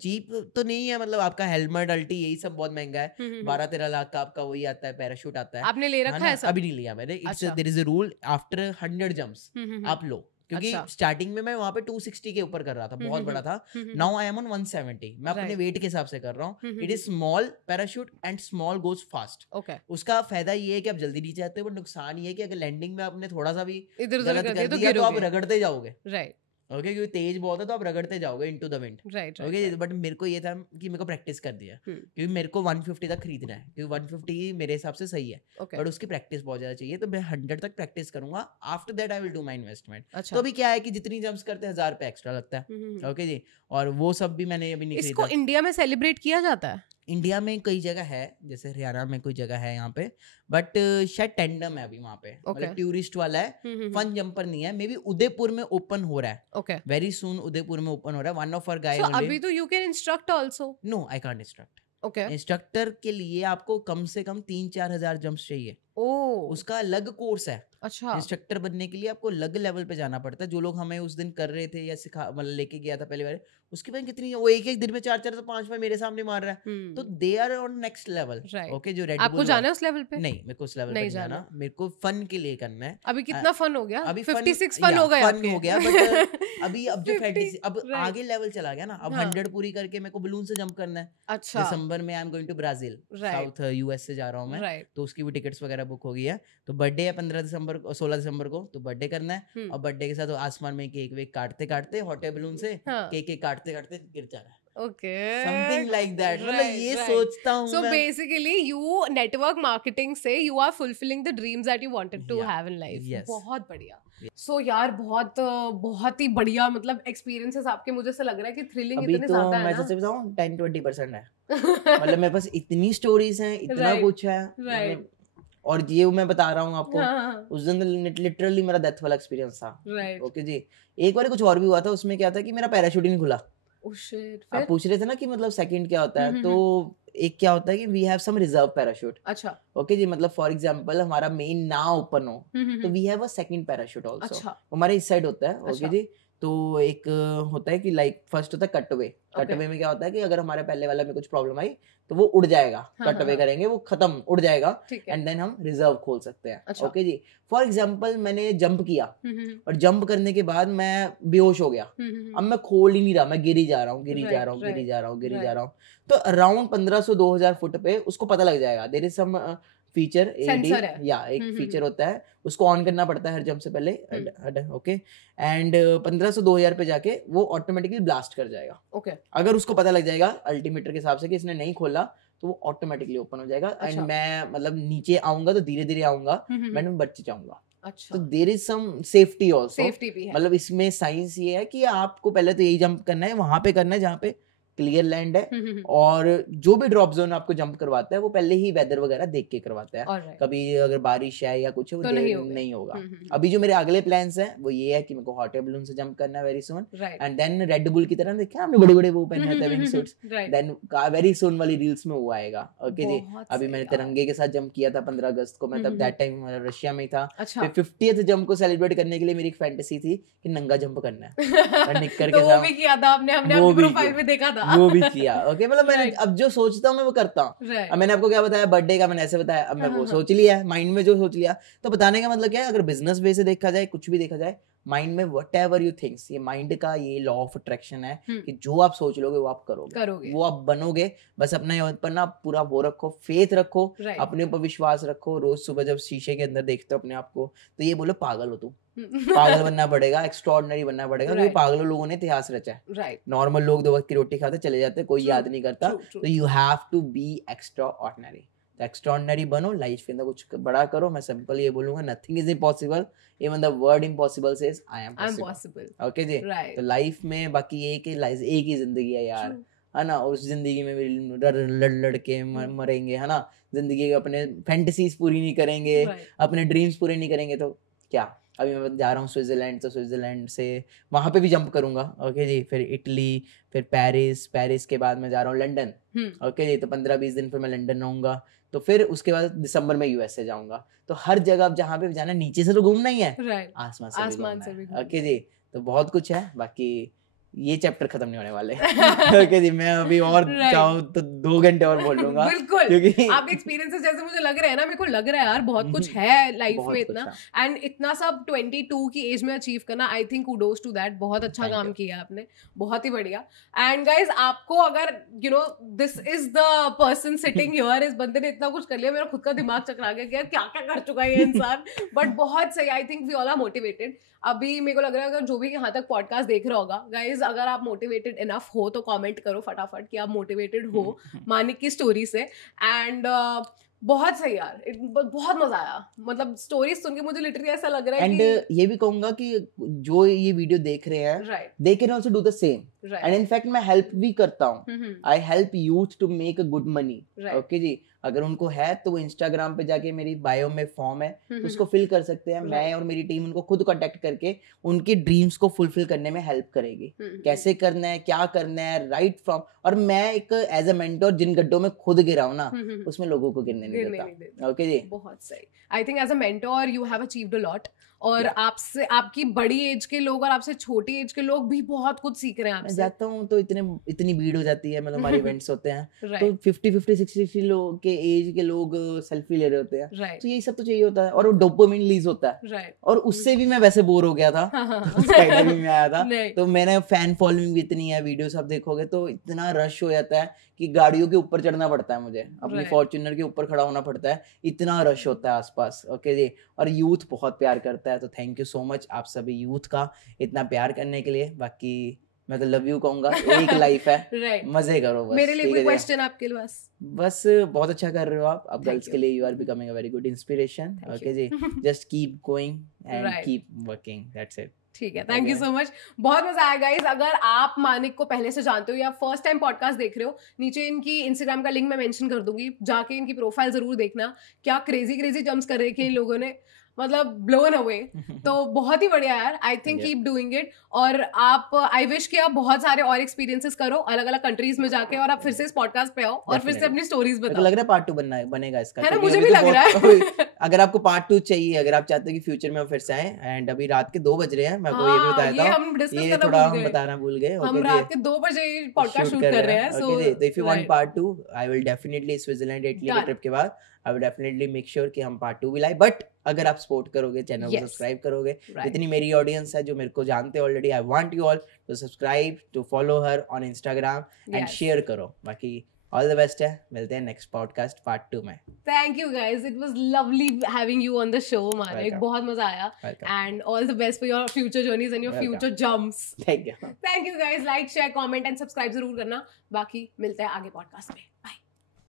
Cheap तो नहीं है, मतलब आपका हेलमेट अल्टी यही सब बहुत महंगा है, 12-13 लाख का आपका वही आता है, पैराशूट आता है। आपने ले रखा है सब? अभी नहीं लिया मैंने, it's there is a rule after 100 jumps आप लो, क्योंकि स्टार्टिंग में मैं वहां पे 260 के ऊपर कर रहा था, बहुत बड़ा था। नाउ आई एम ऑन 170, मैं अपने वेट के हिसाब से कर रहा हूँ। It is small parachute and small goes fast. उसका फायदा ये है कि आप जल्दी नीचे आते हो, बट नुकसान ये है कि अगर लैंडिंग में आपने थोड़ा सा भी गलत कर दिया तो आप रगड़ते जाओगे। राइट, ओके, क्योंकि तेज बहुत है तो आप रगड़ते जाओगे into the wind. Okay, but मेरे को ये था कि मेरे को प्रैक्टिस कर दिया, क्योंकि मेरे को 150 तक खरीदना है, क्योंकि 150 मेरे हिसाब से सही है, बट उसकी प्रैक्टिस बहुत ज्यादा चाहिए, तो मैं 100 तक प्रैक्टिस करूंगा। After that I will do my investment. तो अभी क्या है कि जितनी जंप्स करते हैं 1,000 रुपए एक्स्ट्रा लगता है। ओके जी, और वो सब भी मैंने अभी नहीं खरीदा। इसको इंडिया में सेलिब्रेट किया जाता है? इंडिया में कई जगह है, जैसे हरियाणा में कोई जगह है यहाँ पे, बट शायद टेंडम है अभी वहाँ पे, मतलब टूरिस्ट वाला है, फन जंपर नहीं है। मे बी उदयपुर में ओपन हो रहा है, वेरी सून उदयपुर में ओपन हो रहा है। One of our guy only. अभी तो you can instruct also? No, I can't instruct. Instructor के लिए आपको कम से कम 3-4 हजार जंप्स चाहिए। उसका अलग कोर्स है। अच्छा। इंस्ट्रक्टर बनने के लिए आपको अलग लेवल पे जाना पड़ता है। जो लोग हमें उस दिन कर रहे थे या सिखा मतलब लेके गया था पहले बार, उसकी पता कितनी, वो एक दिन में 4-4 तो 5 मेरे सामने मार रहा है। तो they are on next level. Okay, जो रेड आपको जाना है उस लेवल पे? नहीं, मेरे को उस लेवल पे जाना, मेरे को फन के लिए करना है। अभी कितना फन हो गया? अभी 56 फन हो गया, फन हो गया। बट अभी अब जो फैंटेसी, अब आगे लेवल चला गया ना, अब 100 पूरी करके मेरे को बलून से जंप करना है। अच्छा। दिसंबर में I am going to Brazil, South US से जा रहा हूँ मैं, तो उसकी भी टिकट्स वगैरह बुक हो गई है। तो बर्थडे है 16 दिसंबर को, तो बर्थडे करना है। और बर्थडे के साथ आसमान में केक वेक काटते काटते हॉट एयर बलून से केक काटते काटते गिर जाना है। समथिंग लाइक दैट, मतलब ये सोचता हूँ। So basically you network marketing से you are fulfilling the dreams that you wanted to have in life. बहुत बढ़िया। So यार बहुत ही बढ़िया, मतलब एक्सपीरियंसेस आपके, मुझे से लग रहा है कि थ्रिलिंग इतने ज्यादा है ना। मैं सच बताऊं 10-20% है। मतलब मेरे पास इतनी स्टोरीज हैं, इतना कुछ है, और ये मैं बता रहा हूँ आपको। उस दिन लिटरली मेरा डेथ वाला एक्सपीरियंस था। ओके जी। एक बार कुछ और भी हुआ था, उसमें क्या था कि मेरा पैराशूट ही नहीं खुला। आप पूछ रहे थे ना कि मतलब सेकंड क्या होता है, तो एक क्या होता है कि we have some reserve parachute. अच्छा। ओके जी, मतलब फॉर एग्जांपल हमारा मेन ना ओपन हो तो we have a second parachute also. हमारे इस साइड होता है। ओके जी। तो एक होता है कि लाइक फर्स्ट होता है कटवे। कटवे में क्या होता है कि अगर हमारे पहले वाला में कुछ प्रॉब्लम आई तो वो उड़ जाएगा। कटवे करेंगे, वो खत्म, उड़ जाएगा, एंड देन हम रिजर्व खोल सकते हैं। ओके जी। फॉर एग्जाम्पल मैंने जंप किया और जंप करने के बाद मैं बेहोश हो गया। अब मैं खोल ही नहीं रहा, मैं गिरी जा रहा हूँ। तो अराउंड 1500-2000 फुट पे उसको पता लग जाएगा। देयर इज सम फीचर, या एक फीचर होता है, उसको ऑन करना पड़ता है हर जंप से पहले। ओके, एंड 1500-2000 पे जाके वो ऑटोमेटिकली ब्लास्ट कर जाएगा। ओके, अगर उसको पता लग जाएगा अल्टीमीटर के हिसाब से कि इसने नहीं खोला तो वो ऑटोमेटिकली ओपन हो जाएगा। एंड मैं मतलब नीचे आऊंगा तो धीरे धीरे आऊंगा, मैं बच जाऊंगा। अच्छा। तो there is some safety also, safety भी है। मतलब इसमें साइंस ये है कि आपको पहले तो यही जंप करना है, वहां पे करना है जहाँ पे क्लियर लैंड है, और जो भी ड्रॉप जोन आपको जंप करवाता है वो पहले ही वेदर वगैरह देख के करवाता है। कभी अगर बारिश है या कुछ है वो तो नहीं होगा। अभी जो मेरे अगले प्लान्स हैं वो ये है कि मेरे को हॉट एयर बलून से जंप करना है very soon, and then Red Bull की तरह देखा आपने बड़े बड़े वो पहने होते हैं wing suits, then very soon वाली रील्स में वो आएगा। ओके जी। अभी मैंने तिरंगे के साथ जंप किया था 15 अगस्त को, मैं तब दैट टाइम रशिया में था। फिर 50th जंप को सेलिब्रेट करने के लिए मेरी एक फैंटेसी थी कि नंगा जंप करना है, निक्कर के साथ। वो भी किया था आपने, हमने अपनी प्रोफाइल में देखा था। वो भी किया। ओके, मतलब मैंने अब जो सोचता हूँ मैं वो करता हूँ। अब मैंने आपको क्या बताया, बर्थडे का मैंने ऐसे बताया, अब मैं वो सोच लिया है माइंड में, जो सोच लिया। तो बताने का मतलब क्या है, अगर बिजनेस वे से देखा जाए, कुछ भी देखा जाए, माइंड में व्हाटएवर यू थिंक्स, ये माइंड का ये लॉ ऑफ अट्रैक्शन है कि जो आप सोच लोगे वो आप करोगे, वो आप बनोगे। बस अपना यहाँ पर ना पूरा वो रखो, फेथ रखो, अपने ऊपर विश्वास रखो। रोज सुबह जब शीशे के अंदर देखते हो अपने आप को तो ये बोलो पागल हो तुम, पागल बनना पड़ेगा, एक्स्ट्राऑर्डिनरी बनना पड़ेगा, क्योंकि पागलों लोगों ने इतिहास रचा है। नॉर्मल लोग 2 वक्त की रोटी खाते चले जाते, कोई याद नहीं करता। तो you have to be extraordinary. Extraordinary बनो, लाइफ के अंदर कुछ बड़ा करो। मैं सिंपल ये बोलूंगा, nothing is impossible, even the word impossible says I am possible. Okay जी। तो लाइफ में बाकी एक ही जिंदगी है यार, है ना। उस जिंदगी में लड़ के मरेंगे, है ना। जिंदगी के अपने फैंटेसीज पूरी नहीं करेंगे, अपने ड्रीम्स पूरे नहीं करेंगे तो क्या। अभी मैं जा रहा हूँ स्विट्जरलैंड, तो स्विट्जरलैंड से वहां पे भी जंप करूंगा। ओके जी। फिर इटली, फिर पेरिस के बाद मैं जा रहा हूँ लंदन। ओके जी। तो 15-20 दिन फिर मैं लंदन रहूंगा, तो फिर उसके बाद दिसंबर में यूएसए जाऊंगा। तो हर जगह अब जहाँ पे जाना, नीचे से तो घूमना ही है, आसमान से भी। ओके जी। तो बहुत कुछ है, बाकी ये चैप्टर खत्म नहीं होने वाले। ओके जी। मैं अभी और चाहूँ तो 2 घंटे और बोल लूंगा। बिल्कुल, क्योंकि आपके एक्सपीरियंसेस जैसे मुझे लग रहे हैं ना, मेरे को लग रहा है यार बहुत कुछ है लाइफ में इतना, एंड इतना सब 22 की एज में अचीव करना, I think kudos to that. बहुत अच्छा काम किया आपने, बहुत ही बढ़िया। एंड गाइज, आपको अगर you know this is the person sitting here, इस बंदे ने इतना कुछ कर लिया, मेरा खुद का दिमाग चकरा गया कि यार क्या क्या कर चुका है ये इंसान। बट बहुत सही, I think we all are motivated. अभी मेरे को लग रहा है अगर जो भी यहाँ तक पॉडकास्ट देख रहा होगा, गाइज अगर आप मोटिवेटेड इनफ हो तो कमेंट करो फटाफट कि आप मोटिवेटेड हो मानिक की स्टोरी से। एंड बहुत सही यार, बहुत मजा आया, मतलब स्टोरीज सुन के मुझे लिटरली ऐसा लग रहा है एंड ये भी कहूंगा कि जो ये वीडियो देख रहे हैं they can also do the same and in fact मैं हेल्प भी करता हूँ, I help youth to make a good money, okay जी। अगर उनको है तो वो इंस्टाग्राम पे जाके मेरी बायो में फॉर्म है उसको फिल कर सकते हैं, मैं और मेरी टीम उनको खुद कांटेक्ट करके उनके ड्रीम्स को फुलफिल करने में हेल्प करेगी, कैसे करना है, क्या करना है, राइट फ्रॉम। और मैं एक एज अ मेंटोर जिन गड्ढों में खुद गिरा हूं ना उसमें लोगों को गिरने नहीं देता, ओके जी। बहुत सही। I think as a mentor you have achieved a lot, और आपसे, आपकी बड़ी एज के लोग और आपसे छोटी एज के लोग भी बहुत कुछ सीख रहे हैं आपसे। मैं जाता हूँ तो इतनी भीड़ हो जाती है, मतलब हमारे इवेंट्स होते हैं तो 50 60 लोग के एज के लोग सेल्फी ले रहे होते हैं, तो यही सब तो चाहिए होता है, और वो डोपामिन रिलीज होता है, और उससे भी मैं वैसे बोर हो गया था स्काईडाइविंग में आया था तो मैंने फैन फॉलोइंग भी इतनी है, वीडियोस आप देखोगे तो इतना रश हो जाता है कि गाड़ियों के ऊपर चढ़ना पड़ता है मुझे, अपनी फॉर्च्यूनर के ऊपर खड़ा होना पड़ता है, इतना रश होता है आसपास, ओके जी। और यूथ बहुत प्यार करता है, तो थैंक यू सो मच आप सभी यूथ का इतना प्यार करने के लिए। बाकी मैं तो लव यू कहूंगा, एक लाइफ है, मजे करो बस। मेरे लिए कोई क्वेश्चन आपके लिए? बस बहुत अच्छा कर रहे हो आप गर्ल्स के लिए, you are becoming a very good inspiration, okay जी। Just keep going and keep working, that's it. ठीक है, थैंक यू सो मच, बहुत मजा आया गाइस। अगर आप मानिक को पहले से जानते हो या फर्स्ट टाइम पॉडकास्ट देख रहे हो, नीचे इनकी इंस्टाग्राम का लिंक मैं मेंशन कर दूंगी, जाके इनकी प्रोफाइल जरूर देखना, क्या क्रेजी जंप्स कर रखे इन लोगों ने, मतलब ब्लोन अवे। तो बहुत ही बढ़िया यार, I think keep doing it. और आप, आई विश कि आप बहुत सारे और एक्सपीरियंसेस करो अलग अलग कंट्रीज में जाके, और आप फिर से इस पॉडकास्ट पे आओ और फिर से अपनी स्टोरीज बताओ। लग रहा है पार्ट 2 बनेगा इसका, है ना? मुझे भी लग रहा है। अगर आपको पार्ट 2 चाहिए, अगर आप चाहते हो कि फ्यूचर में फिर से आए, एंड अभी रात के 2 बज रहे हैं, मैं आपको ये भी बताया था, ये थोड़ा हम बताना भूल गए, हम रात के 2 बजे पॉडकास्ट शूट कर रहे हैं। So if you want part 2 I will definitely Switzerland Italy के ट्रिप के बाद I will definitely make sure कि हम पार्ट 2 भी लाए। बट अगर आप सपोर्ट करोगे, चैनल को सब्सक्राइब करोगे, जितनी मेरी ऑडियंस है जो मेरे को जानते हैं already, I want you all to subscribe, to follow her on Instagram and share करो। बाकी ऑल द बेस्ट है, मिलते हैं नेक्स्ट पॉडकास्ट पार्ट 2 में। Thank you guys, it was lovely having you on the show Manik, बहुत मजा आया, and all the best for your future journeys and your future jumps. Thank you guys, like share comment and subscribe जरूर करना। बाकी मिलते हैं आगे podcast में, बाय।